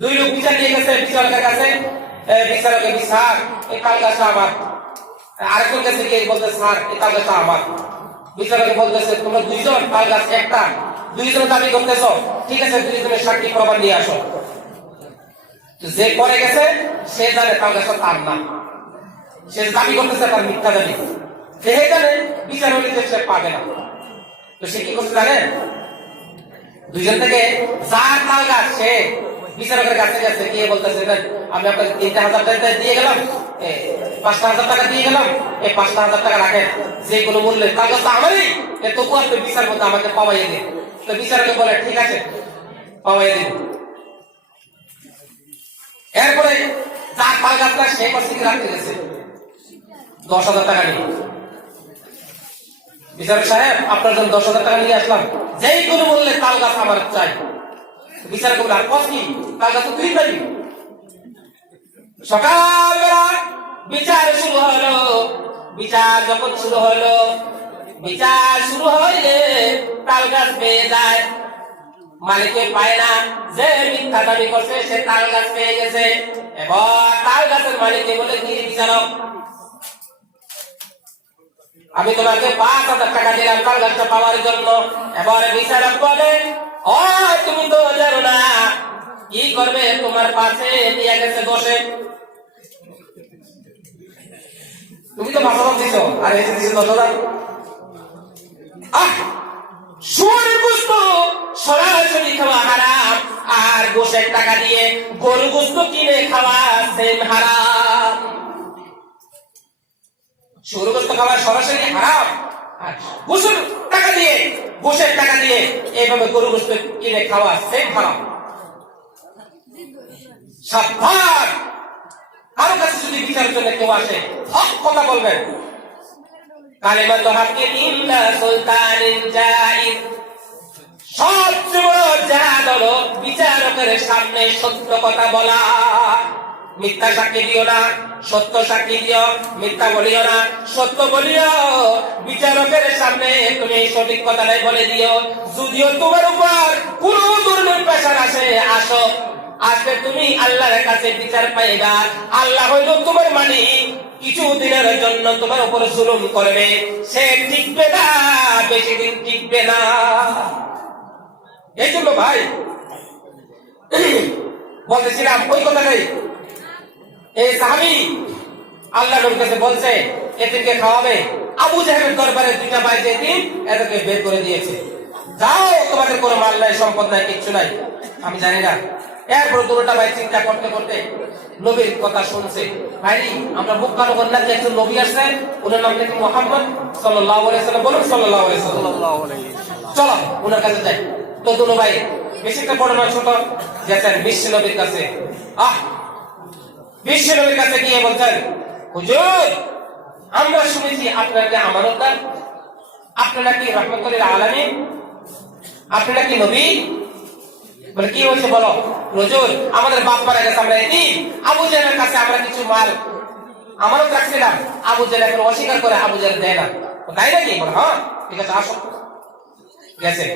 দুই লোক বিচার নিয়ে গেছে বিচারকের কাছে, বিচারকের স্যার এই তাল গাছটা আমার, আরেকজন কাছে গিয়ে বলতে, স্যার এই তাল গাছটা আমার। বিচারকে বলতেছে, তোমরা দুইজন, তাল গাছ একটা, দুইজন দাবি করতেছ, ঠিক আছে দুইজনের সাক্ষী প্রমাণ নিয়ে আসো। যে পরে গেছে সে জানে তাল গাছটা তার না, সে দাবি করতেছে তার মিথ্যা দাবি, সে জানে বিচার হলে সে পাবে না। তো সে কি করতে জানেন? দুইজন থেকে যার তাল গাছ সে বিচারকের কাছে গেছে, গিয়ে বলতেছে, আমি আপনাকে 3,000 টাকা দিয়ে গেলাম, 5,000 টাকা দিয়ে গেলাম, এই 5,000 টাকা রাখেন, যে কোনো মূল্যে তাল গাছটা আমারই, তবু আপনি বিচার করতে আমাকে পাওয়াইয়ে দিন। তো বিচারকে বলে, ঠিক আছে পাওয়াইয়ে দিন। এরপরে যার তাল গাছটা সে করছে কি, রাখতে গেছে 10,000 টাকা নিয়ে। বিচারক সাহেব আপনার জন্য 10,000 টাকা নিয়ে আসলাম, যেই কোনো মূল্যে তাল গাছ আমার চাই। বিচারক বলে, আর কি তাল গাছ তুই পাবি। সকালবেলা বিচার শুরু হলো। বিচার যখন শুরু হলো, বিচার শুরু হইলে তাল গাছ পেয়ে যায়, মালিকে পায় না, যে মিথ্যা দাবি করছে সে তাল গাছ পেয়ে গেছে। এবার তাল গাছের মালিকে বলে, কি বিচারক, আমি তোমাকে 5,000 টাকা দিলাম তাল গাছটা পাওয়ার জন্য। এবার বিচারক বলে, ও তুমি তো জানো না কি করবে, তোমার পাশে নিয়ে গেছে বসে, তুমি তো মাথা দিছ, আর এসে দিছে 10,000। শুয়োরের গোশত সরাসরি খাওয়া হারাম, আর গোশের টাকা দিয়ে গরু গোশত কিনে খাওয়া সেম হারাম। শুয়োরের গোশত খাওয়া সরাসরি হারাম, আর গোশের টাকা দিয়ে, গোশের টাকা দিয়ে এইভাবে গরু গোশত কিনে খাওয়া সেম হারাম। সাবধান, কারো কাছে যদি বিচারের জন্য কেউ আসে, হক কথা বলবেন। কালিমাতুল হক ইনদা সুলতানিন জাইর, সবচেয়ে বড় জাহাদ হলো বিচারকের সামনে সত্য কথা বলা। মিথ্যা সাক্ষী দিও না, সত্য সাক্ষী দিও, মিথ্যা বলিও না, সত্য বলিও। বিচারকের সামনে তুমি সঠিক কথাটাই বলে দিও। যদিও তোমার উপর কোন দুর্নীতির পেশার আসো, আজকে তুমি আল্লাহর কাছে বিচার পাইবা। আল্লাহ হইল তোমার মালিক, কিছু দিনের জন্য তোমার উপর জুলুম করবে, সে টিকবে না, বেশি দিন টিকবে না। এই জন্য ভাই বলতেছিলাম ওই কথাটাই, এই সাহাবী আল্লাহ নবীর কাছে বলছে এতিমকে খাওয়াবে। আবু জাহেলের দরবারে 2টা ভাই যে এতিম, এদেরকে বের করে দিয়েছে, যাও তোমাদের কোনো মাল নাই, সম্পদ নাই, কিচ্ছু নাই, আমি জানি না, এরপর দুটা ভাই চিন্তা করতে করতে নবীর কথা শুনছে। ভাই আমরা বুক কালো করলাম যে একজন নবী আসছেন, ওনার নাম কি মুহাম্মদ সাল্লাল্লাহু আলাইহি ওয়াসাল্লাম, বলুন সাল্লাল্লাহু আলাইহি ওয়াসাল্লাম। চলো ওনার কাছে যাই। তো দুটো ভাই বেশি একটা বড় নয়, ছোট, গেছেন বিশ্ব নবীর কাছে। বিশ্ব নবীর কাছে গিয়ে বলছেন, হুজুর আমরা শুনেছি আপনারা কি আমানতদার, আপনারা কি রাহমাতুল লিল আলামিন, আপনারা কি নবী? বলে কি হয়েছে বলো। হুজুর আমাদের বাপ মারা গেছে, আমরা এতিম, আবু জাহেলের কাছে আমরা কিছু মাল আমানত রাখছিলাম, আবু জাহেল এখন অস্বীকার করে, আবু জাহেল দেয় না। তাই নাকি? বলে হ্যাঁ ঠিক আছে আসো। গেছে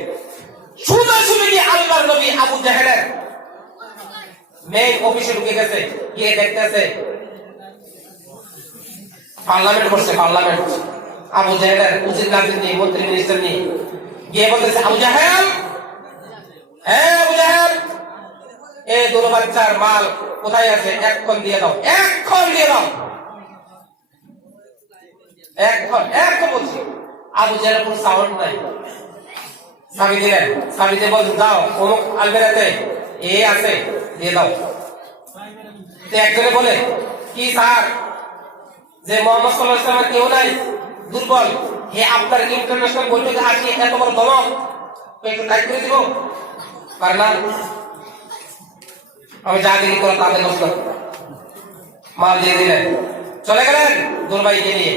শুনে শুনে কি আল্লাহর নবী আবু জাহেলের মেইন অফিসে ঢুকে গেছে, গিয়ে দেখতেছে পার্লামেন্ট করছে, পার্লামেন্ট আবু জাহেলের উজির নাজির নিয়ে, মন্ত্রী মিনিস্টার নিয়ে গিয়ে বলতেছে, আবু জাহেল, হ্যাঁ আবু জাহেল, এই দুটো বাচ্চার মাল কোথায় আছে, এক্ষণ দিয়ে দাও, এক্ষণ দিয়ে দাও, এক্ষণ, এক্ষণ বলছি। আবু জাহেলের কোনো সাউন্ড নাই। চাবি দিলেন, চাবি দিয়ে বলছেন যাও অমুক আলবেরাতে এ আছে, দিয়ে দাও। একজনে বলে কি স্যার, যে মোহাম্মদ সাল্লাল্লাহু আলাইহি ওয়াসাল্লাম কেউ নাই, দুর্বল, হে আপনার ইন্টারন্যাশনাল বৈঠকে আসি এত বড় দমক, একটু টাইট করে দিব পারে না। আমি যা দেখি করে তাদের নষ্ট মাল দিয়ে দিলেন, চলে গেলেন দুর্বাইকে নিয়ে।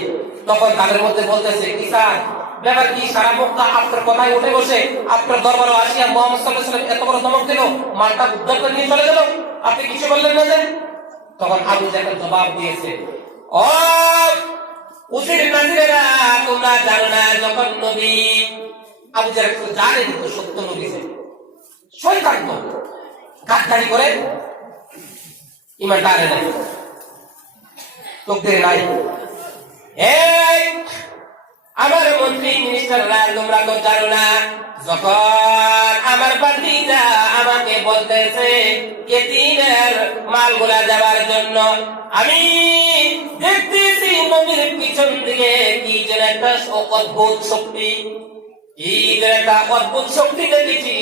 তখন তাদের মধ্যে বলতেছে, কি স্যার ব্যাপার কি, সারা মক্কা আপনার কথায় উঠে বসে আপনার দরবারে আসিয়া মুহাম্মদ সাল্লাল্লাহু আলাইহি ওয়াসাল্লাম এত বড় ধমক দিল, মালটা উদ্ধার করে নিয়ে চলে গেল, আপনি কিছু বললেন না যে? তখন আবু জাহেল জবাব দিয়েছে, ও উজির নাজিরেরা, তোমরা জানো না যখন নবী, আবু জাহেল তো জানে তো সত্য নবী, শয়তান তো গাদ্দারি করে ইমানটা আনে নাই, তোদের নাই। এই আমার মন্ত্রী মিনিস্টাররা, তোমরা তো জানো না যখন আমার ভাতিজা আমাকে বলতেছে এতিমের মালগুলা দেওয়ার জন্য, আমি দেখতেছি নবীর পিছন দিকে কি যেন একটা অদ্ভুত শক্তি, কি যেন একটা অদ্ভুত শক্তি দেখেছি।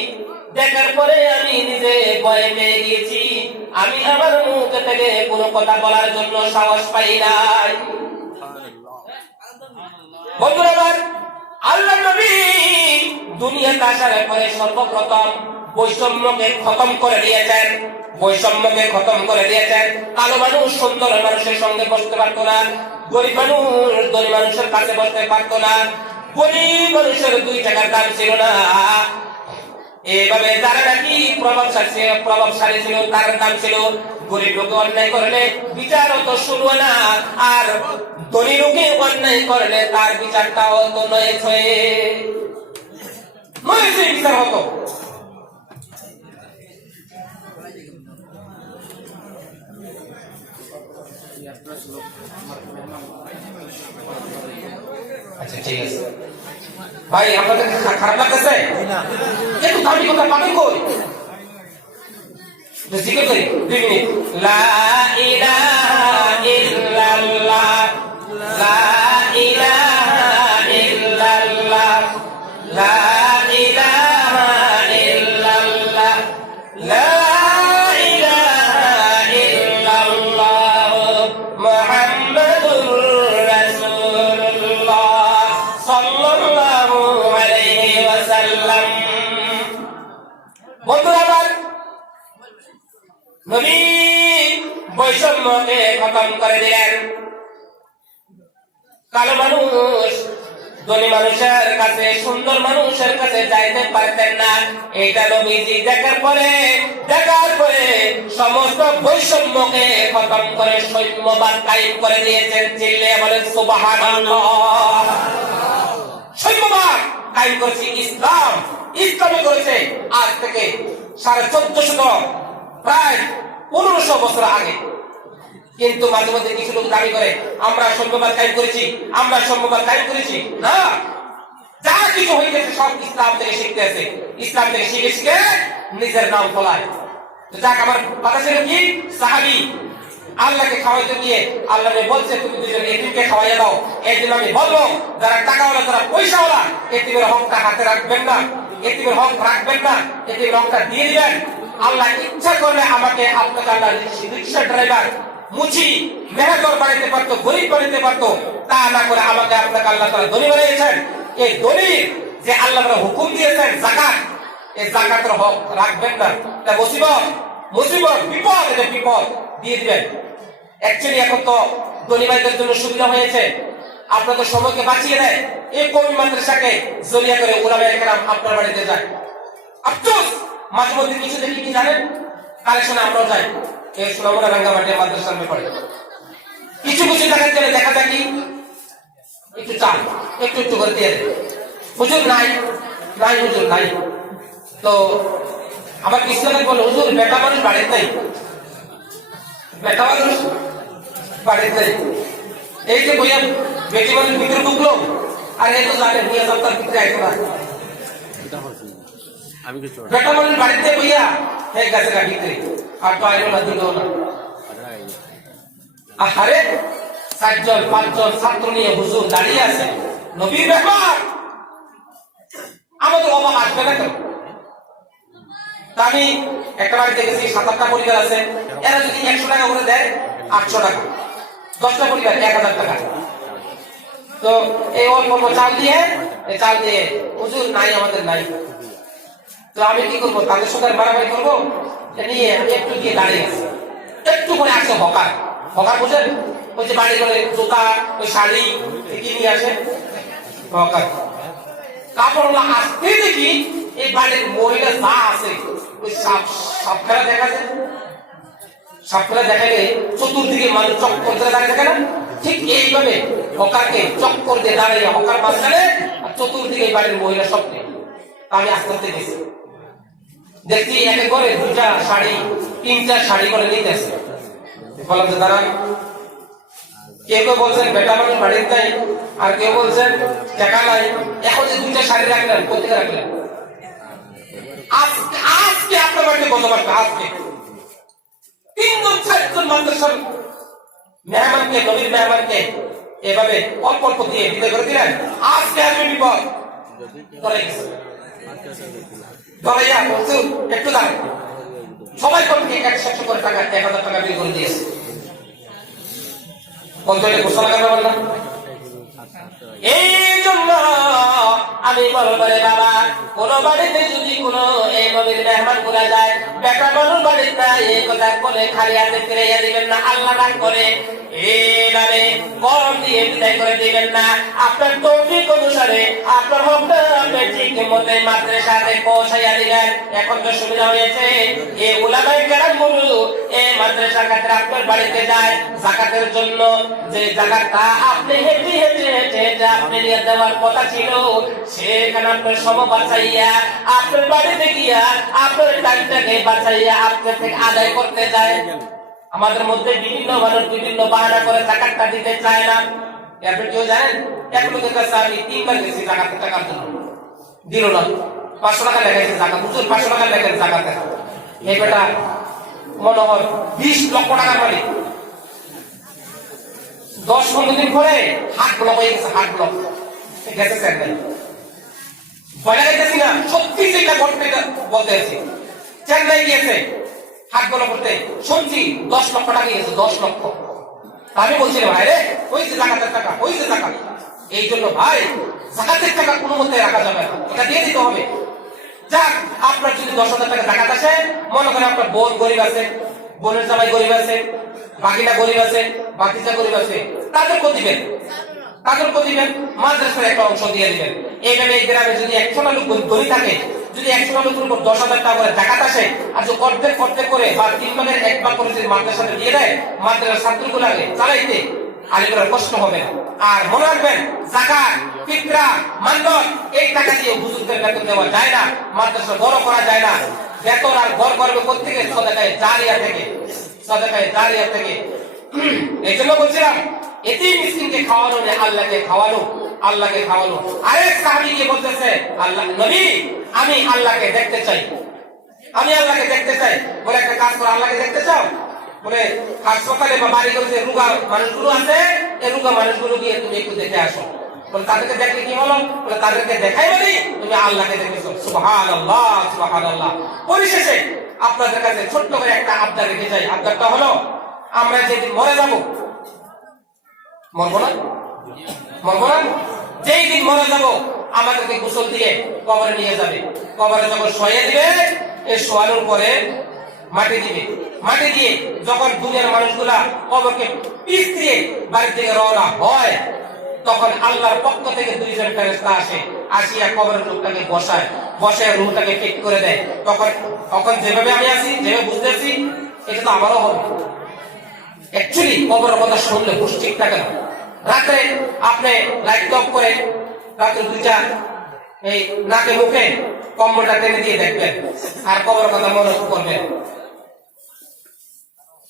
দেখার পরে আমি নিজে ভয় পেয়ে গিয়েছি, আমি আমার মুখ থেকে কোনো কথা বলার জন্য সাহস পাই নাই। বন্ধুরা আমার, আল্লাহ নবী দুনিয়াতে আসার পরে সর্বপ্রথম বৈষম্যকে খতম করে দিয়েছেন, বৈষম্যকে খতম করে দিয়েছেন। কালো মানুষ সুন্দর মানুষের সঙ্গে বসতে পারতো না, গরিব মানুষ ধনী মানুষের কাছে বসতে পারতো না, গরিব মানুষের 2 টাকার দাম ছিল না। এইভাবে যারা নাকি প্রভাবশালী ছিল তার দাম ছিল। গরিব লোকে অন্যায় করলে বিচার হতো শুরু না, আর ধনী লোকে অন্যায় করলে তার বিচারটা হতো নয় বিচার হতো। আচ্ছা ঠিক আছে ভাই, আপনাদের খারাপ লাগতেছে? একটু দামি কথা পাবেন কই? জিজ্ঞেস করি 2 মিনিট। লা ইলাহা ইল্লাল্লাহ, লা ইলাহা ইল্লাল্লাহ, লা ইলাহা ইল্লাল্লাহ, লা ইলাহা ইল্লাল্লাহ, মুহাম্মাদুর রাসূলুল্লাহ সাল্লাল্লাহু আলাইহি ওয়াসাল্লাম। বন্ধুরা আমার, নবী বৈষম্যকে খতম করে দিলেন। কালো মানুষ ধনী মানুষের কাছে, সুন্দর মানুষের কাছে যাইতে পারতেন না। এইটা নবীজি দেখার পরে সমস্ত বৈষম্যকে খতম করে সৈন্যবাদ কায়েম করে দিয়েছেন। চিল্লিয়ে বলেন সুবহানাল্লাহ। সৈন্যবাদ কায়েম করেছে ইসলাম, ইসলামে করেছে আজ থেকে 1450 প্রায় 1500 বছর আগে। কিন্তু মাঝে মধ্যে কিছু লোক দাবি করে আমরা সভ্যবাদ কায়েম করেছি, আমরা সভ্যবাদ কায়েম করেছি। না, যা কিছু হইতেছে সব ইসলাম থেকে শিখতে আছে, ইসলাম থেকে শিখে শিখে নিজের নাম ফলায়। যাক, আমার কথা ছিল কি, সাহাবী আল্লাহকে খাওয়াইতে গিয়ে আল্লাহ বলছে তুমি দুজন এতিমকে খাওয়াইয়া দাও। এই জন্য আমি বলবো যারা টাকাওয়ালা, যারা পয়সাওয়ালা, এতিমের হকটা হাতে রাখবেন না, এতিমের হক রাখবেন না, এতিমের হকটা দিয়ে দিবেন। আল্লাহ ইচ্ছা করলে আমাকে আপনাকে আল্লাহ রিক্সা ড্রাইভার মুচি মেহনতর বানাইতে পারতো, গরিব বানাইতে পারতো। তা না করে আমাকে আপনাকে আল্লাহ তাআলা ধনী বানিয়েছেন। এই ধনী যে আল্লাহ তাআলা হুকুম দিয়েছেন যাকাত, এই যাকাতের হক রাখবেন না, এটা মুসিবত, মুসিবত, বিপদ, এটা বিপদ দিয়ে দিবেন। অ্যাকচুয়ালি এখন তো ধনী ভাইদের জন্য সুবিধা হয়েছে, আপনাদের সময়কে বাঁচিয়ে দেয়। এই কওমি মাদ্রাসাকে জরিয়া করে উলামায়ে কেরাম আপনার বাড়িতে যায়। আফসোস, মাঝে মধ্যে কিছু দেখি কি জানেন, কালেকশনে আমরাও যাই, এই সোনামুড়া রাঙ্গামাটিয়া মাদ্রাসার ব্যাপারে কিছু কিছু টাকার জন্য দেখা যায় কি একটু চাল একটু একটু করে দিয়ে দেয়। হুজুর নাই, নাই হুজুর নাই। তো আমার কিছু লোক বলে, হুজুর বেটা মানুষ বাড়িতে নাই, বেটা মানুষ বাড়িতে নাই। এই যে বইয়া বেটি মানুষ ভিতরে ঢুকলো, আর এই তো জানে 2000 টাকার ভিতরে আইতো না। বেটা মানুষ বাড়িতে বইয়া এক গাছের ভিতরে আর তো আইলো না, দিল না। আরে 4জন 5জন ছাত্র নিয়ে হুজুর দাঁড়িয়ে আছে, নবীর ব্যাপার, আমাদের অভাব আসবে না কেন? আমি একটা বাড়িতে গেছি, 7-8টা পরিবার আছে, এরা যদি 100 টাকা করে দেয় 800 টাকা, 10টা পরিবার 1000 টাকা। তো এই অল্প চাল দিয়ে হুজুর নাই, আমাদের নাই। তো আমি কি করবো, তাদের সঙ্গে মারামারি করবো? নিয়ে আমি একটু দিয়ে দাঁড়িয়ে আছি, একটু করে আসে হকার, হকার বুঝেন, ওই যে বাড়ি করে জুতা, ওই শাড়ি কি নিয়ে আসে হকার। কাপড় আসতে দেখি এই বাড়ির মহিলা যা আছে, ওই সাপ খেলা দেখা যায়, সাপ খেলা দেখালে চতুর্দিকে মানুষ চক্কর দিয়ে দাঁড়িয়ে থাকে না, ঠিক এইভাবে হকারকে চক্কর দিয়ে দাঁড়িয়ে হকার মাঝখানে, আর চতুর্দিকে এই বাড়ির মহিলা স্বপ্নে। আমি আস্তে আস্তে গেছি, দেখছি একে করে 2টা শাড়ি 3টা শাড়ি করে নিতেছে। বললাম যে দাঁড়ান, কেউ কেউ বলছেন বেটা মানুষ বাড়িতে নাই, আর কেউ বলছেন টাকা নাই। এখন যে 2টা শাড়ি রাখলেন, কোথেকে রাখলেন? আজকে আপনার বাড়িতে কত বাড়বে? আজকে 3-4জন মাদ্রাসার মেহমানকে, নবীর মেহমানকে এভাবে অল্প অল্প দিয়ে বিদায় করে দিলেন। আজকে আসবে বিপদ। ধরাইয়া বলছে একটু দাম, সবাই করতে 100 করে টাকা, 1000 টাকা বিল করে দিয়েছে। অন্তরে ঘোষণা করবে বললাম। এই জন্য আমি বলবো রে বাবা, কোন বাড়িতে যদি কোন এই নবীর মেহমান করা যায়, বেটা মানুষ বাড়িতে এই কথা বলে খালি হাতে ফিরে দিবেন না, আল্লাহ রাগ করে। এইভাবে কম দিয়ে বিদায় করে দিবেন না। আপনার তৌফিক অনুসারে আপনার হকটা আপনি ঠিক মতো মাদ্রাসাতে পৌঁছাইয়া দিলেন। এখন তো সুবিধা হয়েছে, এই উলামায়ে কেরামগুলো এই মাদ্রাসার কাছে আপনার বাড়িতে যায় যাকাতের জন্য। যে যাকাতটা আপনি হেঁটে হেঁটে হেঁটে হেঁটে আপনি নিয়ে দেওয়ার কথা ছিল, সেখানে আপনার সময় বাঁচাইয়া আপনার বাড়িতে গিয়া আপনার টাইমটাকে বাঁচাইয়া আপনার থেকে আদায় করতে যায়। আমাদের মধ্যে বিভিন্ন মানুষ বিভিন্ন বাহানা করে যাকাতটা দিতে চায় না। এরপর কেউ জানেন, এক লোকের কাছে আমি 3বার গেছি যাকাতের টাকার জন্য, দিল না। 500 টাকা লেখাইছে যাকাত, হুজুর 500 টাকা লেখেন যাকাত। এই বেটা মনে হয় 20 লক্ষ টাকার মালিক। 10-15 দিন পরে হাট ব্লক হয়ে গেছে, হাট ব্লক গেছে স্যার ভাই। ভয় লাগাইতেছি না, সত্যি যেটা ঘটবে বলতে আছি। চেন্নাই গিয়েছে হাট ব্লক করতে, শুনছি 10 লক্ষ টাকা গিয়েছে, 10 লক্ষ। আমি বলছিলাম ভাই রে, হয়েছে যাকাতের টাকা, হয়েছে যাকাত। এই জন্য ভাই যাকাতের টাকা কোনো মতে রাখা যাবে না, এটা দিয়ে দিতে হবে। যাক, আপনার যদি 10,000 টাকা যাকাত আসে, মনে করেন আপনার বোন গরিব আছে, বোনের জামাই গরিব আছে, বাকিটা গরিব আছে, বাকিটা গরিব আছে, তাদেরকেও দিবেন, তাদেরকেও দিবেন, মাদ্রাসার একটা অংশ দিয়ে দিবেন। এইভাবে এই গ্রামে যদি 100টা লোক ধনী থাকে, যদি 100টা লোকের উপর 10,000 টাকা করে যাকাত আসে, আর যদি অর্ধেক অর্ধেক করে বা 3 ভাগের 1 ভাগ করে যদি মাদ্রাসাতে দিয়ে দেয়, মাদ্রাসার ছাত্রগুলোকে চালাইতে আলিমরা কষ্ট হবে না। আর মনে রাখবেন, যাকাত, ফিতরা, মানদণ্ড এই টাকা দিয়ে হুজুরদের বেতন দেওয়া যায় না, মাদ্রাসা বড় করা যায় না। বেতন আর ঘর করবে কোত্থেকে? সাদাকায়ে জারিয়া থেকে, সাদাকায়ে জারিয়া থেকে। এই জন্য বলছিলাম, এতিম মিসকিনকে খাওয়ানো না, আল্লাহকে খাওয়ানো, আল্লাহকে খাওয়ানো। আরেক সাহাবী গিয়ে বলতেছে, আল্লাহ নবী, আমি আল্লাহকে দেখতে চাই, আমি আল্লাহকে দেখতে চাই। বলে একটা কাজ করো, আল্লাহকে দেখতে চাও? বলে হাসপাতালে বা বাড়ি করে যে রোগা মানুষগুলো আছে, এই রোগা মানুষগুলো গিয়ে তুমি একটু দেখে আসো। বলে তাদেরকে দেখলে কি হলো? বলে তাদেরকে দেখাই মানে তুমি আল্লাহকে দেখেছো। সুবহানাল্লাহ, সুবহানাল্লাহ। পরিশেষে আপনাদের কাছে ছোট্ট করে একটা আবদার রেখে যাই। আবদারটা হলো, আমরা যেদিন মরে যাব, মরবো না? মরবো না? যেই দিন মরে যাব আমাদেরকে গোসল দিয়ে কবরে নিয়ে যাবে। কবরে যখন শোয়ে দিবে, এই শোয়ানোর পরে মাটি দিবে। মাটি দিয়ে যখন দুনিয়ার মানুষগুলা কবরকে পিছ দিয়ে বাড়ির থেকে রওনা হয়, তখন আল্লাহর পক্ষ থেকে দুইজন ফেরেশতা আসে, আসিয়া কবরের লোকটাকে বসায়, বসায় রূহটাকে ঠিক করে দেয়। তখন যেভাবে আমি আছি, যেভাবে বুঝতেছি, এটা তো আমারও হবে। অ্যাকচুয়ালি কবরের কথা শুনলে হুশ ঠিক থাকে না। রাত্রে আপনি লাইট অফ করে রাত্রে 2টা এই নাকে মুখে কম্বলটা টেনে দিয়ে দেখবেন, আর কবরের কথা মনে করবেন।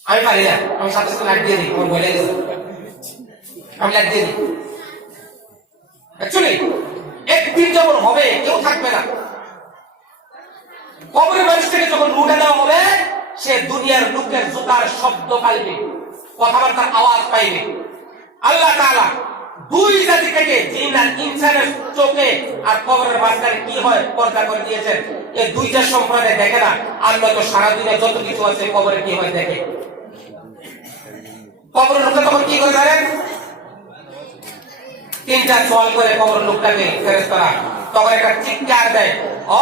আমি পারি না, আমি সাথে সাথে লাইট দিয়ে দিই, আমার বলে গেছে, আমি লাইট দিয়ে দিই। অ্যাকচুয়ালি একদিন যখন হবে কেউ থাকবে না। কবরের মানুষ থেকে যখন রুটা দেওয়া হবে, সে দুনিয়ার লোকের জুতার শব্দ পাইবে, কথাবার্তার আওয়াজ পাইবে। আল্লাহ তাআলা দুই জাতি থেকে জিন আর ইনসানের চোখে আর কবরের মাঝখানে কি হয় পর্দা করে দিয়েছেন। এই দুইটা সম্প্রদায় দেখে না, আল্লাহ তো সারা দুনিয়া যত কিছু আছে কবরে কি হয় দেখে। কবরের লোকটা তখন কি করে জানেন? 3টা সওয়াল করে কবরের লোকটাকে ফেরেশতারা, তখন একটা চিৎকার দেয়, ও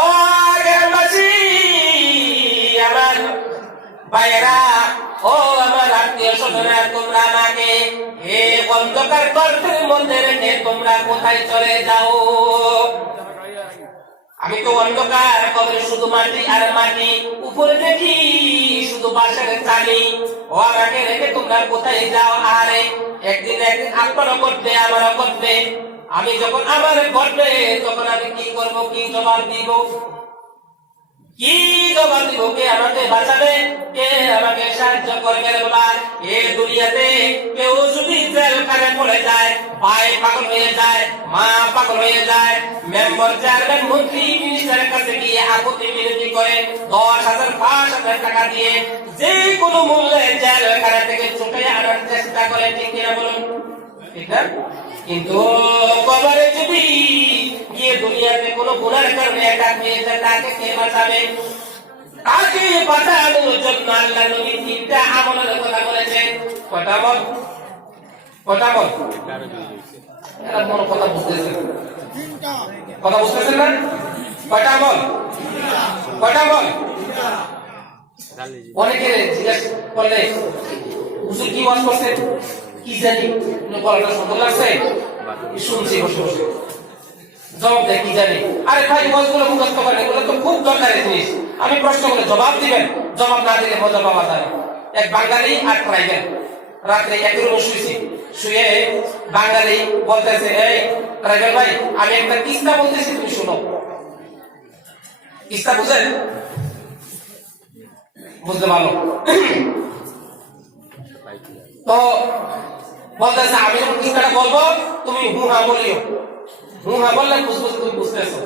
গ্রামবাসী, আমার ভাইয়েরা, ও আমার আত্মীয় স্বজনেরা, তোমরা আমাকে এই অন্ধকার গর্তের মধ্যে রেখে তোমরা কোথায় চলে যাও? আমি তো অন্ধকার, কবরে শুধু মাটি আর মাটি, উপরে দেখি শুধু বাঁশের চালি। ও আমাকে রেখে তোমরা কোথায় যাও? আরে একদিন আপনারও করবে, আমারও করবে। আমি যখন আমার করবে তখন আমি কি করব? কি জবাব দিব? কি জবাব দিব? কে আমাকে বাঁচাবে? কে আমাকে সাহায্য করবে? এ দুনিয়াতে কেউ যদি জেলখানে পড়ে যায়, ভাই পাগল হয়ে যায়, মা পাগল হয়ে যায়, মেম্বার, চেয়ারম্যান, মন্ত্রী, মিনিস্টারের কাছে গিয়ে আপত্তি বিনতি করে 10,000 5,000 টাকা দিয়ে যে কোনো মূল্যে জেলখানা থেকে ছুটে আনার চেষ্টা করে, ঠিক কিনা বলুন? ঠিক না? কিন্তু কবরে যদি গিয়ে দুনিয়াতে কোনো গুনার কারণে একা পেয়েছে, তাকে কে বাঁচাবে? তাকে বাঁচানোর জন্য আল্লাহ নবী 3টা আমলের কথা বলেছেন। কয়টা আমল? কয়টা আমল? এরা কোনো কথা বুঝতেছেন? কথা বুঝতেছেন না? কয়টা আমল? কয়টা আমল? অনেকে জিজ্ঞেস করলে, হুজুর কি ওয়াজ করছেন? কি জানি, গলাটা সুন্দর লাগছে, শুনছি বসে বসে। জবাব দেয় কি জানি। আরে ভাই, ওয়াজগুলো মুখস্থ করেন, এগুলো তো খুব দরকারি জিনিস। আমি প্রশ্ন করলে জবাব দিবেন, জবাব না দিলে মজা পাওয়া যায়। এক বাঙালি আর ট্রাইবেল রাত্রে এক রুমে শুয়েছি, শুয়ে বাঙালি বলতেছে, এই ট্রাইবেল ভাই, আমি একটা কিস্তা বলতেছি, তুমি শুনো। কিস্তা বুঝেন? বুঝতে ভালো। তো বলতেছে, আমি যখন কিস্তাটা বলবো তুমি হু হা বলিও। হু হা বললে বুঝবো তুমি বুঝতেছো।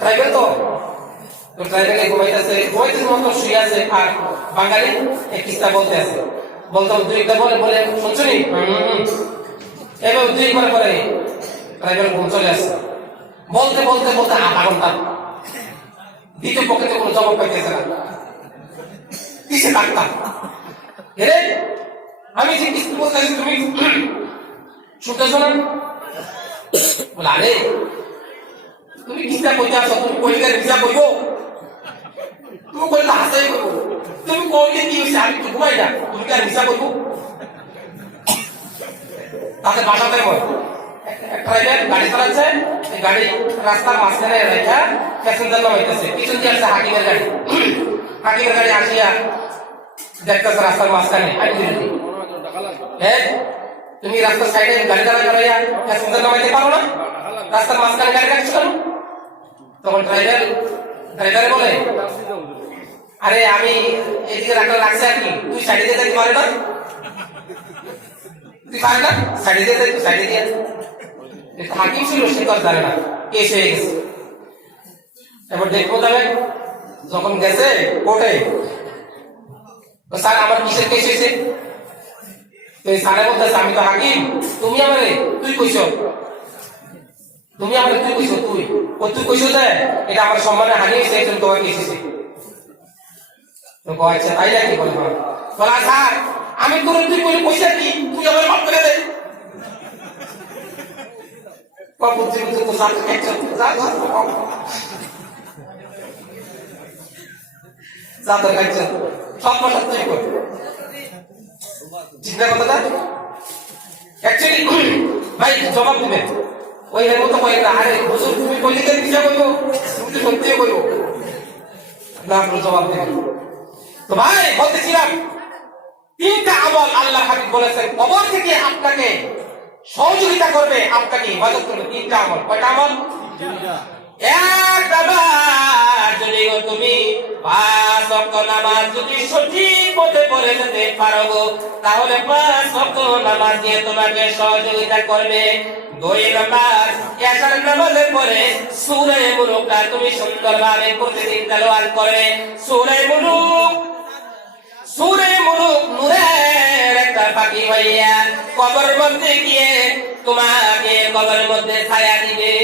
ট্রাইবেল তো ট্রাইবেলে ঘুমাইতেছে মতো শুয়ে আছে, আর বাঙালি এক কিস্তা বলতে আছে। বলতে দুইটা বলে বলে শুনছো নি? এবার 2 করে পরে ট্রাইবেল ঘুম চলে আসে। বলতে বলতে বলতে আধা ঘন্টা, দ্বিতীয় পক্ষে তো কোনো জবাব পাইতেছে না। কিসে ডাক্তার? আমি যে কিস্তি বলতেছি তুমি শুনতেছো না? বলে, আরে তুমি কিস্তা কইতে আসো, তুমি কইলে ভিসা কইব, তুমি কইলে হাসাই কইব, তুমি কইলে কি হয়েছে? আমি তো ঘুমাই না, তুমি কি আর ভিসা কইব? তাদের বাসাতে ট্রাইবেল গাড়ি চালাচ্ছে, গাড়ি রাস্তার মাঝখানে রেখা প্যাসেঞ্জার নামাইতেছে, পিছন দিয়ে আসছে হাকিমের গাড়ি। হাকিমের গাড়ি আসিয়া দেখতেছে রাস্তার মাঝখানে, তুমি রাস্তার সাইডে গাড়ি দাঁড়া করাইয়া প্যাসেঞ্জার নামাইতে পারো না? রাস্তার মাঝখানে গাড়ি রাখছো কেন? তখন ড্রাইভারে বলে, আরে আমি এদিকে রাখছি আর কি, তুই সাইডে দিয়ে দেখতে পারে না? তুই পারে না সাইডে দিয়ে দেখ, সাইডে দিয়ে। হাকিম ছিল, সে তো জানে না, কেস হয়ে গেছে। এবার দেখবো যাবে, যখন গেছে কোর্টে, স্যার আমার কিসের কেস হয়েছে? স্যারে বলতেছে, আমি তো হাকিম, তুমি আমারে তুই কইছ, তুমি আমারে তুই কইছ, তুই কইছ যে এটা আমার সম্মানে হানি হয়েছে, একজন তোমাকে এসেছে। তো কয়েছে তাই নাকি বলে বলা স্যার আমি তোর তুই বলে পয়সা কি তুই আমার মাপ করে দে বুঝছি বুঝছি তো সাথে খাইছ সাথে খাইছ সব কথা তুই কর চিন্তা কথাটা অ্যাকচুয়ালি ভাই জবাব দিবে ওই এর মতো কয়েকটা আরে হুজুর তুমি কইলে দিশা কইবো তুমি তো সত্যিই কইবো না আপনি জবাব দিবেন তো ভাই বলতেছিলাম তিনটা আমল আল্লাহ হাবিব বলেছেন কবর থেকে আপনাকে সহযোগিতা করবে আপনাকে ইবাদত করবে তিনটা আমল কয়টা আমল এক নাম্বার যদি তুমি 5 ওয়াক্ত নামাজ যদি সঠিক পথে পড়ে যেতে পারো তাহলে 5 ওয়াক্ত নামাজ দিয়ে তোমাকে সহযোগিতা করবে 2 নাম্বার এশার নামাজের পরে সূরা মুলুকটা তুমি সুন্দরভাবে প্রতিদিন তেলাওয়াত করবে সূরা মুলুক নূরের একটা পাখি হইয়া কবর মধ্যে গিয়ে তোমাকে কবর মধ্যে ছায়া দিবে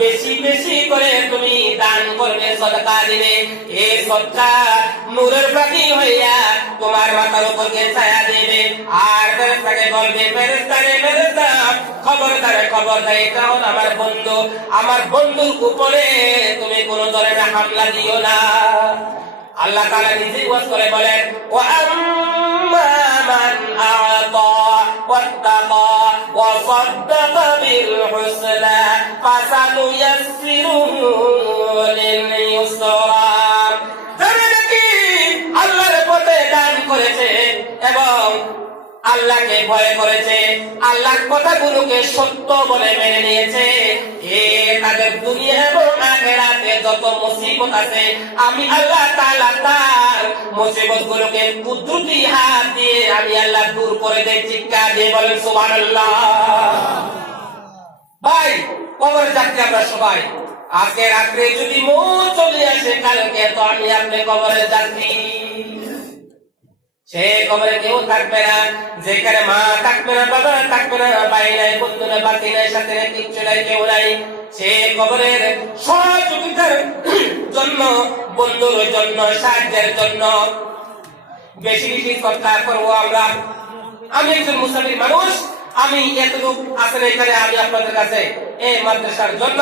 বেশি বেশি করে তুমি দান করবে সদকা দিবে এই সদকা নূরের পাখি হইয়া তোমার মাথার উপরে ছায়া দিবে আর ফেরেশতাকে বলবে ফেরেশতা খবরদার এটা হলো আমার বন্ধুর উপরে তুমি কোন ধরনের হামলা দিও না আল্লাহ তাআলা নিজেই ওয়াজ করে বলেন ওয়া আম্মা মান আ'তা ওয়াত্তাকা ওয়া সাদ্দাকা বিল হুসনা ফাসানুয়াসসিরুহু লিল ইউসরা যারা নাকি আল্লাহর পথে দান করেছে এবং আল্লাহকে ভয় করেছে আল্লাহর কথাগুলোকে সত্য বলে মেনে নিয়েছে তাদের দুনিয়া এবং আখিরাতে যত মুসিবত আছে আমি আল্লাহ তাআলা তার মুসিবতগুলোকে কুদরতি হাত দিয়ে আমি আল্লাহ দূর করে দেই চিৎকার দিয়ে বলেন সুবহানাল্লাহ ভাই কবরে যাচ্ছি আমরা সবাই আজকে রাত্রে যদি মন চলে আসে কালকে তো আমি আপনি কবরে যাচ্ছি সে কবরে কেউ থাকবে না যেখানে মা থাকবে না বাবা থাকবে না ভাই নাই বন্ধু নাই বাতি নাই সাথে নাই কিচ্ছু নাই কেউ নাই সে কবরের সহযোগিতার জন্য বন্ধুর জন্য সাহায্যের জন্য বেশি বেশি কথা করবো আমরা আমি একজন মুসলিম মানুষ আমি এতটুকু আছেন এখানে আমি আপনাদের কাছে এই মাদ্রাসার জন্য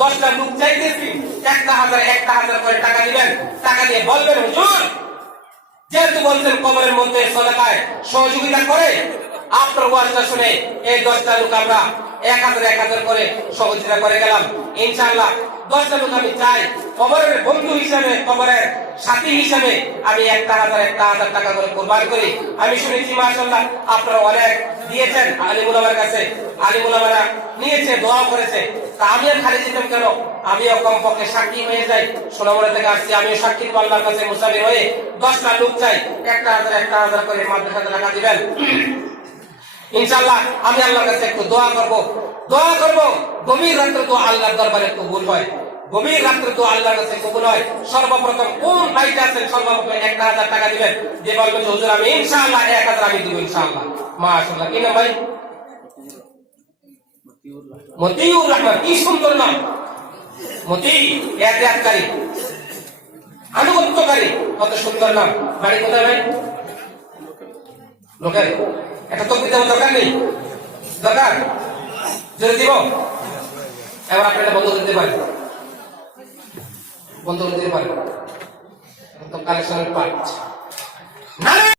10টা লোক চাইতেছি 1000 করে টাকা দিবেন টাকা দিয়ে বলবেন হুজুর যেহেতু বলছেন কবরের মধ্যে সদকায় সহযোগিতা করে আপনার ওয়াজটা শুনে এই 10টা লোক আমরা 1000 করে সহযোগিতা করে গেলাম ইনশাআল্লাহ 10টা লোক আমি চাই কবরের বন্ধু হিসেবে কবরের সাথী হিসেবে আমি 1000 টাকা করে কুরবান করি আমি শুনেছি মাশাআল্লাহ আপনারা অনেক দিয়েছেন আলিমুল আমার কাছে আলিমুল আমারা নিয়েছে দোয়া করেছে তা আমি আর খালি দিতাম কেন আমিও কমপক্ষে সাক্ষী হয়ে যাই সোনামুড়া থেকে আসছি আমিও সাক্ষী দিব আল্লাহর কাছে মুসাফির হয়ে 10টা লোক চাই 1000 করে মাদ্রাসাতে টাকা দিবেন ইনশাআল্লাহ আমি আল্লাহর কাছে একটু দোয়া করব গভীর রাতে তো আল্লাহর দরবারে কবুল হয় গভীর রাতে তো আল্লাহর কাছে কবুল হয় সর্বপ্রথম কোন ভাইটা আছেন সর্বপ্রথম 1000 টাকা দিবেন যে বলবেন হুজুর আমি ইনশাআল্লাহ 1000 আমি দিব ইনশাআল্লাহ মাশাআল্লাহ কি নাম ভাই মতিউর রহমান কি সুন্দর নাম মতি এহতিয়াতকারী আনুগত্যকারী কত সুন্দর নাম বাড়ি কোথায় ভাই লোকের এটা তো দিতে দরকার নেই দরকার যদি দিব এবার আপনি এটা বন্ধ করে দিতে পারেন বন্ধ করে দিতে পারেন তো কালেকশনের পার্ট